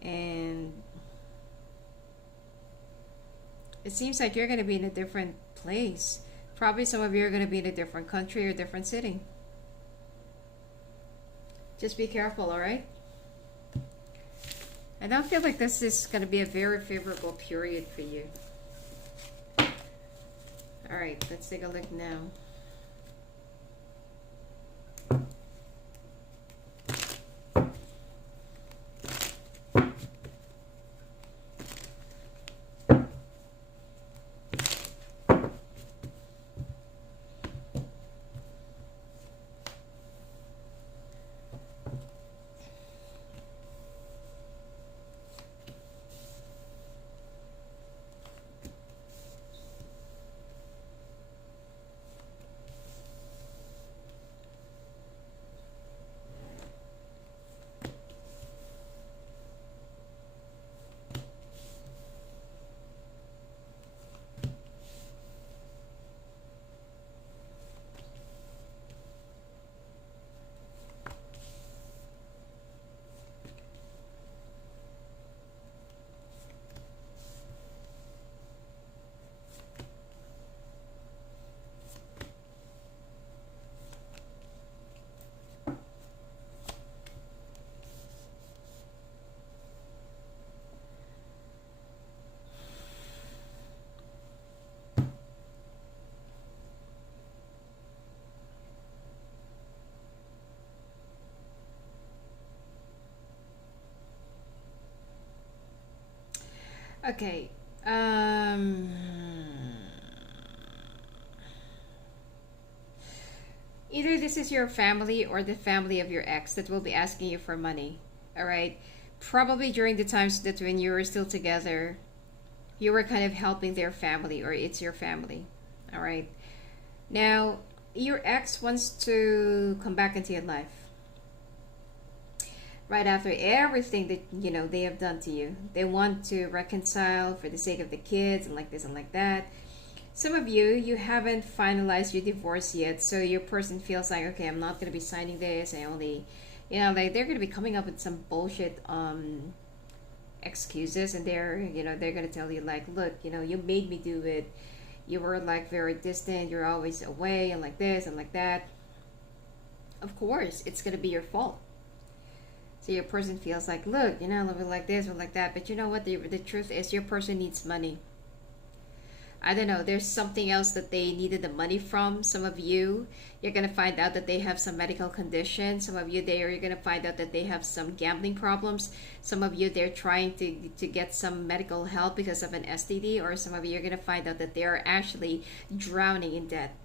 And it seems like you're going to be in a different place. Probably some of you are going to be in a different country or different city. Just be careful, alright? I don't feel like this is going to be a very favorable period for you. Alright, let's take a look now. Okay. Um, Either this is your family or the family of your ex that will be asking you for money. All right. Probably during the times that when you were still together, you were kind of helping their family or it's your family. All right. Now, your ex wants to come back into your life right after everything that they have done to you. They want to reconcile for the sake of the kids and like this and like that. Some of you haven't finalized your divorce yet, so your person feels like, okay, I'm not gonna be signing this. I only, like they're gonna be coming up with some bullshit excuses, and they're gonna tell you like, look, you made me do it. You were like very distant. You're always away, and like this and like that. Of course, it's gonna be your fault. So your person feels like, look, a little bit like this or like that. But you know what? The truth is, your person needs money. I don't know, there's something else that they needed the money from. Some of you, you're going to find out that they have some medical condition. Some of you, you're going to find out that they have some gambling problems. Some of you, they're trying to get some medical help because of an STD. Or some of you, you're going to find out that they are actually drowning in debt.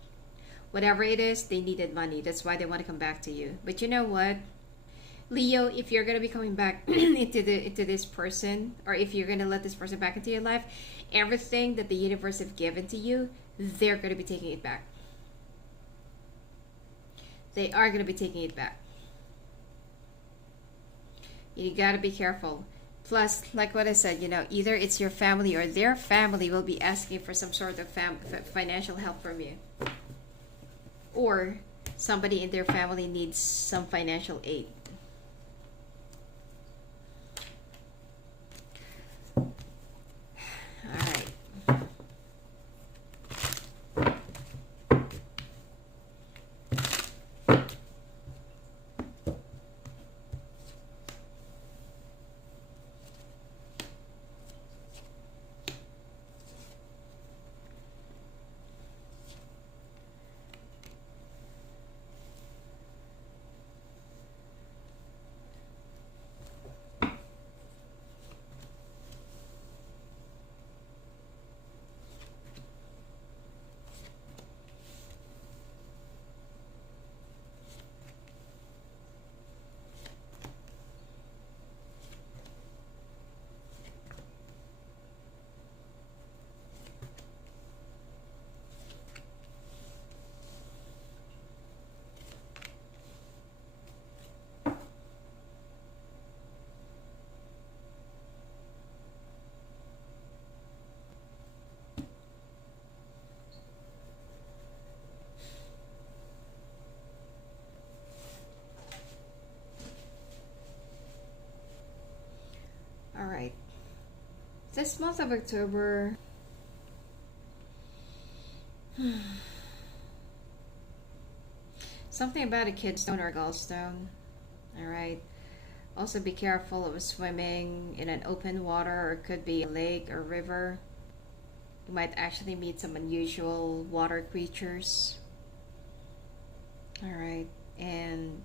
Whatever it is, they needed money. That's why they want to come back to you. But you know what? Leo, if you're gonna be coming back into this person, or if you're gonna let this person back into your life, everything that the universe have given to you, they're gonna be taking it back. They are gonna be taking it back. You gotta be careful. Plus, like what I said, either it's your family or their family will be asking for some sort of financial help from you, or somebody in their family needs some financial aid. All right. All right. This month of October, something about a kidstone or a gallstone. All right. Also, be careful of swimming in an open water, or it could be a lake or river. You might actually meet some unusual water creatures. All right. And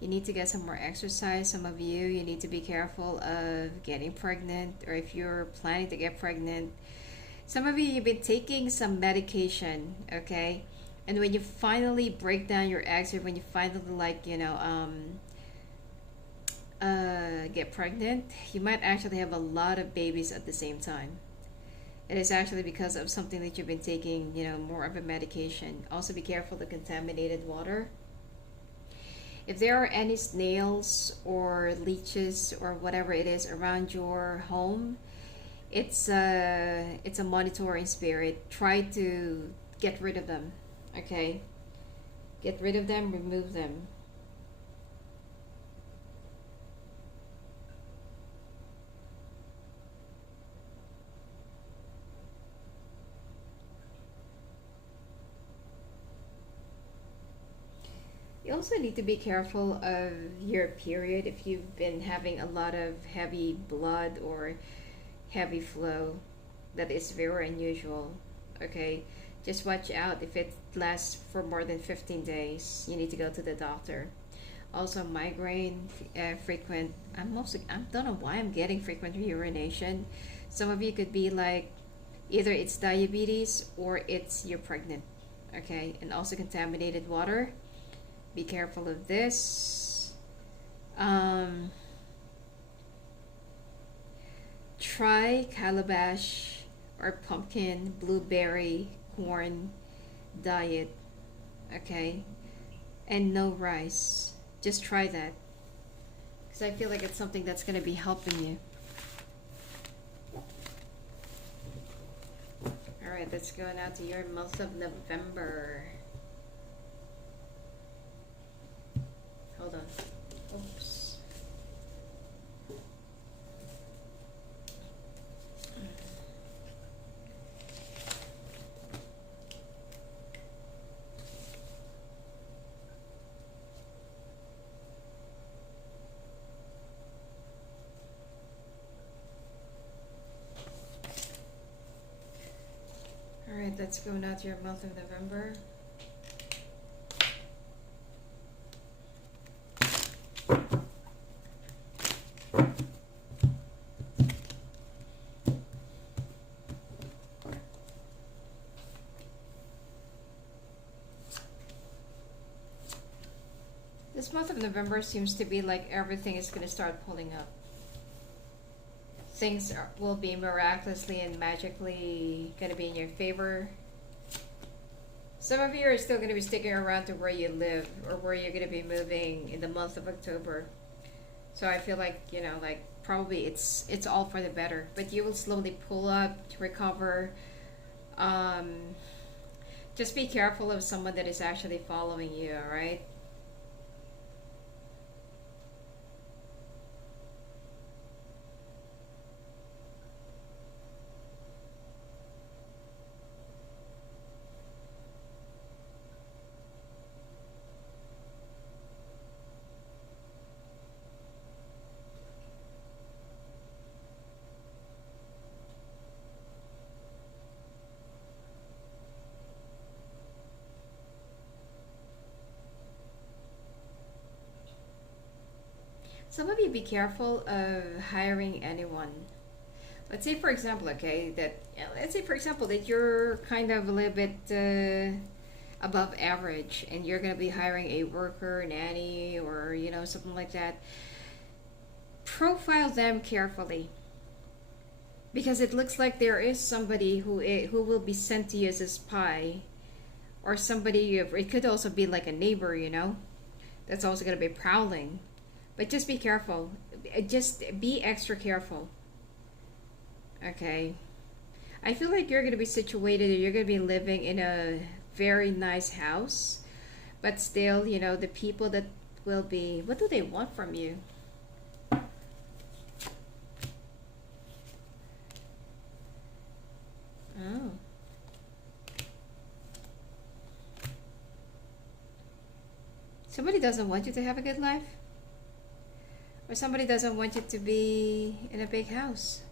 you need to get some more exercise. Some of you need to be careful of getting pregnant, or if you're planning to get pregnant. Some of you've been taking some medication, okay? And when you finally break down your eggs, or when you finally get pregnant, you might actually have a lot of babies at the same time. It is actually because of something that you've been taking, more of a medication. Also, be careful of the contaminated water. If there are any snails or leeches or whatever it is around your home, it's a monitoring spirit. Try to get rid of them. Okay, get rid of them, remove them. You also need to be careful of your period if you've been having a lot of heavy blood or heavy flow. That is very unusual. Okay, just watch out if it lasts for more than 15 days. You need to go to the doctor. Also migraine, frequent. I don't know why I'm getting frequent urination. Some of you could be like, either it's diabetes or it's you're pregnant. Okay, and also contaminated water. Be careful of this. Um, Try calabash or pumpkin, blueberry, corn diet. Okay, and no rice. Just try that because I feel like it's something that's going to be helping you. All right, let's go now to your month of November. Hold on. Oops. All right, let's go now to your month of November. This month of November seems to be like everything is going to start pulling up. Things will be miraculously and magically going to be in your favor. Some of you are still going to be sticking around to where you live or where you're going to be moving in the month of October. So I feel like, you know, like probably it's all for the better. But you will slowly pull up to recover. Just be careful of someone that is actually following you, alright? Some of you be careful of hiring anyone. Let's say, for example, okay, let's say, for example, that you're kind of a little bit above average, and you're gonna be hiring a worker, nanny, or you know something like that. Profile them carefully, because it looks like there is somebody who will be sent to you as a spy, or somebody. It could also be like a neighbor, you know, that's also gonna be prowling. But just be careful. Just be extra careful. Okay. I feel like you're going to be situated, you're going to be living in a very nice house. But still, you know, the people that will be, what do they want from you? Oh. Somebody doesn't want you to have a good life? Or somebody doesn't want you to be in a big house?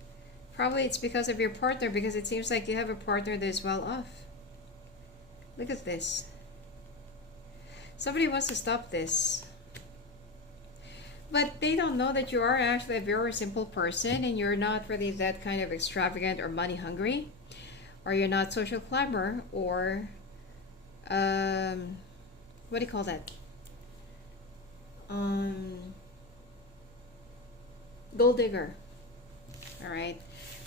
Probably it's because of your partner, because it seems like you have a partner that is well off. Look at this. Somebody wants to stop this. But they don't know that you are actually a very simple person and you're not really that kind of extravagant or money hungry. Or you're not social climber or what do you call that? Gold digger. Alright.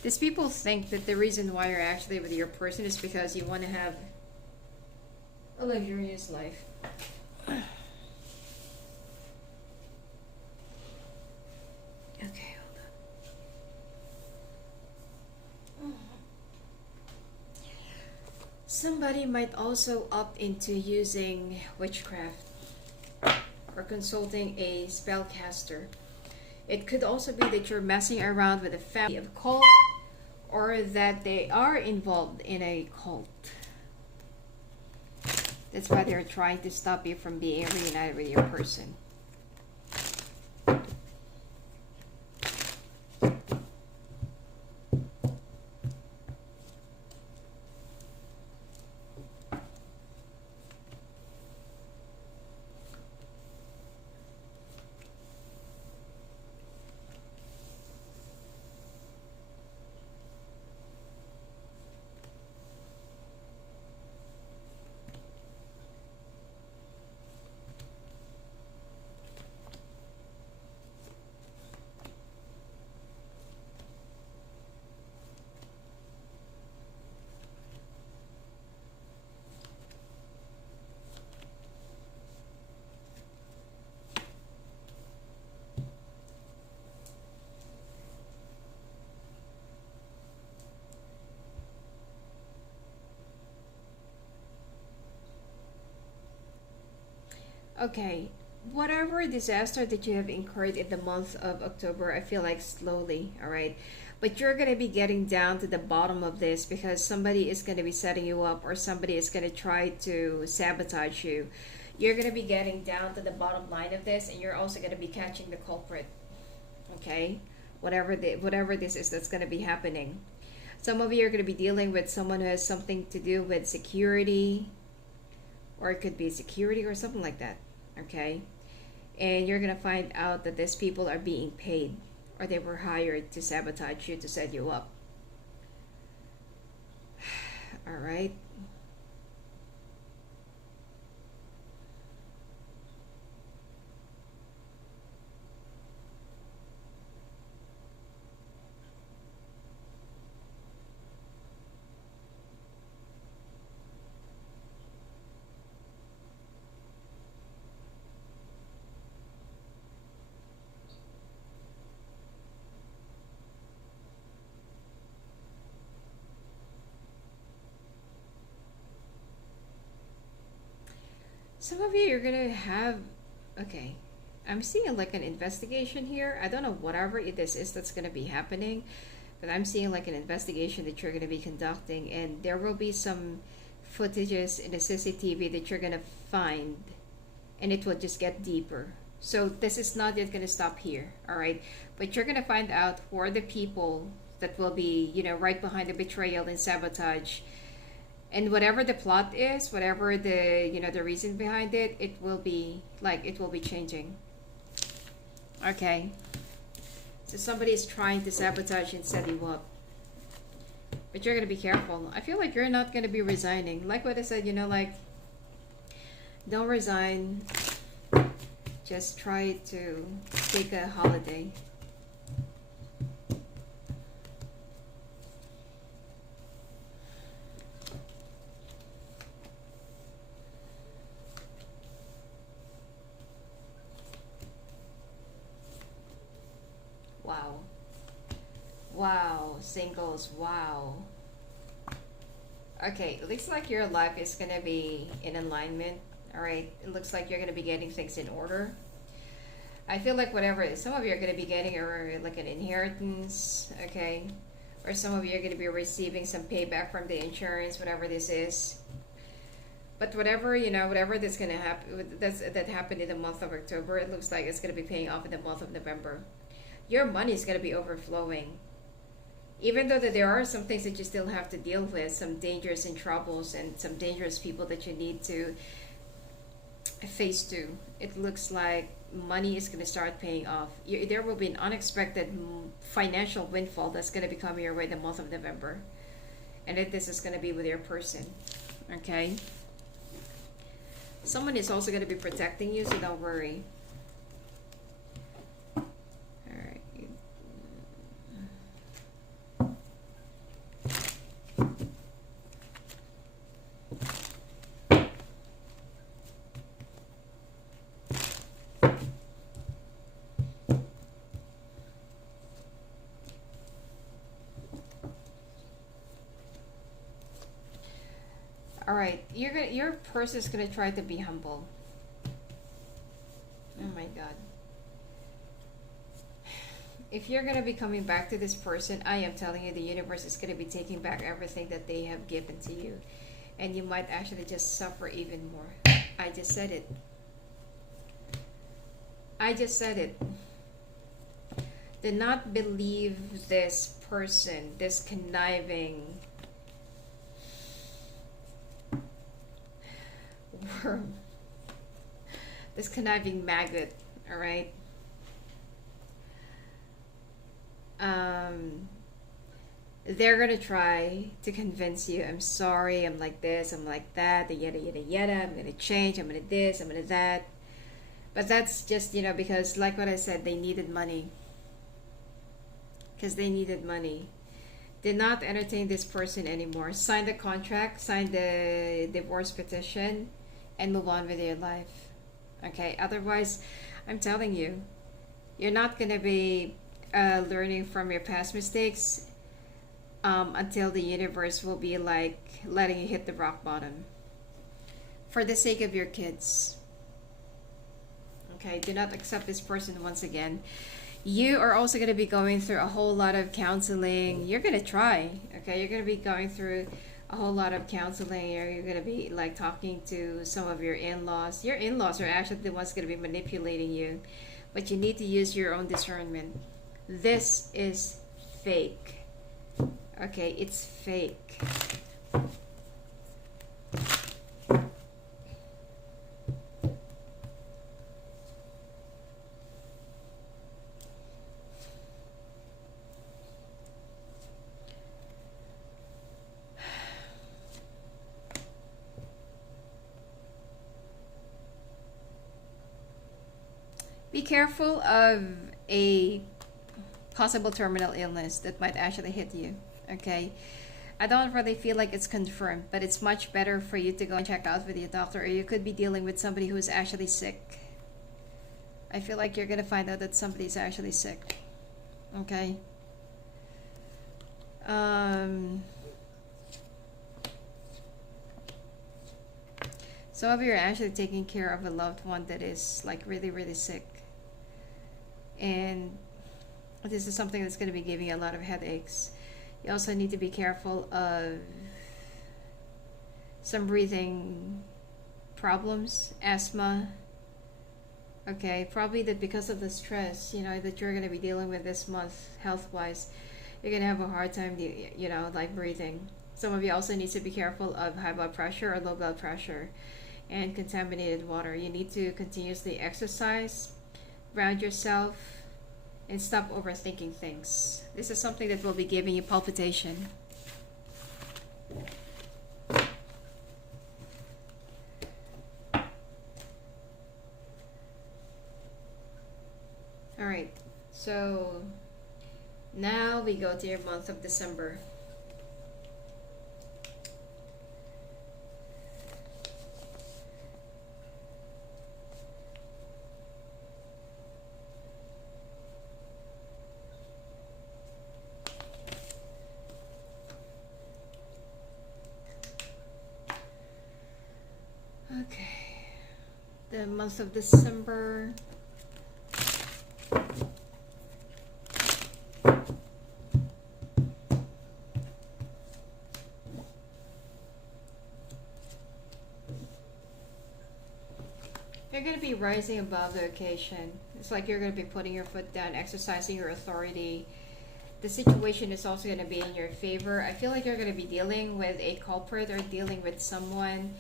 These people think that the reason why you're actually with your person is because you want to have a luxurious life. Okay, hold on. Somebody might also opt into using witchcraft or consulting a spellcaster. It could also be that you're messing around with a family of cult, or that they are involved in a cult. That's why they're trying to stop you from being reunited with your person. Okay, whatever disaster that you have incurred in the month of October, I feel like slowly, all right? But you're going to be getting down to the bottom of this because somebody is going to be setting you up or somebody is going to try to sabotage you. You're going to be getting down to the bottom line of this, and you're also going to be catching the culprit, okay? Whatever this is that's going to be happening. Some of you are going to be dealing with someone who has something to do with security, or it could be security or something like that, okay? And you're going to find out that these people are being paid or they were hired to sabotage you, to set you up. All right. Some of you, you're going to have, okay, I'm seeing like an investigation here. I don't know whatever it is that's going to be happening, but I'm seeing like an investigation that you're going to be conducting, and there will be some footages in the CCTV that you're going to find, and it will just get deeper. So this is not yet going to stop here, all right? But you're going to find out who are the people that will be, right behind the betrayal and sabotage. And whatever the plot is, whatever the reason behind it, it will be changing. Okay. So somebody is trying to sabotage and set you up. But you're going to be careful. I feel like you're not going to be resigning. Like what I said, don't resign. Just try to take a holiday. Wow. Wow, singles, wow. Okay, it looks like your life is going to be in alignment. All right, it looks like you're going to be getting things in order. I feel like some of you are going to be getting like an inheritance, okay? Or some of you are going to be receiving some payback from the insurance, whatever this is. But whatever that's going to happen, that happened in the month of October, it looks like it's going to be paying off in the month of November. Your money is going to be overflowing. Even though that there are some things that you still have to deal with, some dangers and troubles and some dangerous people that you need to face to, it looks like money is going to start paying off. There will be an unexpected financial windfall that's going to be coming your way in the month of November. And this is going to be with your person. Okay? Someone is also going to be protecting you, so don't worry. All right, your person is gonna try to be humble. Oh my God. If you're gonna be coming back to this person, I am telling you, the universe is gonna be taking back everything that they have given to you, and you might actually just suffer even more. I just said it. I just said it. Do not believe this person, this conniving worm, this conniving maggot, all right? They're gonna try to convince you, I'm sorry, I'm like this, I'm like that, the yada yada yada, I'm gonna change, I'm gonna this, I'm gonna that. But that's just, because like what I said, they needed money. Because they needed money. Did not entertain this person anymore. Sign the contract, sign the divorce petition, and move on with your life. Okay, otherwise, I'm telling you, you're not gonna be learning from your past mistakes until the universe will be like letting you hit the rock bottom. For the sake of your kids. Okay, do not accept this person once again. You are also going to be going through a whole lot of counseling. You're going to try, okay? You're going to be going through a whole lot of counseling, or you're going to be like talking to some of your in-laws. Your in-laws are actually the ones going to be manipulating you, but you need to use your own discernment. This is fake. Okay, it's fake. Be careful of a possible terminal illness that might actually hit you, okay? I don't really feel like it's confirmed, but it's much better for you to go and check out with your doctor, or you could be dealing with somebody who is actually sick. I feel like you're gonna find out that somebody's actually sick, okay? Some of you are actually taking care of a loved one that is like really, really sick. And this is something that's going to be giving you a lot of headaches. You also need to be careful of some breathing problems, asthma. Okay, probably that because of the stress, you know, that you're going to be dealing with this month health-wise, you're going to have a hard time, you know, like breathing. Some of you also need to be careful of high blood pressure or low blood pressure and contaminated water. You need to continuously exercise, ground yourself, and stop overthinking things. This is something that will be giving you palpitation. Alright, so now we go to your month of December. Okay, the month of December. You're going to be rising above the occasion. It's like you're going to be putting your foot down, exercising your authority. The situation is also going to be in your favor. I feel like you're going to be dealing with a culprit or dealing with someone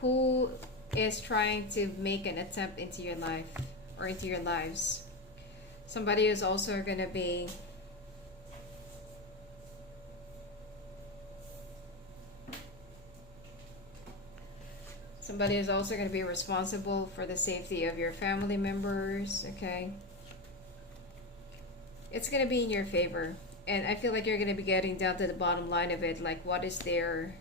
who is trying to make an attempt into your life or into your lives. Somebody is also going to be responsible for the safety of your family members, okay? It's going to be in your favor. And I feel like you're going to be getting down to the bottom line of it, like what is their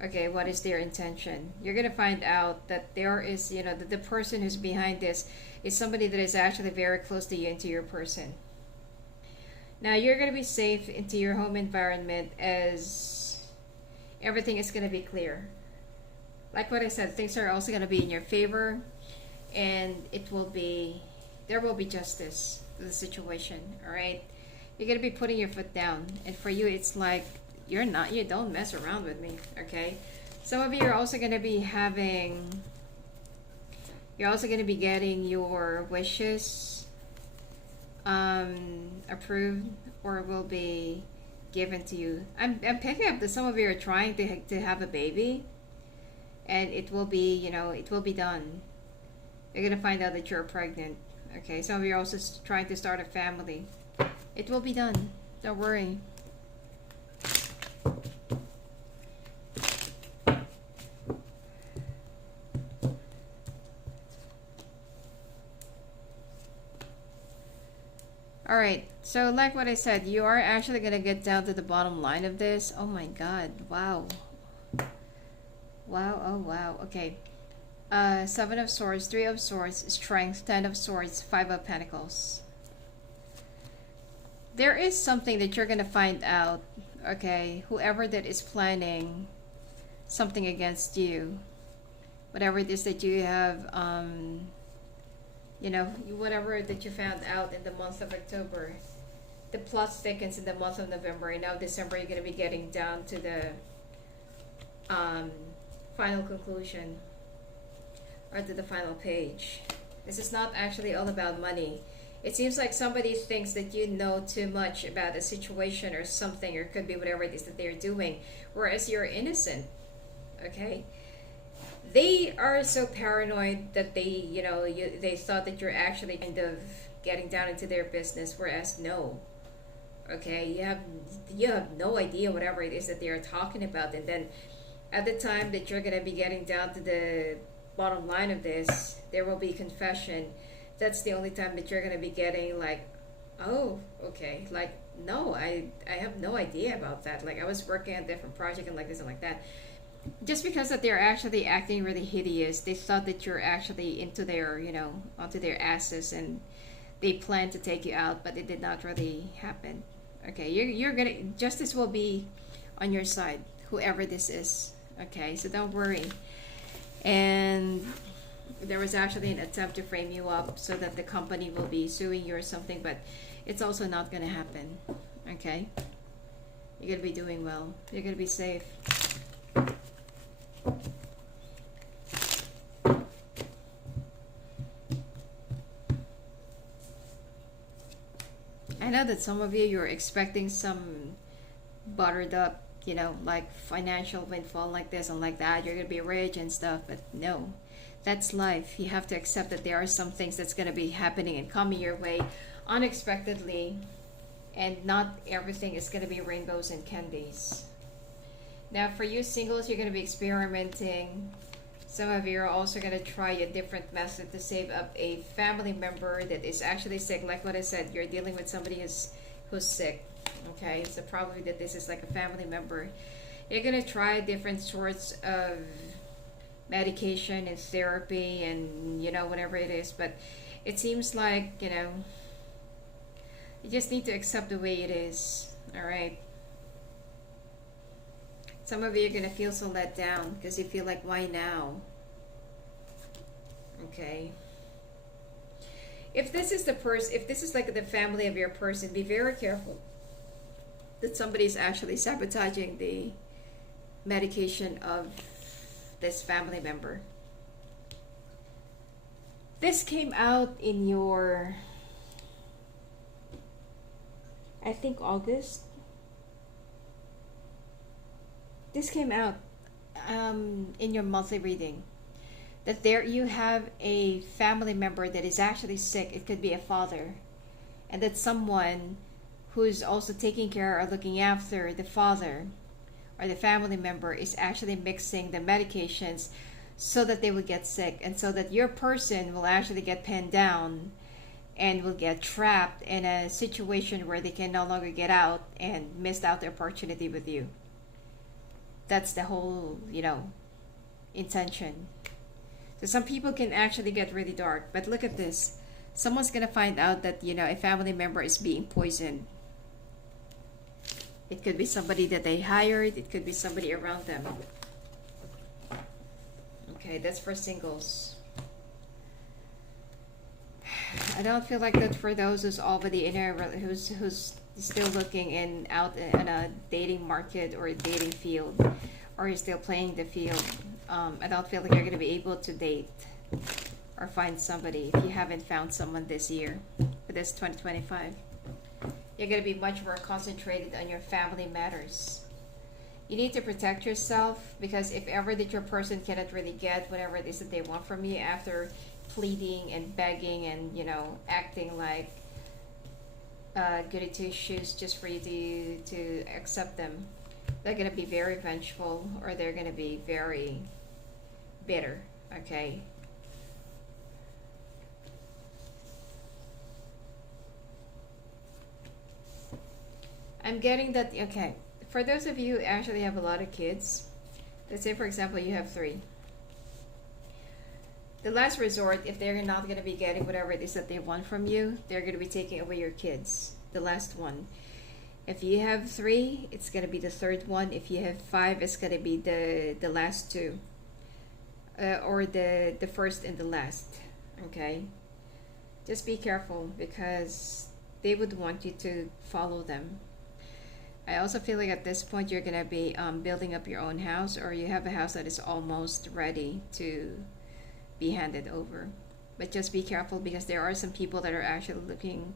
intention? You're going to find out that there is, you know, that the person who's behind this is somebody that is actually very close to you and to your person. Now you're going to be safe into your home environment as everything is going to be clear. Like what I said, things are also going to be in your favor, and there will be justice to the situation, all right? You're going to be putting your foot down, and for you, it's like, you don't mess around with me, okay? Some of you are also going to be getting your wishes approved or will be given to you. I'm picking up that some of you are trying to have a baby, and it will be, you know, it will be done. You're going to find out that you're pregnant, okay? Some of you are also trying to start a family. It will be done. Don't worry. Alright, so like what I said, you are actually going to get down to the bottom line of this. Oh my god, wow. Wow, oh wow, okay. 7 of Swords, 3 of Swords, Strength, 10 of Swords, 5 of Pentacles. There is something that you're going to find out, okay? Whoever that is planning something against you, whatever it is that you have whatever that you found out in the month of October, the plot thickens in the month of November, and now December you're going to be getting down to the um, final conclusion, or to the final page. This is not actually all about money. It seems like somebody thinks that you know too much about a situation or something, or it could be whatever it is that they're doing, whereas you're innocent. Okay? They are so paranoid that they thought that you're actually kind of getting down into their business, whereas no. Okay, you have no idea whatever it is that they are talking about, and then at the time that you're gonna be getting down to the bottom line of this, there will be confession. That's the only time that you're gonna be getting like, oh, okay, like no, I have no idea about that. Like I was working on a different project and like this and like that. Just because that they're actually acting really hideous, they thought that you're actually into their, onto their asses, and they plan to take you out, but it did not really happen. Okay, you're gonna, justice will be on your side, whoever this is. Okay, so don't worry. And there was actually an attempt to frame you up so that the company will be suing you or something, but it's also not gonna happen. Okay, you're gonna be doing well. You're gonna be safe. I know that some of you're expecting some buttered up, like financial windfall like this and like that. You're going to be rich and stuff, but no. That's life. You have to accept that there are some things that's going to be happening and coming your way unexpectedly, and not everything is going to be rainbows and candies. Now, for you singles, you're going to be experimenting. Some of you are also going to try a different method to save up a family member that is actually sick. Like what I said, you're dealing with somebody who's sick. Okay, so probably that this is like a family member. You're going to try different sorts of medication and therapy and, whatever it is. But it seems like, you just need to accept the way it is. All right. Some of you are going to feel so let down because you feel like, why now? Okay. If this is like the family of your person, be very careful that somebody's actually sabotaging the medication of this family member. This came out in your, I think, August. This came out in your monthly reading, that there you have a family member that is actually sick. It could be a father, and that someone who's also taking care or looking after the father or the family member is actually mixing the medications so that they will get sick, and so that your person will actually get pinned down and will get trapped in a situation where they can no longer get out and missed out the opportunity with you. That's the whole, intention. So some people can actually get really dark, but look at this. Someone's going to find out that, a family member is being poisoned. It could be somebody that they hired. It could be somebody around them. Okay, that's for singles. I don't feel like that for those who's already in a, who's still looking out in a dating market or a dating field, or you're still playing the field. I don't feel like you're going to be able to date or find somebody if you haven't found someone this year, for this 2025. You're going to be much more concentrated on your family matters. You need to protect yourself, because if ever that your person cannot really get whatever it is that they want from you after pleading and begging and, acting like goody two shoes just for you to accept them, they're going to be very vengeful, or they're going to be very bitter. Okay, I'm getting that. Okay, for those of you who actually have a lot of kids, let's say for example you have 3, the last resort, if they're not going to be getting whatever it is that they want from you, they're going to be taking away your kids. The last one. If you have 3, it's going to be the third one. If you have 5, it's going to be the last 2, or the first and the last. Okay. Just be careful because they would want you to follow them. I also feel like at this point you're gonna be building up your own house, or you have a house that is almost ready to be handed over. But just be careful because there are some people that are actually looking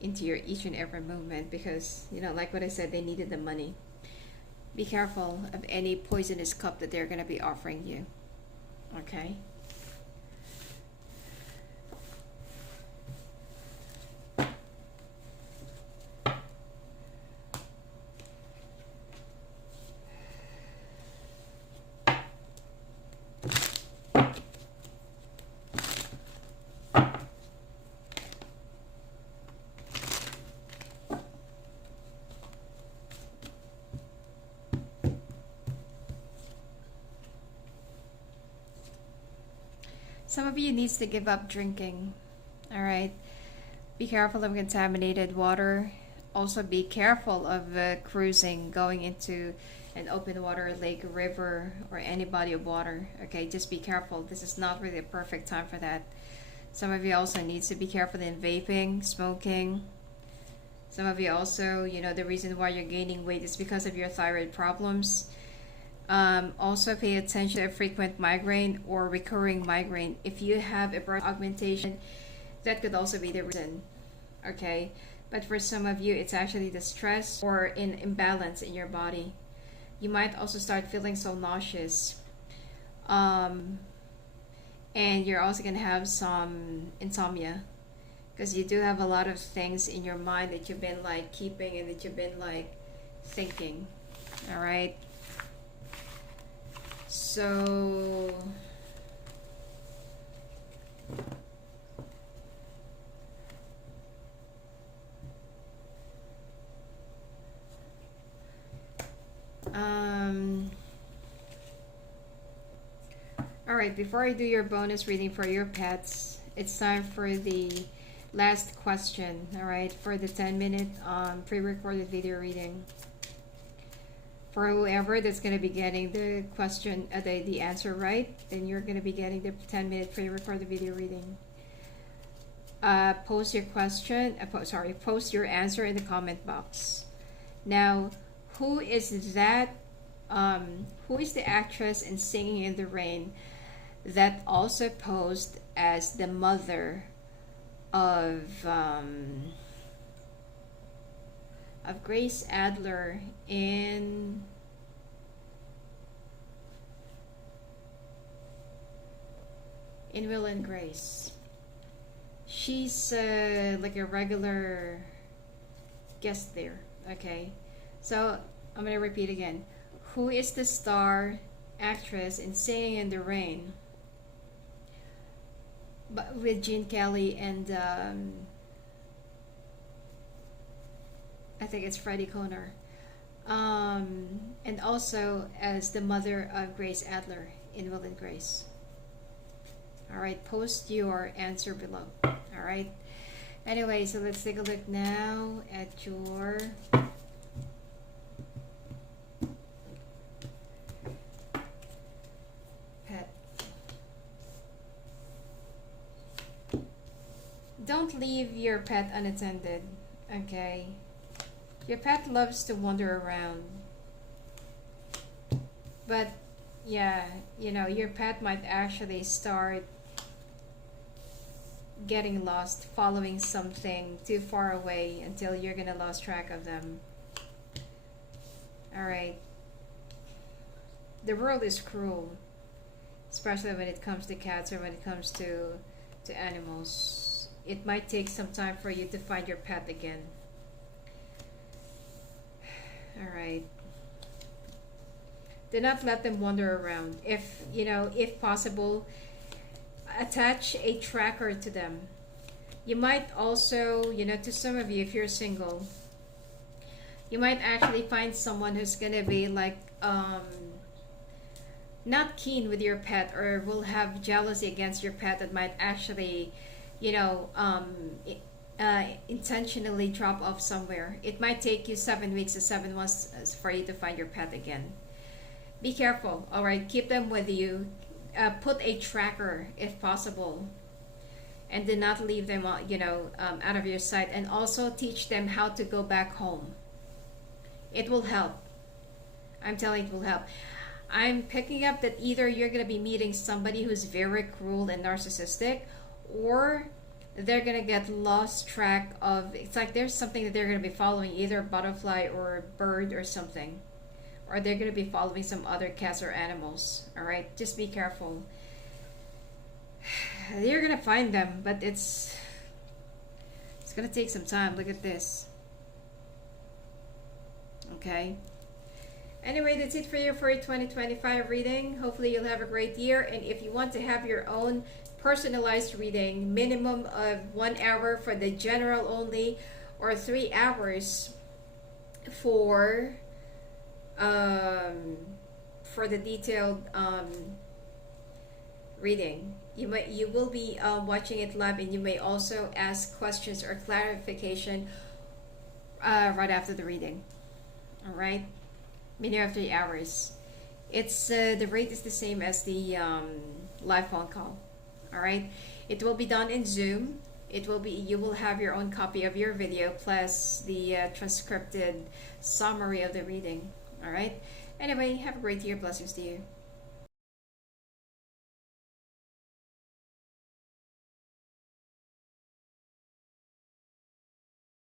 into your each and every movement because, like what I said, they needed the money. Be careful of any poisonous cup that they're going to be offering you. Okay? Some of you needs to give up drinking. All right? Be careful of contaminated water. Also be careful of cruising, going into an open water lake, river, or any body of water. Okay, just be careful. This is not really a perfect time for that. Some of you also needs to be careful in vaping, smoking. Some of you also, the reason why you're gaining weight is because of your thyroid problems. Also pay attention to frequent migraine or recurring migraine. If you have a breast augmentation, that could also be the reason. Okay, but for some of you it's actually the stress or an imbalance in your body. You might also start feeling so nauseous, and you're also going to have some insomnia because you do have a lot of things in your mind that you've been like keeping and that you've been like thinking. All right, so all right, before I do your bonus reading for your pets, it's time for the last question. All right, for the 10-minute pre-recorded video reading. For whoever that's going to be getting the question, the answer right, then you're going to be getting the 10-minute pre-recorded video reading. Post your question, post your answer in the comment box. Now, who is that? Who is the actress in Singing in the Rain that also posed as the mother of Grace Adler in Will and Grace? She's like a regular guest there. Okay, so I'm gonna repeat again. Who is the star actress in Singing in the Rain? But with Gene Kelly and I think it's Freddie Conner, and also as the mother of Grace Adler in Will and Grace. All right, post your answer below. All right. Anyway, so let's take a look now at your pet. Don't leave your pet unattended, okay? Your pet loves to wander around. But yeah, your pet might actually start getting lost, following something too far away until you're gonna lose track of them. Alright. The world is cruel, especially when it comes to cats or when it comes to animals. It might take some time for you to find your pet again. Alright. Do not let them wander around. If possible, attach a tracker to them. You might also, to some of you, if you're single, you might actually find someone who's gonna be like not keen with your pet or will have jealousy against your pet that might actually intentionally drop off somewhere. It might take you 7 weeks to 7 months for you to find your pet again. Be careful. All right, keep them with you. Put a tracker if possible. and do not leave them out of your sight, and also teach them how to go back home. It will help. I'm telling you, it will help. I'm picking up that either you're going to be meeting somebody who's very cruel and narcissistic, or they're going to get lost track of, it's like there's something that they're going to be following, either a butterfly or a bird or something, or they're going to be following some other cats or animals. All right, just be careful. You're going to find them, but it's going to take some time. Look at this. Okay. Anyway, that's it for you for a 2025 reading. Hopefully you'll have a great year. And if you want to have your own personalized reading, minimum of 1 hour for the general only, or 3 hours for the detailed reading. You will be watching it live, and you may also ask questions or clarification right after the reading. All right, minimum of 3 hours. It's the rate is the same as the live phone call. All right, it will be done in Zoom. You will have your own copy of your video plus the transcripted summary of the reading. All right. Anyway, have a great year. Blessings to you.